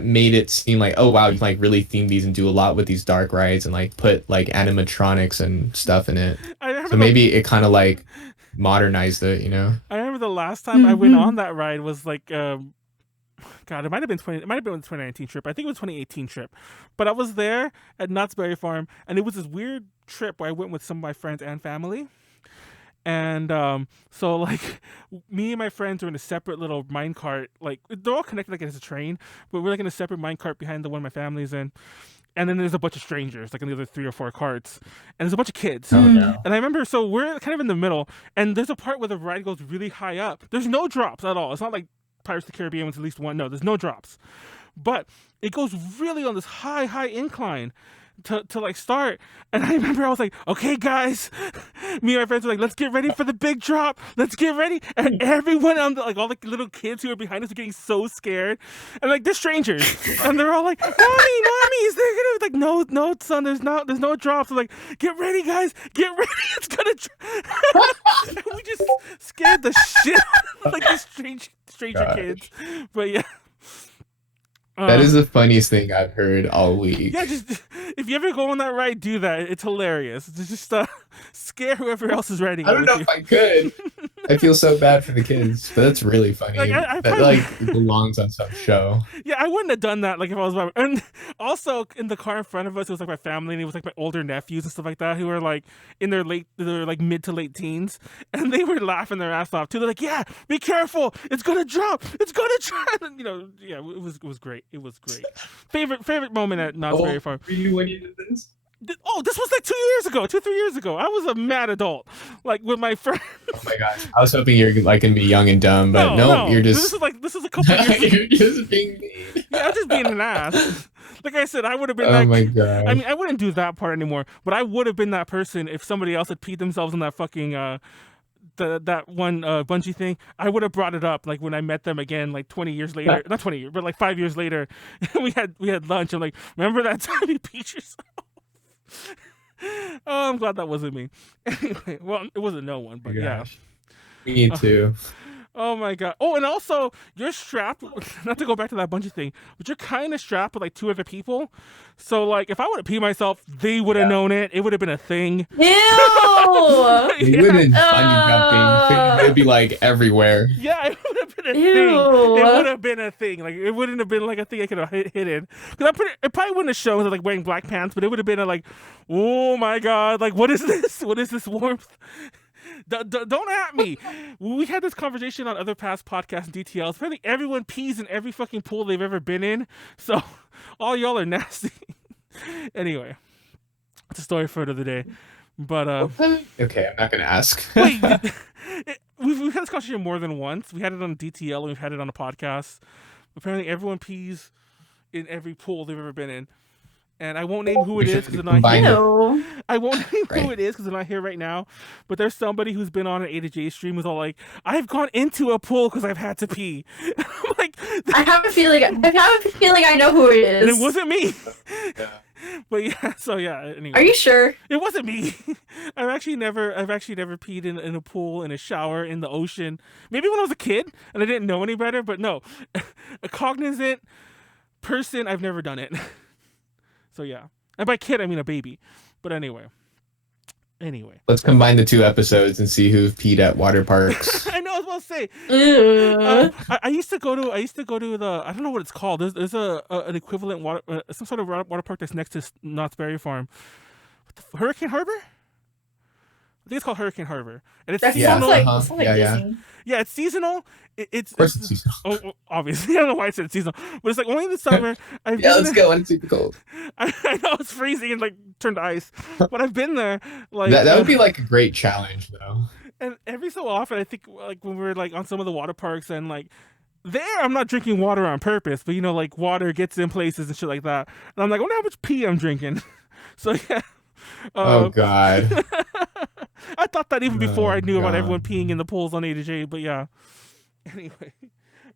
made it seem like, oh wow, you can like really theme these and do a lot with these dark rides and like put like animatronics and stuff in it. I remember So maybe it kind of like modernized it, you know? I remember the last time I went Mhm. on that ride was like, God, it might have been the 2019 trip. I think it was 2018 trip, but I was there at Knott's Berry Farm, and it was this weird trip where I went with some of my friends and family, and so like me and my friends were in a separate little mine cart. Like they're all connected like it's a train, but we're like in a separate mine cart behind the one my family's in. And then there's a bunch of strangers, like in the other 3 or 4 carts, and there's a bunch of kids. Oh no. And I remember, so we're kind of in the middle, and there's a part where the ride goes really high up. There's no drops at all. It's not like Pirates of the Caribbean with at least one. No, there's no drops. But it goes really on this high incline to like start. And I remember I was like, okay, guys. Me and my friends were like, let's get ready for the big drop. Let's get ready. And everyone on the, like all the little kids who were behind us were getting so scared. And like they're strangers. And they're all like, mommy, is there gonna be like no son, there's no drops. I'm like, get ready, guys, get ready, it's gonna and we just scared the shit out of, like the stranger Gosh. kids. But yeah. That is the funniest thing I've heard all week. Yeah, just if you ever go on that ride, do that. It's hilarious. Just scare whoever else is riding. I don't know with if I could. I feel so bad for the kids, but that's really funny. Like, I That probably- like belongs on some show. Yeah, I wouldn't have done that like if I was by. And also in the car in front of us, it was like my family, and it was like my older nephews and stuff like that who were like in their like mid to late teens, and they were laughing their ass off too. They're like, "Yeah, be careful, it's gonna drop, it's gonna drop." And, yeah, it was great. It was great. Favorite moment at Knott's Berry Farm. Were you when you did this? Oh, this was like 3 years ago. I was a mad adult, like with my friend. Oh my gosh! I was hoping you're like gonna be young and dumb, but no, you're just. This is a couple years. You're just being mean. Yeah, I'm just being an ass. Like I said, I would have been. Oh my god! I mean, I wouldn't do that part anymore, but I would have been that person if somebody else had peed themselves on that fucking that one bungee thing. I would have brought it up like when I met them again, like 20 years later. Not 20 years, but like 5 years later. we had lunch. I'm like, remember that time you peed yourself? Oh, I'm glad that wasn't me. Anyway, well, it wasn't no one, but yeah. Me too. Oh my god. Oh, and also you're strapped. Not to go back to that bungee thing, but you're kind of strapped with like two other people. So like, if I would have peed myself, they would have known it. It would have been a thing. Ew! You wouldn't bungee jumping. It would be like everywhere. Yeah, it would have been a Ew. thing. It would have been a thing. Like it wouldn't have been like a thing I could have hidden. Because it probably wouldn't have shown like wearing black pants, but it would have been like, oh my god, like what is this? What is this warmth? Don't at me. We had this conversation on other past podcasts and DTLs. Apparently everyone pees in every fucking pool they've ever been in. So all y'all are nasty. Anyway, it's a story for another day. But okay, I'm not gonna ask. wait, we've had this conversation more than once. We had it on DTL and we've had it on a podcast. Apparently everyone pees in every pool they've ever been in. And I won't name who it is because they're not here. Ew. I won't name who it is because they're not here right now. But there's somebody who's been on an A to J stream who's all like, I've gone into a pool because I've had to pee. I'm like, I have a feeling I know who it is. and it wasn't me. Yeah. But yeah, so yeah. Anyway, Are you sure? it wasn't me. I've actually never peed in a pool, in a shower, in the ocean. Maybe when I was a kid and I didn't know any better. But no, a cognizant person, I've never done it. So yeah, and by kid I mean a baby. But anyway. Let's combine the two episodes and see who peed at water parks. I know, I was about to say. Ew. I used to go to the, I don't know what it's called. There's an equivalent water, some sort of water park that's next to Knott's Berry Farm. Hurricane Harbor? I think it's called Hurricane Harbor, and it's That seasonal. sounds like Yeah. Disney. Yeah, it's seasonal. It's Of course it's seasonal. Oh, obviously, I don't know why I said seasonal, but it's like only in the summer. Yeah, let's go when it's super cold. I know it's freezing and like turned to ice, but I've been there. Like That would be like a great challenge, though. And every so often, I think like when we're like on some of the water parks and like there, I'm not drinking water on purpose, but like water gets in places and shit like that, and I'm like, I wonder how much pee I'm drinking. So yeah. Oh god. I thought that even before I knew about God. everyone peeing in the pools on A to J, but yeah. Anyway,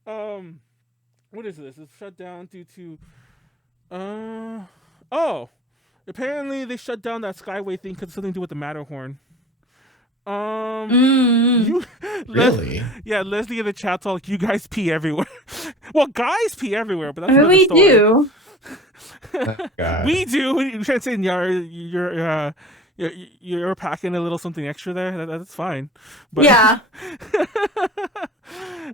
what is this? It's shut down due to, apparently they shut down that Skyway thing because something to do with the Matterhorn. You Really? yeah, Leslie in the chat's all like, you guys pee everywhere. Well, guys pee everywhere, but that's I mean, another we story. do. Oh, god. We do. You're trying to say you're packing a little something extra there. That's fine. But Yeah.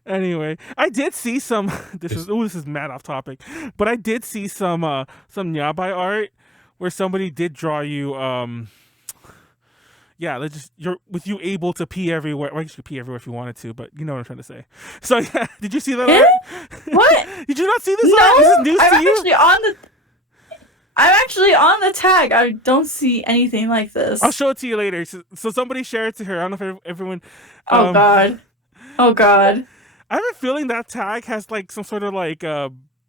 anyway, I did see some. This is mad off topic, but I did see some Nyabai art where somebody did draw you. Yeah, you're able to pee everywhere. Well, you could pee everywhere if you wanted to, but you know what I'm trying to say. So yeah, did you see that art? What? Did you not see this No, art? This is news to I'm you. actually on the tag. I don't see anything like this. I'll show it to you later. So somebody shared it to her. I don't know if everyone. Oh god. Oh god. I have a feeling that tag has like some sort of like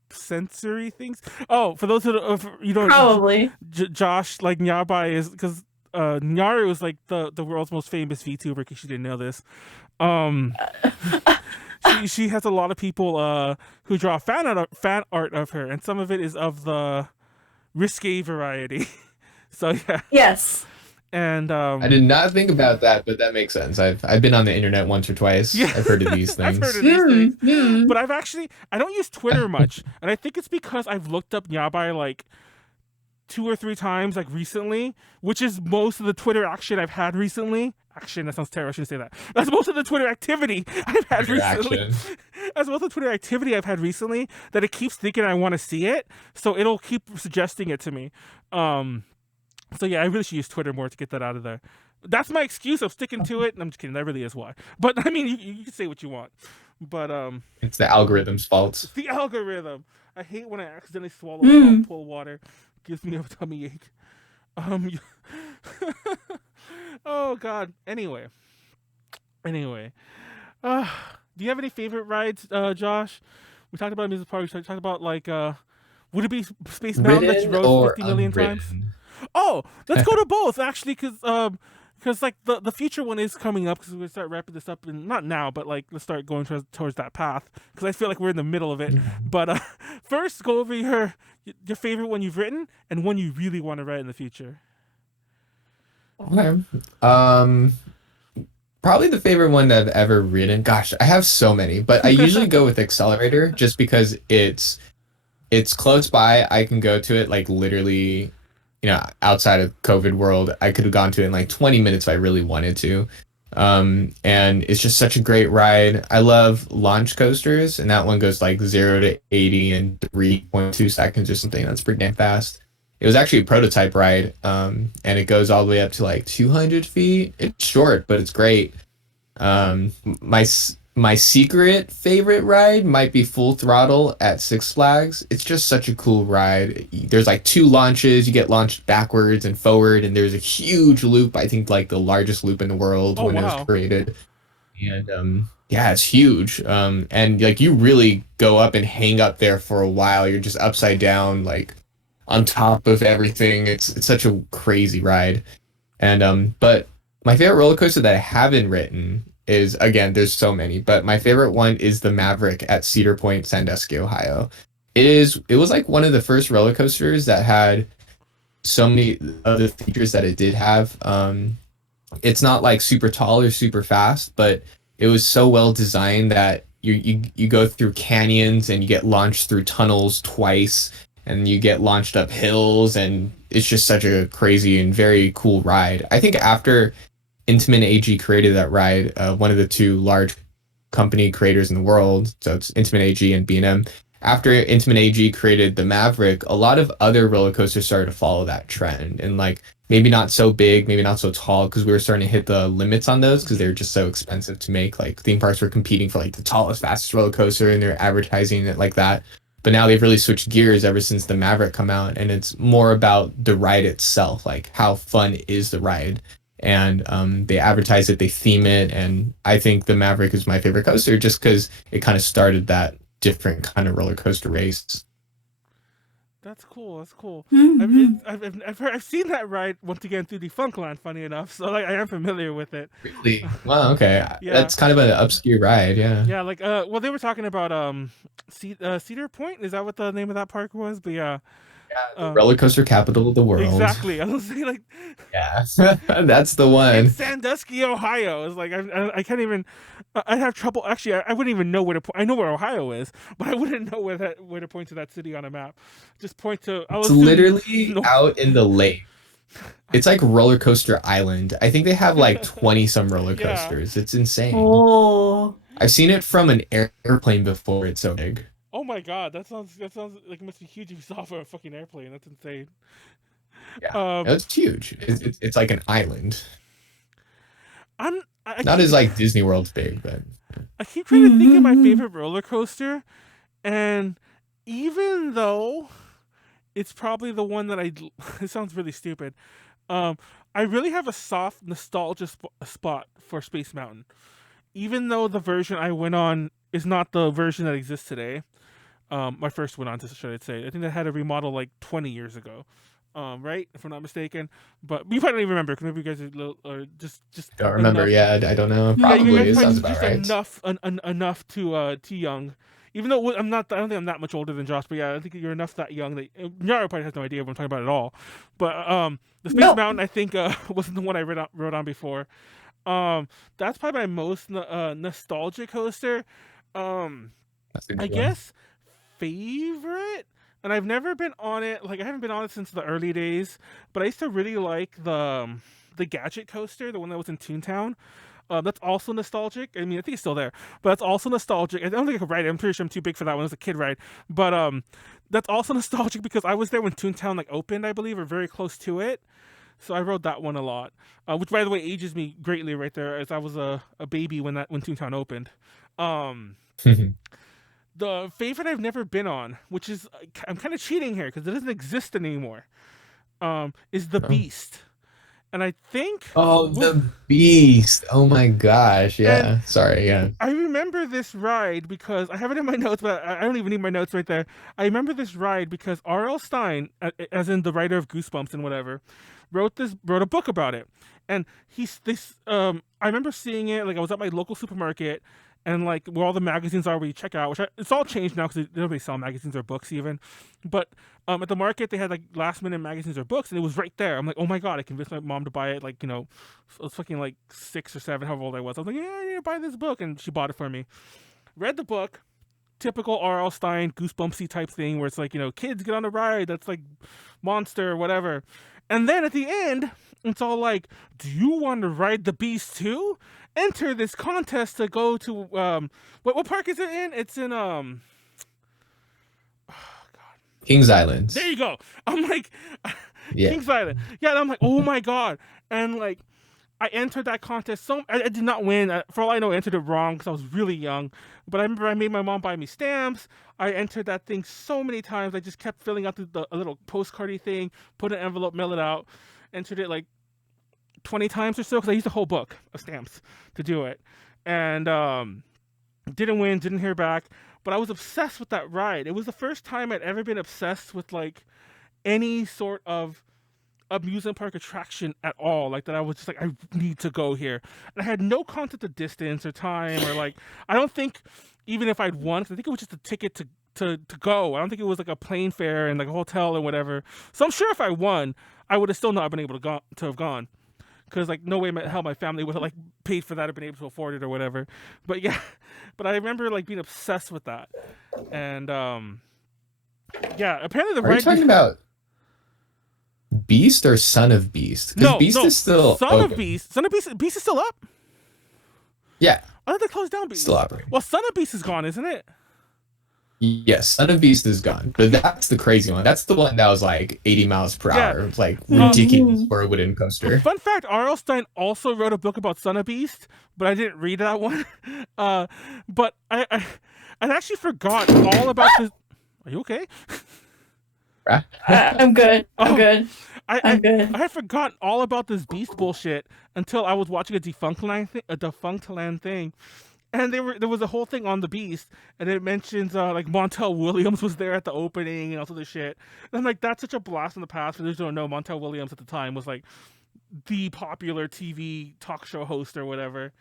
sensory things. Oh, for those who you don't Probably. Josh, like Nyabai is because Nyaru is like the world's most famous VTuber. In case you didn't know this, she has a lot of people who draw fan art of her, and some of it is of the risque variety. So yeah. Yes. And I did not think about that, but that makes sense. I've been on the internet once or twice. Yeah. I've heard of these things. I've heard of these things. Mm. But I don't use Twitter much, and I think it's because I've looked up Nyabai like 2 or 3 times like recently, which is most of the Twitter action I've had recently action. That sounds terrible. I shouldn't say that. That's most of the Twitter activity I've had recently. That's most of the Twitter activity I've had recently that it keeps thinking I want to see it, so it'll keep suggesting it to me. So yeah, I really should use Twitter more to get that out of there. That's my excuse. I'm sticking to it. I'm just kidding. That really is why. But I mean, you can say what you want. But it's the algorithm's fault. the algorithm. I hate when I accidentally swallow pool water. It gives me a tummy ache. Oh God. Anyway. Do you have any favorite rides, Josh? We talked about amusement parks. We talked about like, would it be Space Mountain that you rode 50 million times? Oh, let's go to both actually, because like the future one is coming up, because we're gonna start wrapping this up, and not now, but like let's start going towards that path, because I feel like we're in the middle of it. But first, go over your favorite one you've written and one you really want to write in the future. Okay. Probably the favorite one that I've ever written. Gosh, I have so many, but I usually go with Accelerator just because it's close by. I can go to it like literally, outside of COVID world, I could have gone to it in like 20 minutes if I really wanted to. And it's just such a great ride. I love launch coasters, and that one goes like 0 to 80 in 3.2 seconds or something. That's pretty damn fast. It was actually a prototype ride, and it goes all the way up to like 200 feet. It's short, but it's great. My secret favorite ride might be Full Throttle at Six Flags. It's just such a cool ride. There's like 2 launches. You get launched backwards and forward, and there's a huge loop. I think like the largest loop in the world when it was created. And yeah, it's huge. And like you really go up and hang up there for a while. You're just upside down, like on top of everything. It's such a crazy ride. And but my favorite roller coaster that I haven't written is, again, there's so many, but my favorite one is the Maverick at Cedar Point, Sandusky, Ohio. It was like one of the first roller coasters that had so many other features that it did have. It's not like super tall or super fast, but it was so well designed that you go through canyons and you get launched through tunnels twice, and you get launched up hills, and it's just such a crazy and very cool ride. I think after Intamin AG created that ride, one of the 2 large company creators in the world, so it's Intamin AG and B&M. After Intamin AG created the Maverick, a lot of other roller coasters started to follow that trend, and like maybe not so big, maybe not so tall, because we were starting to hit the limits on those because they were just so expensive to make. Like theme parks were competing for like the tallest, fastest roller coaster, and they're advertising it like that. But now they've really switched gears ever since the Maverick come out, and it's more about the ride itself, like how fun is the ride. And they advertise it, they theme it, and I think the Maverick is my favorite coaster just because it kind of started that different kind of roller coaster race. That's cool. That's cool. Mm-hmm. I've seen that ride once again through the Funkland, funny enough. So like I am familiar with it. Really? Wow. Okay. Yeah. That's kind of an obscure ride. Yeah. Yeah. Like well, they were talking about Cedar Point. Is that what the name of that park was? But yeah. The roller coaster capital of the world. Exactly. I was saying like. Yeah. That's the one. In Sandusky, Ohio. It's like I can't even. I'd have trouble. Actually, I wouldn't even know where to point. I know where Ohio is, but I wouldn't know where to point to that city on a map. Just point to. It's literally out in the lake. It's like Roller Coaster Island. I think they have like 20 some roller coasters. Yeah. It's insane. Oh. I've seen it from an airplane before. It's so big. Oh my God, that sounds like it must be huge if you saw it from a fucking airplane. That's insane. Yeah, it's huge. It's like an island. I not as like Disney World's big, but I keep trying to think of my favorite roller coaster, and even though it's probably the one that it sounds really stupid, I really have a soft nostalgia spot for Space Mountain, even though the version I went on is not the version that exists today. My first went on to, should I say? I think they had a remodel like 20 years ago. Right, if I'm not mistaken, but you probably don't even remember because maybe you guys are just don't remember. Yeah, I don't know. Probably it sounds about right. Enough too young. Even though I don't think I'm that much older than Josh, but yeah, I think you're enough that young that Nyaru probably has no idea what I'm talking about at all. But the Space Mountain, I think, wasn't the one I wrote on before. That's probably my most nostalgic coaster. I guess favorite. And I've never been on it. Like I haven't been on it since the early days. But I used to really like the the Gadget coaster, the one that was in Toontown. That's also nostalgic. I mean, I think it's still there, but that's also nostalgic. I don't think I could ride it. I'm pretty sure I'm too big for that one. It was a kid ride, but that's also nostalgic because I was there when Toontown like opened, I believe, or very close to it. So I rode that one a lot, which by the way ages me greatly right there, as I was a baby when Toontown opened. The favorite I've never been on, which is I'm kind of cheating here because it doesn't exist anymore, is the Beast. And I think the Beast. Oh my gosh. Yeah. Sorry. Yeah. I remember this ride because I have it in my notes, but I don't even need my notes right there. I remember this ride because R.L. Stine, as in the writer of Goosebumps and whatever, wrote a book about it. And I remember seeing it, like I was at my local supermarket, and like where all the magazines are where you check out, it's all changed now because they don't really sell magazines or books even. But at the market they had like last minute magazines or books, and it was right there. I'm like, oh my god! I convinced my mom to buy it. Like, I was fucking like 6 or 7, however old I was. I was like, yeah, I need to buy this book, and she bought it for me. Read the book, typical R.L. Stine Goosebumpsy type thing, where it's like, kids get on a ride that's like monster or whatever. And then at the end, it's all like, do you want to ride the Beast too? Enter this contest to go to what park is it in? It's in Kings Island. There you go. I'm like, yeah. Kings Island. Yeah, and I'm like, oh my god. And like, I entered that contest. I did not win. For all I know, I entered it wrong because I was really young. But I remember I made my mom buy me stamps. I entered that thing so many times. I just kept filling out a little postcardy thing, put an envelope, mail it out, entered it like 20 times or so because I used a whole book of stamps to do it. And didn't win, didn't hear back. But I was obsessed with that ride. It was the first time I'd ever been obsessed with like any sort of amusement park attraction at all. Like that I was just like, I need to go here. And I had no concept of distance or time or like, I don't think even if I'd won, 'cause I think it was just a ticket to go. I don't think it was like a plane fare and like a hotel or whatever. So I'm sure if I won, I would have still not been able to have gone. Because like no way in hell my family would have like paid for that or been able to afford it or whatever. But yeah, but I remember like being obsessed with that. And yeah, apparently the Are you talking about Beast or Son of Beast? Because Beast is still Son open. of Beast. Son of Beast is still up? Yeah. I thought they closed down Beast. Still operating. Well, Son of Beast is gone, isn't it? Yes, Son of Beast is gone, but that's the crazy one. That's the one that was like 80 miles per hour, like ridiculous for a wooden coaster. Fun fact: R.L. Stine also wrote a book about Son of Beast, but I didn't read that one. But I actually forgot all about this. Are you okay? I'm good. I'm good. I'm good. I had forgotten all about this Beast bullshit until I was watching a Defunctland thing. And there was a whole thing on the Beast, and it mentions like Montel Williams was there at the opening and all this shit. And I'm like, that's such a blast in the past. For those who don't know, Montel Williams at the time was like the popular TV talk show host or whatever.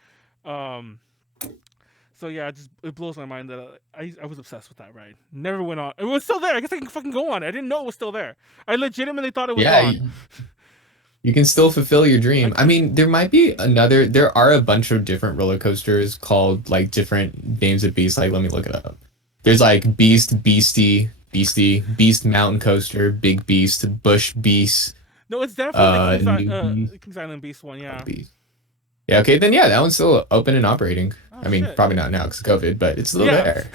So yeah, it blows my mind that I was obsessed with that ride. Never went on. It was still there. I guess I can fucking go on it. I didn't know it was still there. I legitimately thought it was gone. You can still fulfill your dream. I mean, there are a bunch of different roller coasters called like different names of beasts. Like, let me look it up. There's like Beast, Beastie, Beast Mountain Coaster, Big Beast, Bush Beast. No, it's definitely Kings Island Beast one, yeah. Beast. Yeah, okay, then yeah, that one's still open and operating. Oh, I mean, shit. probably not now because of COVID, but it's still there.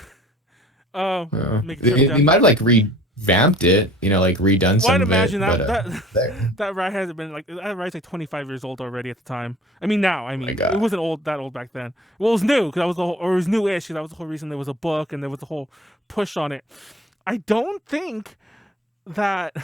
They might have like revamped it, like redone some I'd of imagine it. that ride hasn't been like that ride's like 25 years old already at the time. I mean now, it wasn't that old back then. Well, it was new because it was newish because that was the whole reason there was a book and there was a whole push on it. I don't think that,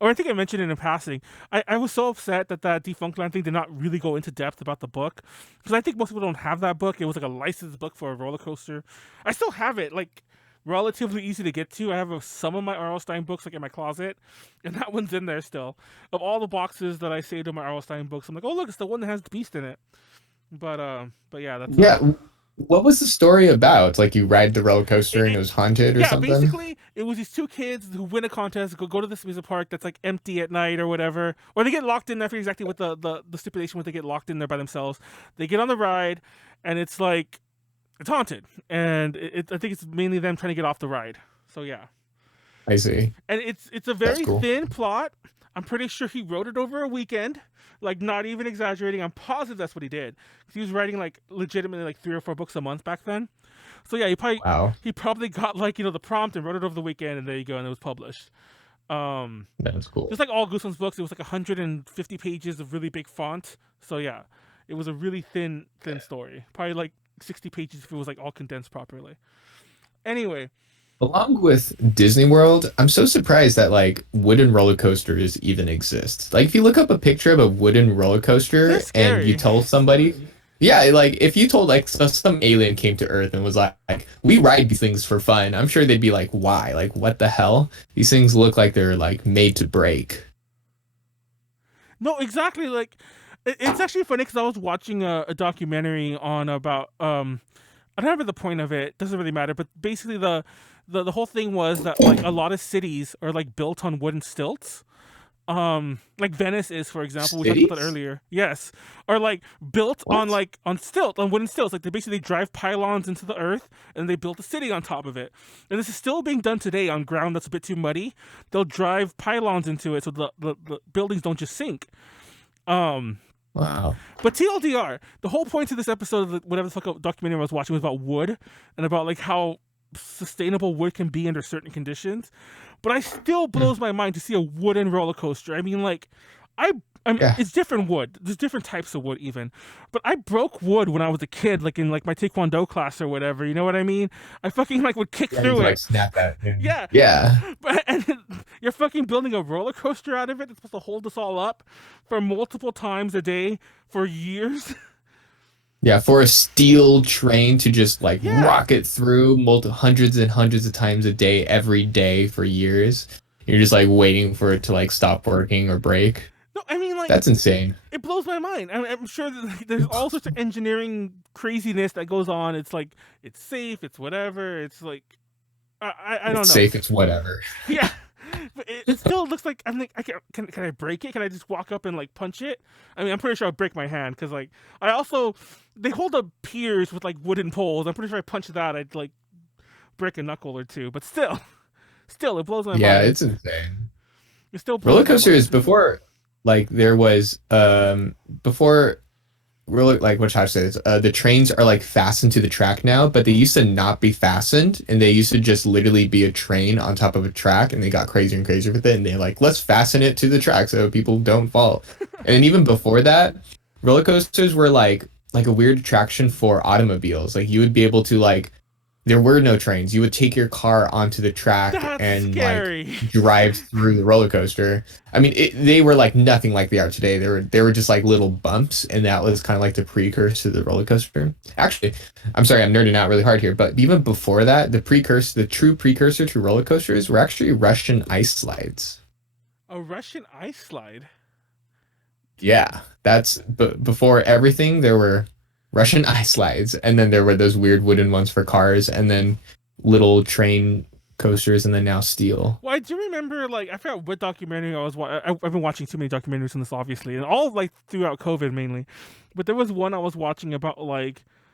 or I think I mentioned it in passing. I was so upset that Defunctland thing did not really go into depth about the book because I think most people don't have that book. It was like a licensed book for a roller coaster. I still have it, like relatively easy to get to. I have some of my R.L. Stine books like in my closet, and that one's in there still. Of all the boxes that I saved in my R.L. Stine books, I'm like, oh look, it's the one that has the Beast in it. But yeah, that's What was the story about? Like you ride the roller coaster and it was haunted or something? Yeah, basically it was these two kids who win a contest, go to this amusement park that's like empty at night or whatever, or they get locked in there. I forget exactly what the stipulation was. They get locked in there by themselves. They get on the ride, and it's like it's haunted, and I think it's mainly them trying to get off the ride. So yeah, I see. And it's a very thin plot. I'm pretty sure he wrote it over a weekend. Like, not even exaggerating. I'm positive that's what he did. 'Cause he was writing like legitimately like 3 or 4 books a month back then. So yeah, Wow, he probably got like the prompt and wrote it over the weekend, and there you go, and it was published. that's cool. Just like all Goosebumps books, it was like 150 pages of really big font. So yeah, it was a really thin story. Probably like 60 pages if it was like all condensed properly. Anyway, Along with Disney World, I'm so surprised that like wooden roller coasters even exist. Like if you look up a picture of a wooden roller they're coaster and you scary. tell somebody, yeah, like if you told like some alien came to Earth and was like, we ride these things for fun, I'm sure they'd be like, why? Like what the hell? These things look like they're like made to break. No, exactly. Like, it's actually funny because I was watching a documentary on about I don't remember the point of it. Doesn't really matter. But basically, the whole thing was that like a lot of cities are like built on wooden stilts. Like Venice is, for example. We talked about that Cities? earlier. Yes, or like built on What? like on wooden stilts. Like they basically drive pylons into the earth and they built a city on top of it. And this is still being done today on ground that's a bit too muddy. They'll drive pylons into it so the buildings don't just sink. Um, Wow. but TLDR, the whole point of this episode of whatever the fuck documentary I was watching was about wood and about like how sustainable wood can be under certain conditions. But I still Hmm. blows my mind to see a wooden roller coaster. I mean, like, I, I mean, Yeah. it's different wood. There's different types of wood even. But I broke wood when I was a kid, like in like my Taekwondo class or whatever. You know what I mean? I fucking like would kick Yeah, you through can it. like snap that. Yeah, Yeah. but and you're fucking building a roller coaster out of it that's supposed to hold us all up for multiple times a day for years. Yeah, for a steel train to just like Yeah. rocket through hundreds and hundreds of times a day, every day for years. You're just like waiting for it to like stop working or break. No, I mean like That's insane. it blows my mind. I'm sure that like, there's all sorts of engineering craziness that goes on. It's like it's safe, it's whatever. It's like I don't It's know. safe, it's whatever. Yeah. But it still looks like I'm like can I break it? Can I just walk up and like punch it? I mean, I'm pretty sure I'll break my hand because like I also they hold up piers with like wooden poles. I'm pretty sure I punch that I'd like break a knuckle or two. But still it blows my Yeah, mind. it's insane. It still Roller blows my coasters mind. before like there was before roller like what should I say this? The trains are like fastened to the track now, but they used to not be fastened and they used to just literally be a train on top of a track and they got crazier and crazier with it and they're like, let's fasten it to the track so people don't fall. And even before that, roller coasters were like a weird attraction for automobiles. Like you would be able to like there were no trains. You would take your car onto the track That's and like scary. drive through the roller coaster. I mean, they were like nothing like they are today. They were just like little bumps, and that was kind of like the precursor to the roller coaster. Actually, I'm sorry, I'm nerding out really hard here, but even before that, the true precursor to roller coasters were actually Russian ice slides. A Russian ice slide. Yeah, before everything. There were Russian ice slides, and then there were those weird wooden ones for cars, and then little train coasters, and then now steel. Well, I do remember, like, I forgot what documentary I was. I've been watching too many documentaries on this, obviously, and all like throughout COVID mainly. But there was one I was watching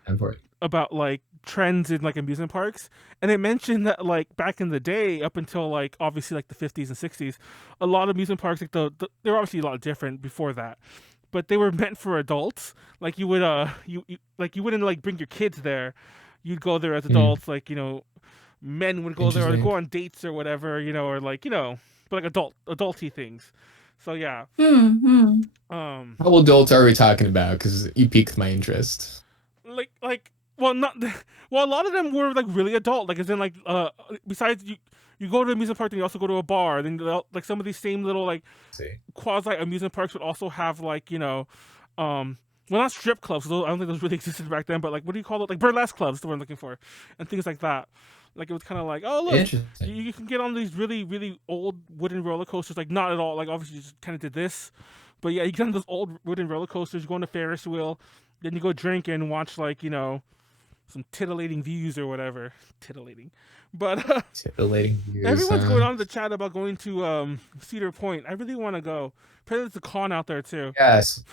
And for about like trends in like amusement parks, and it mentioned that like back in the day, up until like obviously like the 50s and 60s, a lot of amusement parks like they were obviously a lot different before that, but they were meant for adults. Like you would you like you wouldn't like bring your kids there. You'd go there as Mm, adults, like men would go there or interesting. go on dates or whatever, or like but like adulty things. So yeah, Hmm. um, How adults are we talking about? Because you piqued my interest. like well not well a lot of them were like really adult, like as in like besides you go to an amusement park, then you also go to a bar. Then like some of these same little like Let's see. quasi amusement parks would also have like well, not strip clubs. I don't think those really existed back then. But like, what do you call it? Like burlesque clubs. Is the word I'm looking for, and things like that. Like it was kind of like, oh look, Interesting. you can get on these really really old wooden roller coasters. Like not at all. Like obviously you just kind of did this, but yeah, you get on those old wooden roller coasters. You go on the Ferris wheel, then you go drink and watch like some titillating views or whatever. Titillating, but Titillating views, everyone's going huh? on in the chat about going to Cedar Point. I really want to go. Apparently, there's a con out there too. Yes.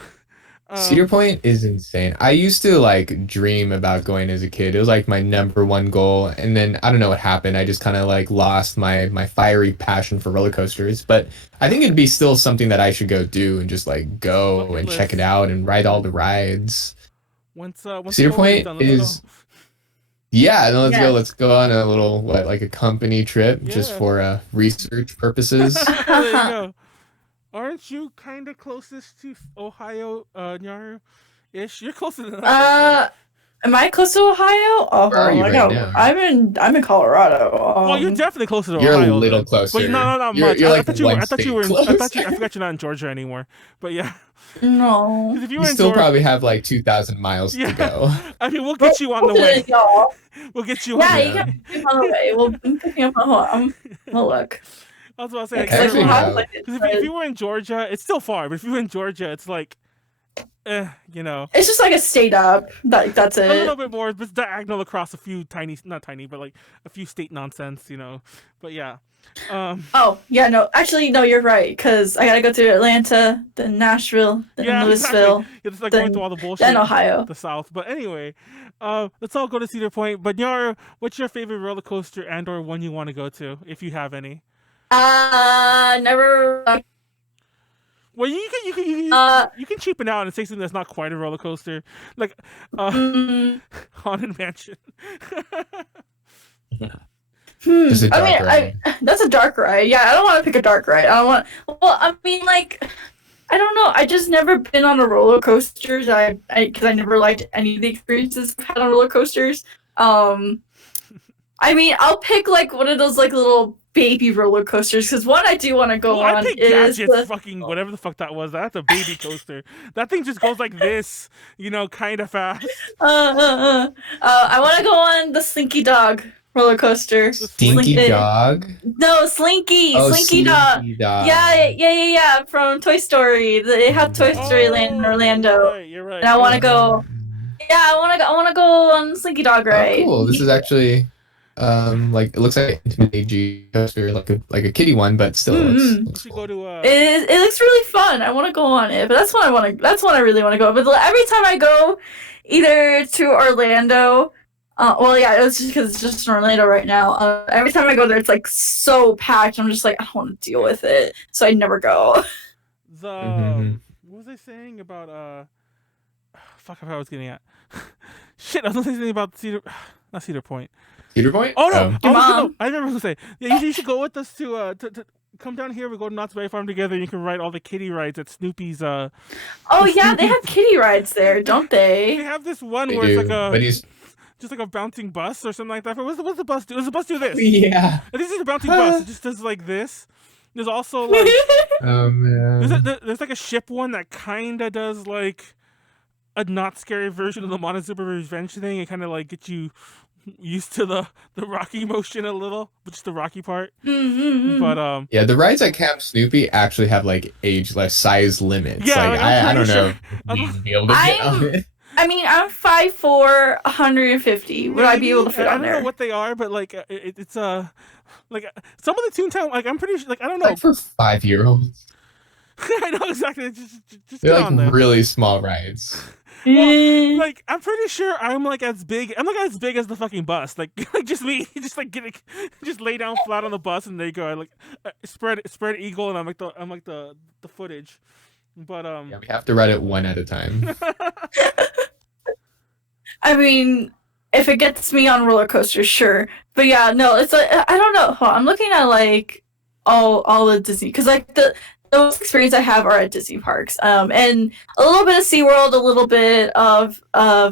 Cedar Point is insane. I used to like dream about going as a kid. It was like my number one goal, and then I don't know what happened. I just kind of like lost my fiery passion for roller coasters. But I think it'd be still something that I should go do and just like go Bucket and check it list. out and ride all the rides. Once Cedar COVID's Point done, let's is go. yeah. Then let's go. Yes. Let's go on a little what like a company trip just Yeah. for research purposes. There you go. Aren't you kind of closest to Ohio, Nyaru? Ish. You're closer than us. Am I close to Ohio? Oh, Where are you I right know. now? I'm in Colorado. Well, you're definitely closer to You're a Ohio. little then. closer. But no, not You're- much. you're I like thought you. one I thought you were. I state thought close. I forgot you're not in Georgia anymore. But yeah, No. 'cause if you You were in still Georgia, probably have like 2,000 miles yeah. to go. I mean, we'll get you on the Closer way. than y'all. We'll get you on Yeah, the you Yeah. can pick me up on the way. We'll pick me up on We'll look. I was about to say, like, Because Actually, like, no. if you were in Georgia, it's still far. But if you were in Georgia, it's like, you know, it's just like a state up. That's a little it. bit more. It's diagonal across a few tiny, not tiny, but like a few state nonsense, you know. But yeah, Oh, yeah, no. Actually, no, you're right. Because I gotta go to Atlanta, then Nashville, then yeah, Louisville, exactly. It's like then- going through all the bullshit. then Ohio. The South. But anyway, let's all go to Cedar Point. But Yara, what's your favorite roller coaster and/or one you want to go to, if you have any? Never. Well, you can cheapen out and say something that's not quite a roller coaster, like mm, Haunted Mansion. Just a I mean, dark ride. that's a dark ride. Yeah, I don't want to pick a dark ride. I don't want. Well, I mean, like, I don't know. I just never been on a roller coasters. Because I never liked any of the experiences I've had on roller coasters. I mean, I'll pick like one of those like little baby roller coasters because one I do want to go Well, I on think is Gadget's fucking whatever the fuck that was. That's a baby coaster. That thing just goes like this, you know, kind of fast. I want to go on the Slinky Dog roller coaster. Stinky Slink- Dog? No, Slinky. Oh, Slinky Dog. Slinky Dog. Yeah, from Toy Story. They have Toy Story Land in Orlando. You're right. And I want to go. Yeah, I want to go on Slinky Dog ride. Oh, cool. This is actually like it looks like an intimate AG coaster, like a kiddie one, but still Mhm. We looks should cool. go to It looks really fun. I want to go on it, but that's one I want to. That's one I really want to go. But every time I go, either to Orlando, well, yeah, it was just because it's just in Orlando right now. Every time I go there, it's like so packed. I'm just like, I don't want to deal with it, so I never go. the Mhm. what was I saying about fuck, I forgot what I was getting at. Shit, I was saying something about not Cedar Point. Cedar Point? Oh no, Your mom. I remember what I was gonna say. Yeah, you should go with us to come down here. We go to Knott's Berry Farm together. You can ride all the kiddie rides at Snoopy's. Oh yeah, they have kiddie rides there, don't They they? have this one They where do, it's like but he's just like a bouncing bus or something like that. What's the bus do? Does the bus do this? yeah. I think it's a bouncing bus. It just does like this. There's also like Oh man. there's like a ship one that kind of does like a not scary version of the Montezuma Revenge thing. It kind of like gets you used to the rocky motion a little, but just the rocky part. Mm-hmm. But Yeah, the rides at Camp Snoopy actually have like size limits. Yeah, like like, I'm I don't pretty know sure- if we'd be able to get on it. I mean, I'm 5'4", 150. Would I be able to fit I on don't there? know what they are, but like it's like some of the Toontown, like I'm pretty sure, like I don't know. Like for 5-year-olds. I know exactly. Just They're get on like there. really small rides. Eh. Like I'm pretty sure I'm like as big. I'm like as big as the fucking bus. Like just me. Just like just lay down flat on the bus and there you go. I like spread eagle and I'm like the footage. But Yeah, we have to ride it one at a time. I mean, if it gets me on roller coasters, sure. But yeah, no, it's like I don't know. Hold on, I'm looking at like all the Disney because like the most experience I have are at Disney parks. And a little bit of SeaWorld, a little bit of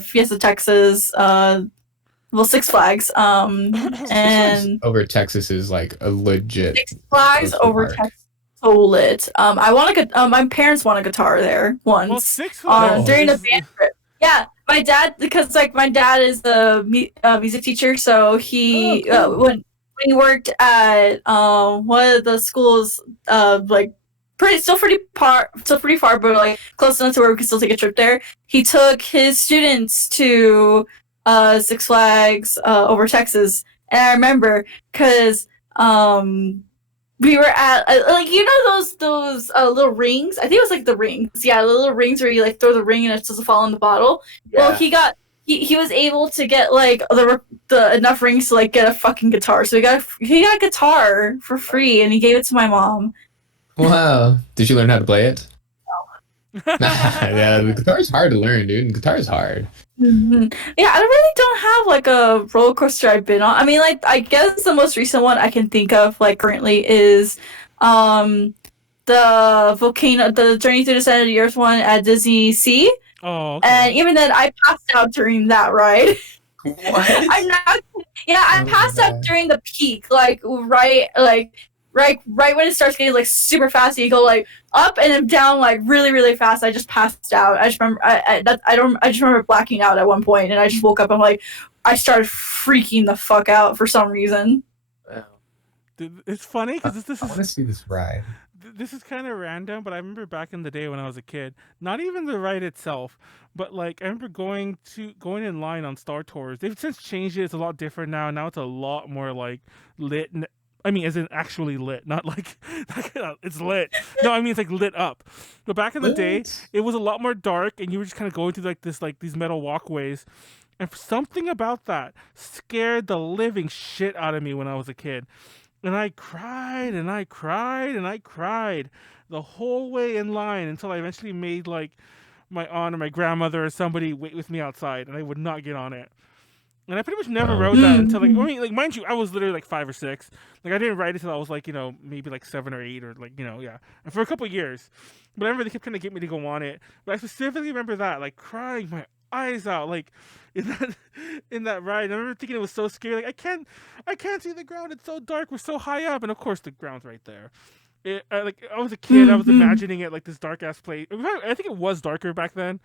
Fiesta Texas, well Six Flags, and Over Texas is like a legit. Six Flags coaster over park. Texas. So lit. I want to. My parents want a guitar there once. well, Six Flags During a is- band trip. Yeah, my dad, because like my dad is a music teacher, so he when he worked at one of the schools, like still pretty far, but like close enough to where we could still take a trip there. He took his students to Six Flags over Texas, and I remember because we were at like those little rings. I think it was like the rings. Yeah, the little rings where you like throw the ring and it's supposed to fall in the bottle. Yeah. Well, he was able to get like the enough rings to like get a fucking guitar. So he got a guitar for free and he gave it to my mom. Wow. Did you learn how to play it? Yeah, the guitar's hard to learn, dude. The guitar's hard. Mm-hmm. Yeah, I really don't have like a roller coaster I've been on. I mean, like I guess the most recent one I can think of like currently is the volcano, the Journey Through the Center of the Earth one at Disney Sea. Oh, okay. And even then, I passed out during that ride. What? I'm not. Yeah, I passed out during the peak, like right when it starts getting like super fast. You go like up and then down like really really fast. I just passed out. I just remember I just remember blacking out at one point, and I just woke up. I'm like, I started freaking the fuck out for some reason. Wow. Dude, it's funny because I want to see this ride. This is kind of random, but I remember back in the day when I was a kid, not even the ride itself, but like I remember going in line on Star Tours. They've since changed it. It's a lot different now. Now it's a lot more like lit. I mean, as in actually lit, not like it's lit. No, I mean it's like lit up. But back in the day, it was a lot more dark, and you were just kind of going through like these metal walkways, and something about that scared the living shit out of me when I was a kid. And I cried and I cried and I cried the whole way in line until I eventually made like my aunt or my grandmother or somebody wait with me outside, and I would not get on it. And I pretty much never rode that until like, I mean, like mind you, I was literally like 5 or 6. Like I didn't ride it until I was like, maybe like 7 or 8 or like, yeah. And for a couple of years. But I remember they kept trying to get me to go on it. But I specifically remember that, like crying my eyes out, like in that ride. I remember thinking it was so scary. Like I can't see the ground. It's so dark. We're so high up, and of course the ground's right there. Like I was a kid, I was imagining it like this dark ass place. I think it was darker back then,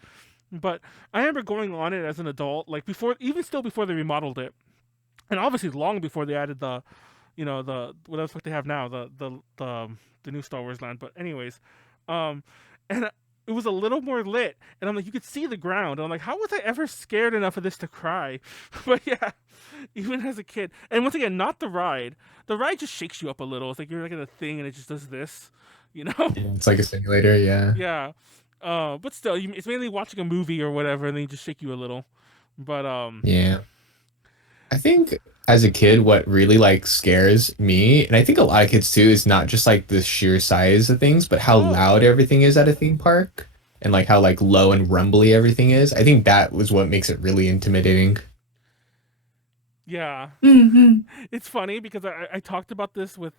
but I remember going on it as an adult, like before they remodeled it, and obviously long before they added the what else they have now, the new Star Wars land. But anyways, and it was a little more lit, and I'm like, you could see the ground. And I'm like, how was I ever scared enough of this to cry? But yeah, even as a kid. And once again, not the ride. The ride just shakes you up a little. It's like you're like in a thing, and it just does this, Yeah, it's like a simulator, yeah. Yeah. But still, it's mainly watching a movie or whatever, and then you just shake you a little. But yeah. I think as a kid, what really like scares me, and I think a lot of kids too, is not just like the sheer size of things, but how loud everything is at a theme park, and like how like low and rumbly everything is. I think that was what makes it really intimidating. Yeah. Mm-hmm. It's funny because I talked about this with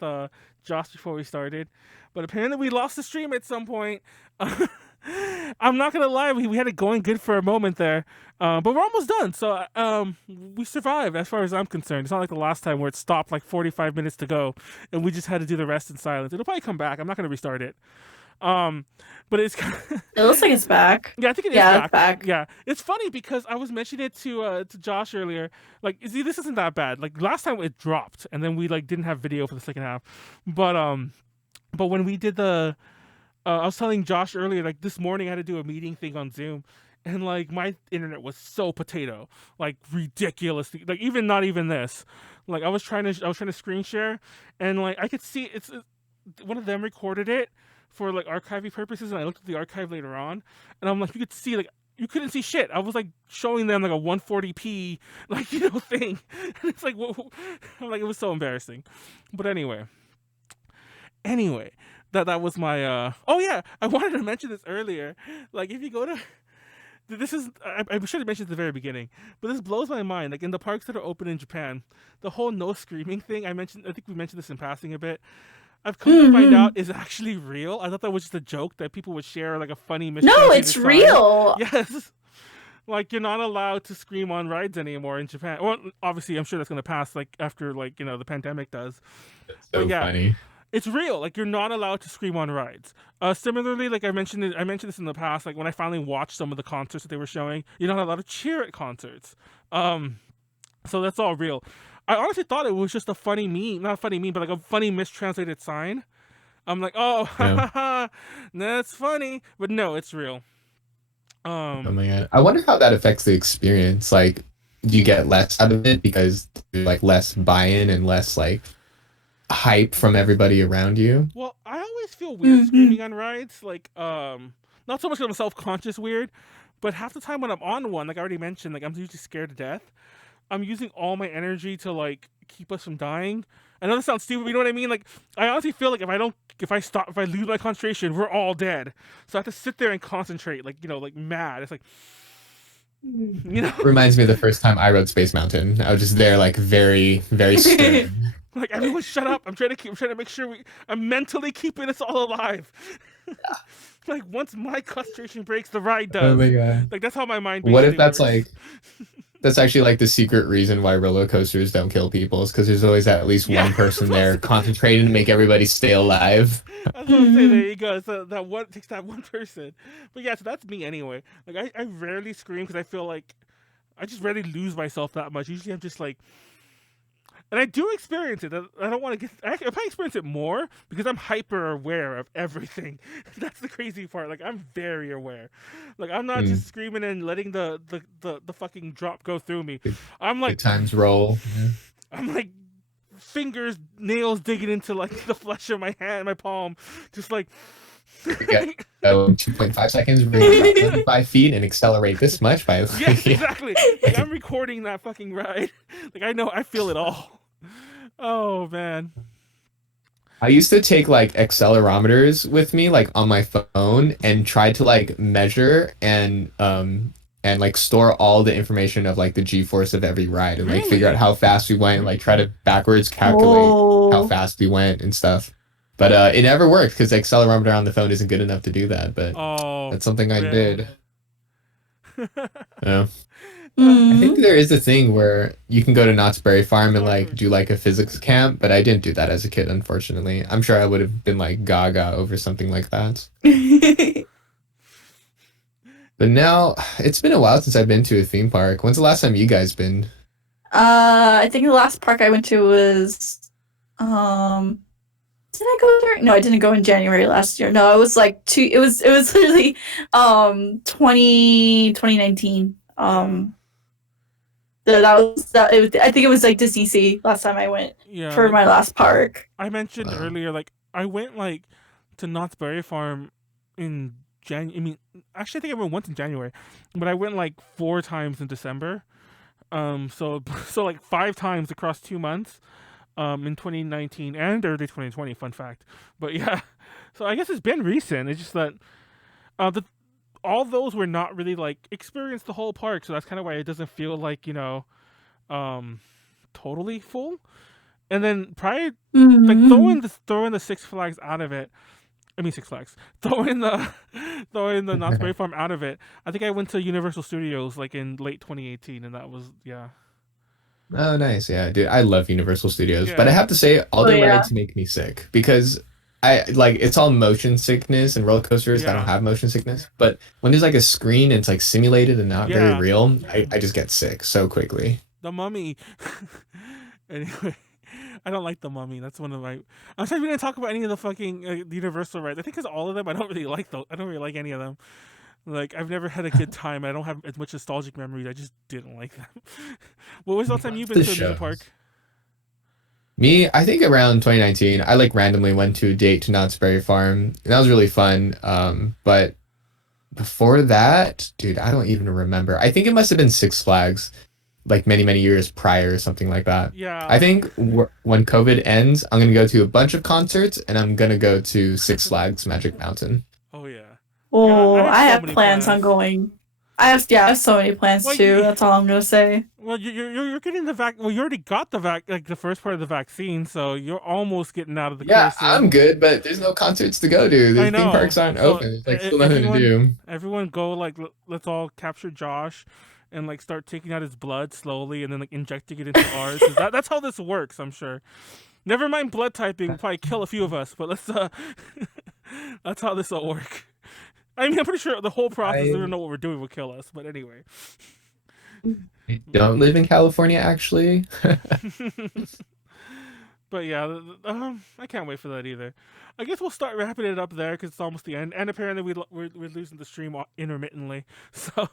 Josh before we started, but apparently we lost the stream at some point. I'm not gonna lie, we had it going good for a moment there, but we're almost done. So we survived as far as I'm concerned. It's not like the last time where it stopped like 45 minutes to go, and we just had to do the rest in silence. It'll probably come back. I'm not gonna restart it. But it's it looks like it's back. Yeah, I think it is back. It's back. Yeah, it's funny because I was mentioning it to Josh earlier. Like, see, this isn't that bad. Like last time it dropped, and then we like didn't have video for the second half. But when we did I was telling Josh earlier, like this morning I had to do a meeting thing on Zoom, and like my internet was so potato, like ridiculously, like not even this. Like I was trying to screen share, and like I could see it's one of them recorded it for like archiving purposes, and I looked at the archive later on, and I'm like, you could see like you couldn't see shit. I was like showing them like a 140p like thing, and it's like I'm like, it was so embarrassing. But anyway, that was my oh yeah, I wanted to mention this earlier. Like if you go to this is I should have mentioned at the very beginning, but this blows my mind. Like in the parks that are open in Japan, the whole no screaming thing I think we mentioned this in passing a bit. I've come to find out is actually real. I thought that was just a joke that people would share, like a funny mistranslated No, it's sign. real. Yes. Like you're not allowed to scream on rides anymore in Japan. Well, obviously I'm sure that's gonna pass like after like the pandemic does. That's so funny. It's real. Like you're not allowed to scream on rides. Similarly, like I mentioned this in the past. Like when I finally watched some of the concerts that they were showing, you're not allowed to cheer at concerts. So that's all real. I honestly thought it was just a funny meme, not a funny meme, but like a funny mistranslated sign. I'm like, oh, yeah. That's funny, but no, it's real. Oh my god, I wonder how that affects the experience. Like, do you get less out of it because there's like less buy-in and less like hype from everybody around you. Well, I always feel weird screaming on rides. Like, not so much 'cause I'm self-conscious weird, but half the time when I'm on one, like I already mentioned, like I'm usually scared to death. I'm using all my energy to like keep us from dying. I know this sounds stupid, but you know what I mean? Like, I honestly feel like if I lose my concentration, we're all dead. So I have to sit there and concentrate, like, like mad. It's like, you know, Reminds me of the first time I rode Space Mountain. I was just there, like, very, very stern. like everyone shut up. I'm trying to make sure I'm mentally keeping us all alive. Like once my concentration breaks, the ride does. Oh my god. Like that's how my mind. What if basically that's works. like that's actually like the secret reason why roller coasters don't kill people is because there's always at least one person there concentrating to make everybody stay alive. I was gonna say there you go. So that one takes that one person. But yeah, so that's me anyway. Like I rarely scream because I feel like I just rarely lose myself that much. Usually I'm just like, and I do experience it. I don't want to get. If I experience it more because I'm hyper aware of everything. That's the crazy part. Like I'm very aware. Like I'm not just screaming and letting the fucking drop go through me. I'm like Good times roll. Yeah. I'm like fingers, nails digging into like the flesh of my hand, my palm, just like. We got 2.5 seconds, we're about 5 feet, and accelerate this much by. Yes, exactly. Like I'm recording that fucking ride. Like I feel it all. Oh man. I used to take like accelerometers with me, like on my phone, and try to like measure and like store all the information of like the G-force of every ride and like figure out how fast we went and like try to backwards calculate how fast we went and stuff. But it never worked because the accelerometer on the phone isn't good enough to do that. But that's something I did. Yeah. I think there is a thing where you can go to Knott's Berry Farm and like do like a physics camp, but I didn't do that as a kid, unfortunately. I'm sure I would have been like gaga over something like that. But now it's been a while since I've been to a theme park. When's the last time you guys been? I think the last park I went to was did I go during? No, I didn't go in January last year. No, it was like it was literally 2019. I think it was like Disney Sea last time I went for my last park. I mentioned earlier, like I went like to Knott's Berry Farm in January. I mean, actually, I think I went once in January, but I went like 4 times in December. So like 5 times across 2 months. In 2019 and early 2020, fun fact. But yeah, so I guess it's been recent. It's just that all those were not really like experienced the whole park, so that's kind of why it doesn't feel like totally full. And then prior, like throwing the Six Flags out of it. I mean Six Flags. Throwing the Knott's Berry Farm out of it. I think I went to Universal Studios like in late 2018, and that was Oh, nice. Yeah, dude, I love Universal Studios, but I have to say all the rides make me sick because I like it's all motion sickness and roller coasters. I don't have motion sickness, but when there's like a screen and it's like simulated and not very real, I just get sick so quickly. The Mummy. Anyway, I don't like the Mummy. That's one of my. I'm sorry we didn't talk about any of the fucking Universal rides. I think because all of them, I don't really like those. I don't really like any of them. Like, I've never had a good time. I don't have as much nostalgic memories. I just didn't like them. What was the last time you've been to a theme park? Me, I think around 2019, I like randomly went to a date to Knott's Berry Farm. And that was really fun. But before that, dude, I don't even remember. I think it must have been Six Flags, like many, many years prior or something like that. Yeah. I think when COVID ends, I'm going to go to a bunch of concerts and I'm going to go to Six Flags Magic Mountain. Oh, yeah. Oh, I have plans on going. I have so many plans too. That's all I'm gonna say. Well, you're getting the vac. Well, you already got the like the first part of the vaccine, so you're almost getting out of the. Yeah, I'm good, but there's no concerts to go to. The theme parks aren't open. It's like still nothing to do. Everyone go like let's all capture Josh, and like start taking out his blood slowly, and then like injecting it into ours. That's how this works. I'm sure. Never mind blood typing. We'll probably kill a few of us, but let's. That's how this will work. I mean, I'm pretty sure the whole process, we don't know what we're doing, will kill us. But anyway. I don't live in California, actually. But yeah, I can't wait for that either. I guess we'll start wrapping it up there because it's almost the end. And apparently we're losing the stream intermittently. So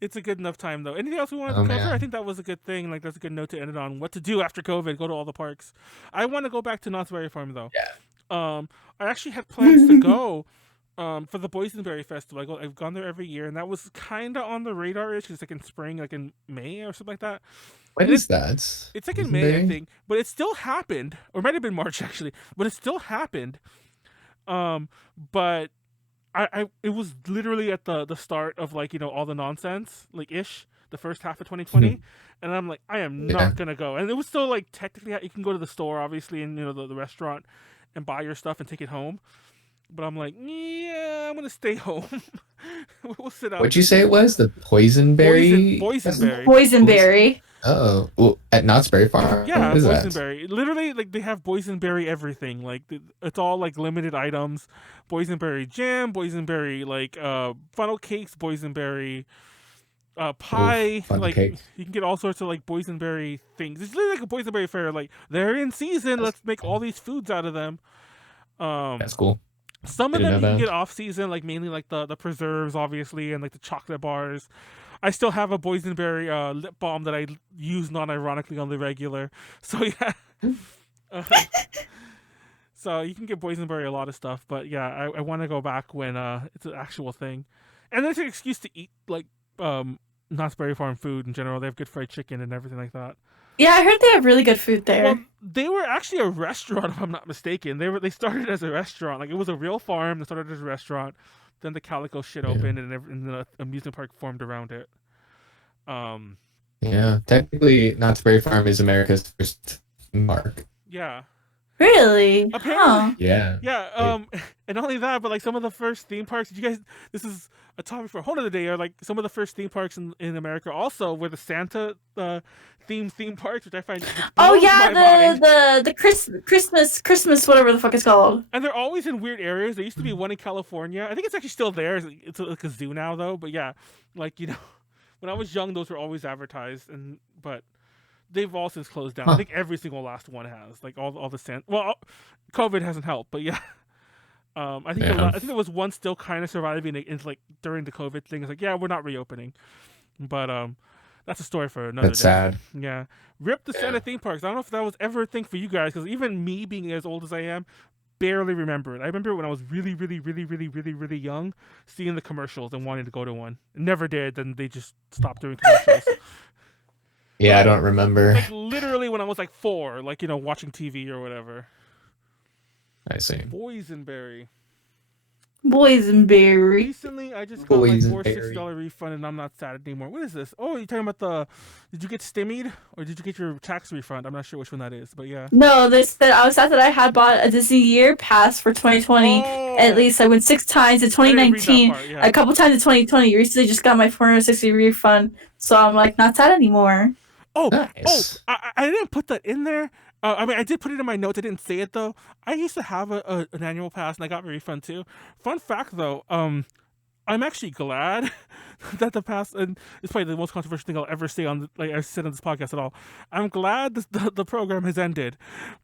It's a good enough time though. Anything else we wanted Oh to cover? I man. think that was a good thing. Like that's a good note to end it on. What to do after COVID? Go to all the parks. I want to go back to Knott's Berry Farm though. Yeah. I actually had plans to go for the Boysenberry Festival. I've gone there every year, and that was kind of on the radar-ish because it's like in spring, like in May or something like that. When And is that? It's like in May, I Boysenberry? think, but it still happened, or it might have been March actually, but it still happened. But it was literally at the start of like all the nonsense like ish the first half of 2020, and I'm like I am Yeah. not gonna go. And it was still like technically you can go to the store obviously and the restaurant and buy your stuff and take it home. But I'm like, yeah, I'm gonna stay home. We'll sit out. What'd you say it was? The Boysenberry? Boysenberry. Boysenberry. Oh, well, at Knott's Berry Farm. Yeah, What is that? boysenberry. Literally, like they have boysenberry everything. Like it's all like limited items. Boysenberry jam, boysenberry like funnel cakes, boysenberry pie. funnel Like cakes. you can get all sorts of like boysenberry things. It's literally like a boysenberry fair. Like they're in season. Let's make all these foods out of them. That's cool. Some of Didn't them know you can that. get off season, like mainly like the preserves, obviously, and like the chocolate bars. I still have a boysenberry lip balm that I use non-ironically on the regular. So yeah. Uh, so you can get boysenberry a lot of stuff, but yeah, I want to go back when it's an actual thing. And there's an excuse to eat like Knott's Berry Farm food in general. They have good fried chicken and everything like that. Yeah, I heard they have really good food there. Well, they were actually a restaurant, if I'm not mistaken. They started as a restaurant. Like it was a real farm. They started as a restaurant. Then the Calico shit Yeah. opened, and the amusement park formed around it. Yeah, technically, Knott's Berry Farm is America's first theme park. Yeah, Really? Apparently. Huh. Yeah. yeah. And not only that, but like some of the first theme parks. Did you guys? This is a topic for a whole other day. Are like some of the first theme parks in America also were the Santa theme parks, which I find Oh blows yeah, my mind. the Christmas whatever the fuck it's called. And they're always in weird areas. There used to be one in California. I think it's actually still there. It's like a zoo now, though. But yeah, like when I was young, those were always advertised, but they've all since closed down. I think every single last one has. Like all the COVID hasn't helped, but yeah. I think Yeah. I think there was one still kind of surviving. It's like during the COVID thing. It's like yeah, we're not reopening, but that's a story for another That's day. sad. Yeah. Rip the Santa theme parks. I don't know if that was ever a thing for you guys, because even me being as old as I am, barely remember it. I remember when I was really, really, really, really, really, really young, seeing the commercials and wanting to go to one. Never did. Then they just stopped doing commercials. Yeah, I don't remember. Like literally when I was like 4, like watching TV or whatever. I see. Boysenberry. Boysenberry. Recently, I just got my Boysenberry. $60 refund, and I'm not sad anymore. What is this? Oh, you're talking about did you get stimmied or did you get your tax refund? I'm not sure which one that is, but yeah. No, they said I was sad that I had bought a Disney Year Pass for 2020. Oh, At least I went 6 times in I didn't read that 2019, part, yeah. a couple times in 2020. Recently, just got my 460 refund, so I'm like not sad anymore. Oh, Nice. I didn't put that in there. I mean, I did put it in my notes. I didn't say it though. I used to have an annual pass, and I got my refund too. Fun fact though, I'm actually glad that the pass, and it's probably the most controversial thing I'll ever say I said on this podcast at all. I'm glad the program has ended,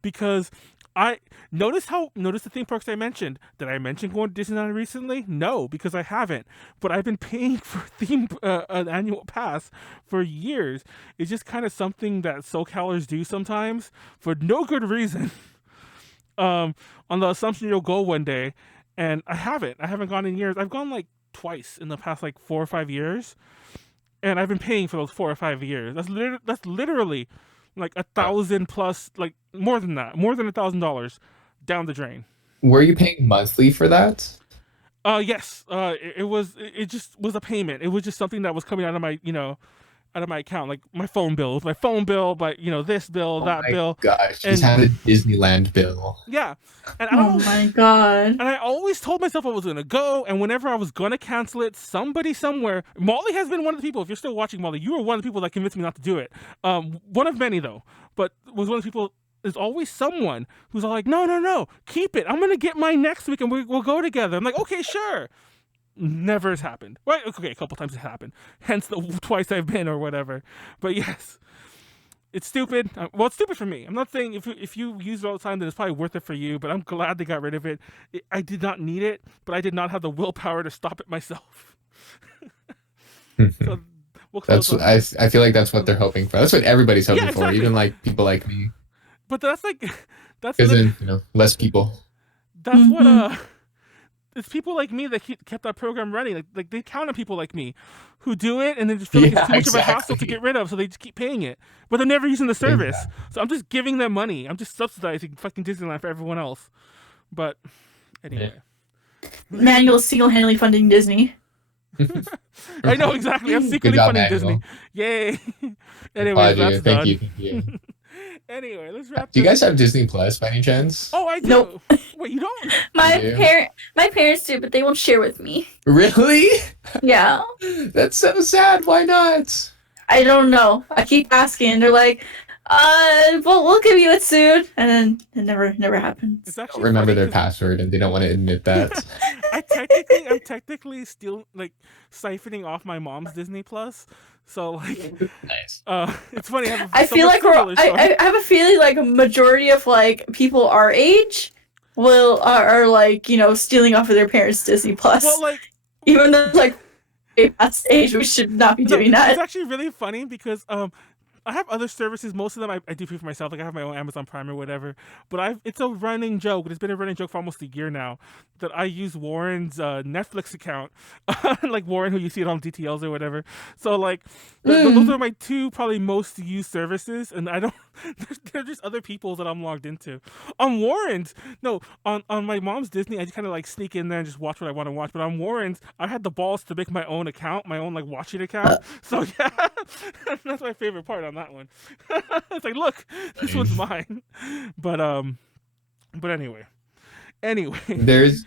because I notice the theme parks I mentioned. Did I mention going to Disneyland recently? No, because I haven't. But I've been paying for an annual pass for years. It's just kind of something that SoCalers do sometimes for no good reason. On the assumption you'll go one day, and I haven't. I haven't gone in years. I've gone like twice in the past like 4 or 5 years, and I've been paying for those 4 or 5 years. That's literally like $1,000 plus, like more than that, more than $1,000 down the drain. Were you paying monthly for that? Yes. It just was a payment. It was just something that was coming out of my out of my account, like my phone bill, but this bill, that bill. Gosh, And- just have a Disneyland bill. Yeah, and I Oh don't. my god. And I always told myself I was gonna go, and whenever I was gonna cancel it, somebody somewhere. Molly has been one of the people. If you're still watching, Molly, you were one of the people that convinced me not to do it. One of many though, but was one of the people. There's always someone who's all like, no, keep it. I'm gonna get mine next week, and we'll go together. I'm like, okay, sure. Never has happened. Well, okay, a couple times it happened. Hence the twice I've been or whatever. But yes, it's stupid. Well, it's stupid for me. I'm not saying if you use it all the time, then it's probably worth it for you. But I'm glad they got rid of it. I did not need it, but I did not have the willpower to stop it myself. So We'll close That's on I feel like that's what they're hoping for. That's what everybody's hoping Yeah, for, exactly. even like people like me. But that's like that's Because lit- then less people. that's what Mhm. it's people like me that kept that program running. Like they count on people like me who do it and then just feel like it's Yeah, too much of a hassle to exactly. get rid of, so they just keep paying it. But they're never using the service. Exactly. So I'm just giving them money. I'm just subsidizing fucking Disneyland for everyone else. But anyway. Manuel single-handedly funding Disney. I know exactly. I'm Good secretly job, funding Manuel. Disney. Yay. Anyways, Applaud you. that's Thank done. you. Thank you. Anyway, let's wrap Do you this. guys have Disney Plus by any chance? Oh, I do. Nope. Wait, you don't? My parents do, but they won't share with me. Really? Yeah. That's so sad. Why not? I don't know. I keep asking, and they're like, we'll give you it soon," and then it never happens. It's I actually don't remember funny their 'cause password and they don't want to admit that. I'm technically still like siphoning off my mom's Disney Plus. So like, Nice. it's funny. I, have I feel like I have a feeling like a majority of like people our age are like stealing off of their parents' Disney Plus. Well, like, even though like past age, we should not be doing It's that. actually really funny because I have other services. Most of them I do pay for myself. Like I have my own Amazon Prime or whatever. But it's a running joke. It's been a running joke for almost a year now that I use Warren's Netflix account, like Warren, who you see it on DTLs or whatever. So like those are my two probably most used services, and I don't. They're just other people's that I'm logged into. On Warren's, no, on my mom's Disney, I just kind of like sneak in there and just watch what I want to watch. But on Warren's, I had the balls to make my own account, my own like watching account. So yeah, that's my favorite part on that one. It's like, look, this one's mine. But anyway. There's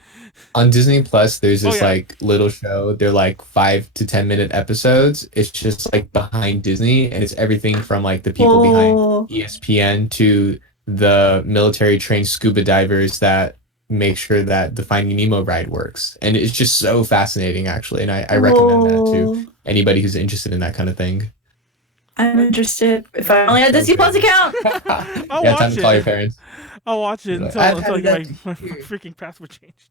on Disney Plus. There's this yeah. like little show. They're like 5 to 10 minute episodes. It's just like behind Disney, and it's everything from like the people Whoa. behind ESPN to the military trained scuba divers that make sure that the Finding Nemo ride works. And it's just so fascinating, actually. And I recommend that to anybody who's interested in that kind of thing. I'm interested. If I only had a Disney Plus account. I'll Yeah, watch time to it. call your parents. I'll watch it Like, until I've I had get that my too. freaking password changed.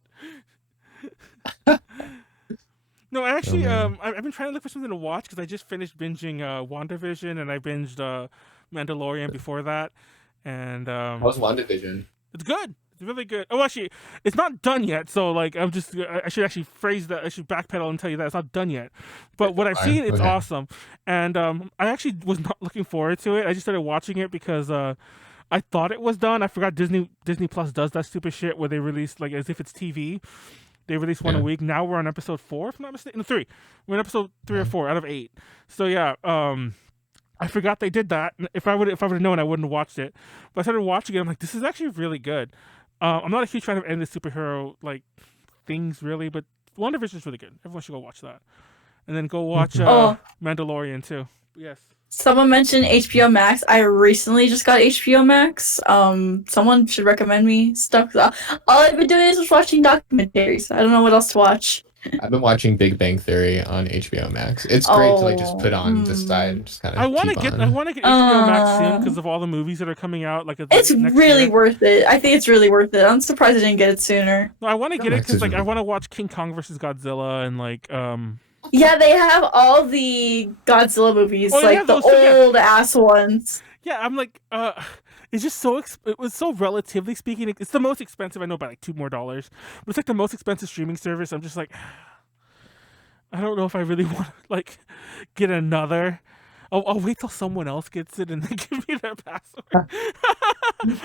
No, I actually, man. I've been trying to look for something to watch because I just finished binging WandaVision and I binged Mandalorian before that, and How's WandaVision? it's good. It's really good. Oh, actually, it's not done yet. So like, I should actually phrase that. I should backpedal and tell you that it's not done yet. But what I've Fine. seen, it's Okay. awesome, and I actually was not looking forward to it. I just started watching it because I thought it was done. I forgot Disney Plus does that stupid shit where they release like as if it's TV. They release one a Yeah. week. Now we're on episode 4, if I'm not mistaken. No, 3. We're on episode 3 or 4 out of 8. So yeah, I forgot they did that. If I would have known, I wouldn't have watched it. But I started watching it. I'm like, this is actually really good. I'm not a huge fan of any of the superhero like things really, but WandaVision is really good. Everyone should go watch that, and then go watch Oh. Mandalorian too. Yes. Someone mentioned HBO Max. I recently just got HBO Max. Someone should recommend me stuff. All I've been doing is just watching documentaries. I don't know what else to watch. I've been watching Big Bang Theory on HBO Max. It's great to like just put on the side and just kind of. I want to get HBO Max soon because of all the movies that are coming out. Like It's next really year. worth it. I think it's really worth it. I'm surprised I didn't get it sooner. No, I want to get it Max because is like I really- want to watch King Kong versus Godzilla and like Yeah, they have all the Godzilla movies, Oh, yeah, like the those too, yeah. old ass ones. yeah, I'm like it's just so it was so relatively speaking it's the most expensive I know by like $2 more, but it's like the most expensive streaming service. I'm just like I don't know if I really want to like get another. I'll wait till someone else gets it and then give me their password.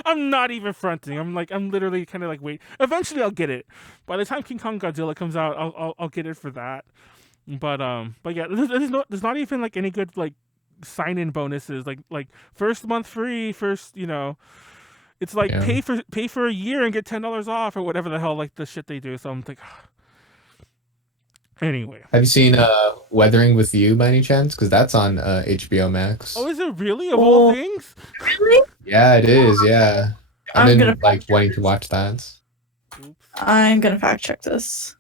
I'm not even fronting. I'm literally kind of like wait. Eventually I'll get it. By the time King Kong Godzilla comes out, I'll get it for that. But yeah, there's not even like any good like sign-in bonuses like first month free, it's like Yeah. pay for a year and get $10 off or whatever the hell like the shit they do. So I'm like anyway. Have you seen Weathering with You by any chance? Because that's on HBO Max. Oh, is it really of all Oh. things? Really? Yeah, it is. Yeah, I'm I've gonna been like wanting to watch that. Oops. I'm gonna fact check this.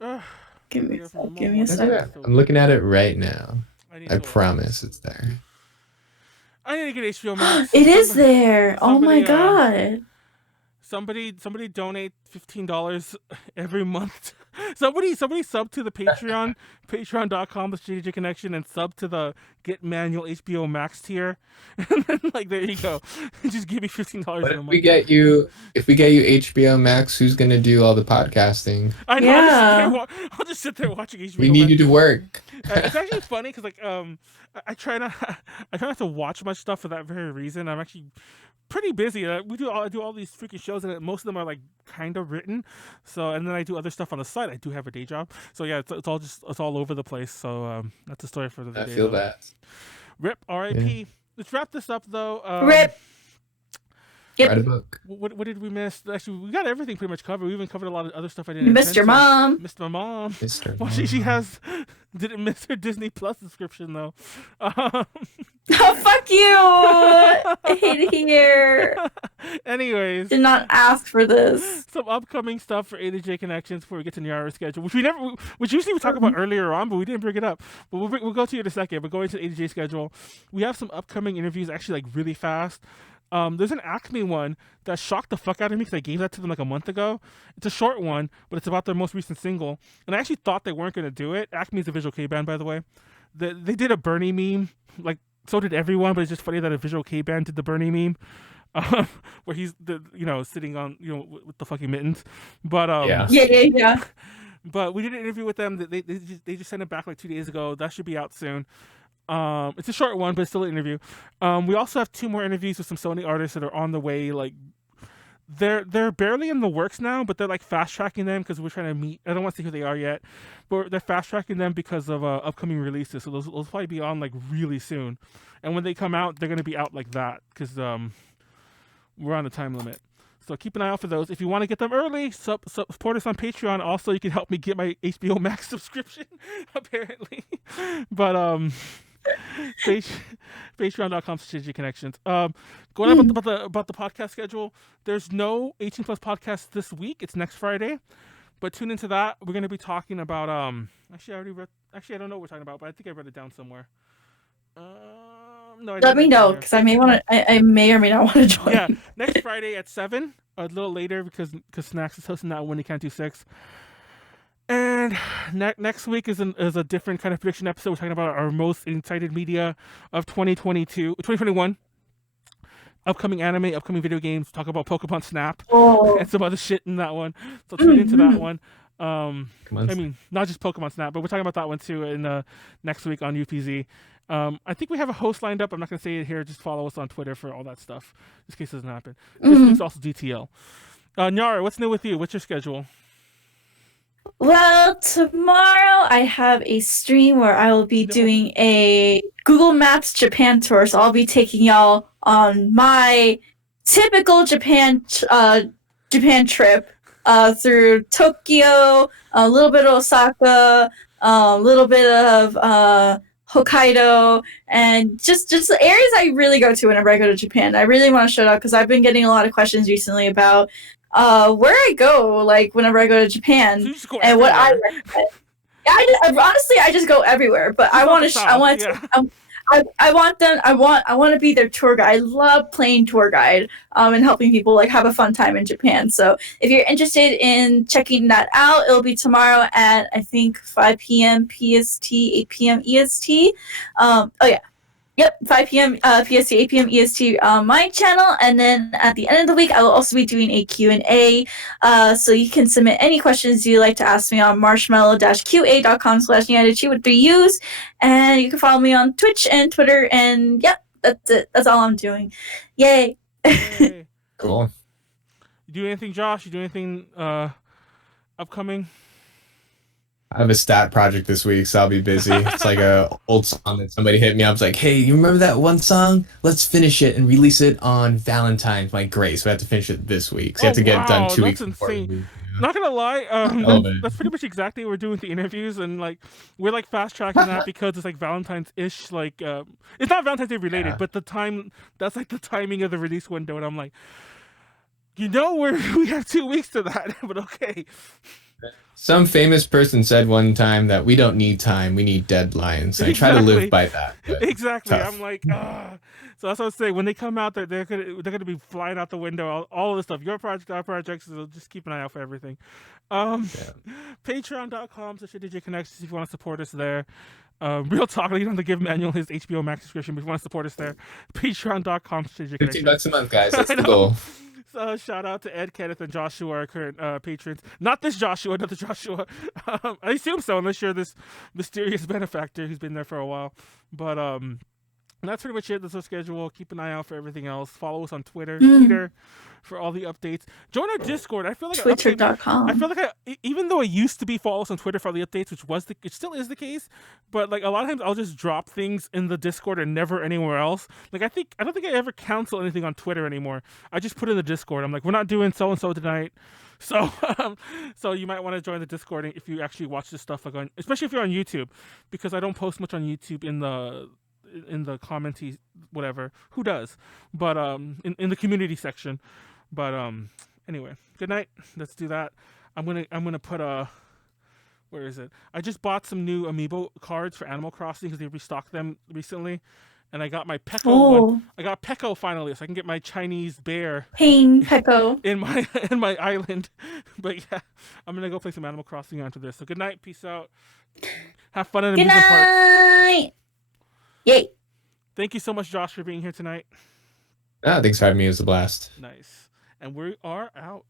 Ugh, Give me Yeah, a for a sec. Give me a moment. sec. Yeah, I'm looking at it right now. need I to- promise it's there. I need to get HBO Max. It is Somebody- there. Oh my somebody, god. Somebody donate $15 every month. Somebody sub to the Patreon, patreon.com/JJ Connection, and sub to the Get Manual HBO Max tier. And then, like, there you go. Just give me $15 But in a if month. we get you HBO Max, who's gonna do all the podcasting? I know. Yeah. I'll just sit there watching HBO. We need Max. you to work. It's actually funny because like I try not to watch much stuff for that very reason. I'm actually pretty busy. I do all these freaking shows, and most of them are like kind of written. So, and then I do other stuff on the side. I do have a day job. So yeah, it's all over the place. So that's the story for the day. I feel though. that. Rip. R.I.P. Let's wrap this up though. Rip. Yep. Write a book. What did we miss? Actually, we got everything pretty much covered. We even covered a lot of other stuff I didn't. You missed your mom. Missed my mom. Mr. Well, she didn't miss her Disney Plus subscription though. Oh, fuck you! I hate it here. Anyways, Did not ask for this. some upcoming stuff for A to J Connections before we get to Nyaru's schedule, which usually we talk about earlier on, but we didn't bring it up. But we'll go to it in a second. But going to the A to J schedule, we have some upcoming interviews actually like really fast. There's an Acme one that shocked the fuck out of me because I gave that to them like a month ago. It's a short one, but it's about their most recent single. And I actually thought they weren't going to do it. Acme is a Visual K band, by the way. They did a Bernie meme, like so did everyone, but it's just funny that a Visual K band did the Bernie meme, where he's sitting on with the fucking mittens. But Yeah. But we did an interview with them. They just sent it back like 2 days ago. That should be out soon. It's a short one, but it's still an interview. We also have 2 more interviews with some Sony artists that are on the way. Like they're barely in the works now, but they're like fast tracking them because we're trying to meet. I don't want to say who they are yet, but they're fast tracking them because of upcoming releases. So those will probably be on like really soon. And when they come out, they're gonna be out like that because we're on a time limit. So keep an eye out for those. If you want to get them early, support us on Patreon. Also, you can help me get my HBO Max subscription, apparently. But Patreon.com/JJ Connections. Going on about the podcast schedule. There's no 18 plus podcast this week. It's next Friday. But tune into that. We're going to be talking about actually I don't know what we're talking about, but I think I read it down somewhere. No, Let me know because I may or may not want to join. Yeah, next Friday at 7, a little later because Snacks is hosting that one. He can't do 6. And next week is a different kind of prediction episode. We're talking about our most excited media of 2021. Upcoming anime, upcoming video games. Talk about Pokemon Snap and some other shit in that one. So tune into that one. I mean, not just Pokemon Snap, but we're talking about that one too in next week on UPZ. I think we have a host lined up. I'm not going to say it here. Just follow us on Twitter for all that stuff, just in case it doesn't happen. This week's also DTL. Nyaru, what's new with you? What's your schedule? Well, tomorrow I have a stream where I will be doing a Google Maps Japan tour. So I'll be taking y'all on my typical Japan trip through Tokyo, a little bit of Osaka, a little bit of Hokkaido, and just the areas I really go to whenever I go to Japan. I really want to show it out because I've been getting a lot of questions recently about where I go, like whenever I go to Japan, So and what I recommend. I just go everywhere, but I want to. I want them. I want to be their tour guide. I love playing tour guide and helping people like have a fun time in Japan. So if you're interested in checking that out, it'll be tomorrow at I think 5 p.m. PST, 8 p.m. EST. Yep, 5 p.m. PST, 8 p.m. EST on my channel. And then at the end of the week, I will also be doing a Q&A. So you can submit any questions you'd like to ask me on marshmallow-qa.com/Nyaru with 3 U's. And you can follow me on Twitch and Twitter. And yep, that's it. That's all I'm doing. Yay. Hey. Cool. You do anything, Josh? You do anything upcoming? I have a stat project this week, so I'll be busy. It's like a old song that somebody hit me up. I was like, hey, you remember that one song? Let's finish it and release it on Valentine's. I'm like, great. So we have to finish it this week. So you have to get it done 2 weeks before. Not gonna lie, that's pretty much exactly what we're doing with the interviews, and like we're like fast tracking that because it's like Valentine's-ish. Like it's not Valentine's Day related, but the time that's like the timing of the release window, and I'm like, we have 2 weeks to that, but okay. Some famous person said one time that we don't need time, we need deadlines. I try to live by that. But Exactly. tough. I'm like, ah. So that's what I was saying. When they come out, they're gonna be flying out the window. All of this stuff. Your project, our projects. So just keep an eye out for everything. Yeah. Patreon.com/DJ Connections if you want to support us there. Real talk. You don't have to give Manuel his HBO Max subscription, but if you want to support us there, Patreon.com/DJ Connections. $15 a month, guys. That's I the know. goal. So shout out to Ed, Kenneth, and Joshua, our current patrons. Not this Joshua, another Joshua. I assume so, unless you're this mysterious benefactor who's been there for a while. But that's pretty much it. That's our schedule. Keep an eye out for everything else. Follow us on Twitter for all the updates. Join our Discord. I feel like Twitter.com. I feel like even though I used to be follow us on Twitter for all the updates, it still is the case, but like a lot of times I'll just drop things in the Discord and never anywhere else. Like I don't think I ever cancel anything on Twitter anymore. I just put it in the Discord. I'm like, we're not doing so and so tonight. So, so you might want to join the Discord if you actually watch this stuff, like especially if you're on YouTube, because I don't post much on YouTube in the commenty whatever. Who does? But in the community section. But anyway, good night. Let's do that. I'm gonna put where is it? I just bought some new amiibo cards for Animal Crossing because they restocked them recently, and I got my Pecco one. I got Pecco finally, so I can get my Chinese bear Pain Pecco in my island. But yeah, I'm gonna go play some Animal Crossing after this. So good night. Peace out. Have fun in amusement park. Good night. Yay. Thank you so much, Josh, for being here tonight. Thanks for having me. It was a blast. Nice. And we are out.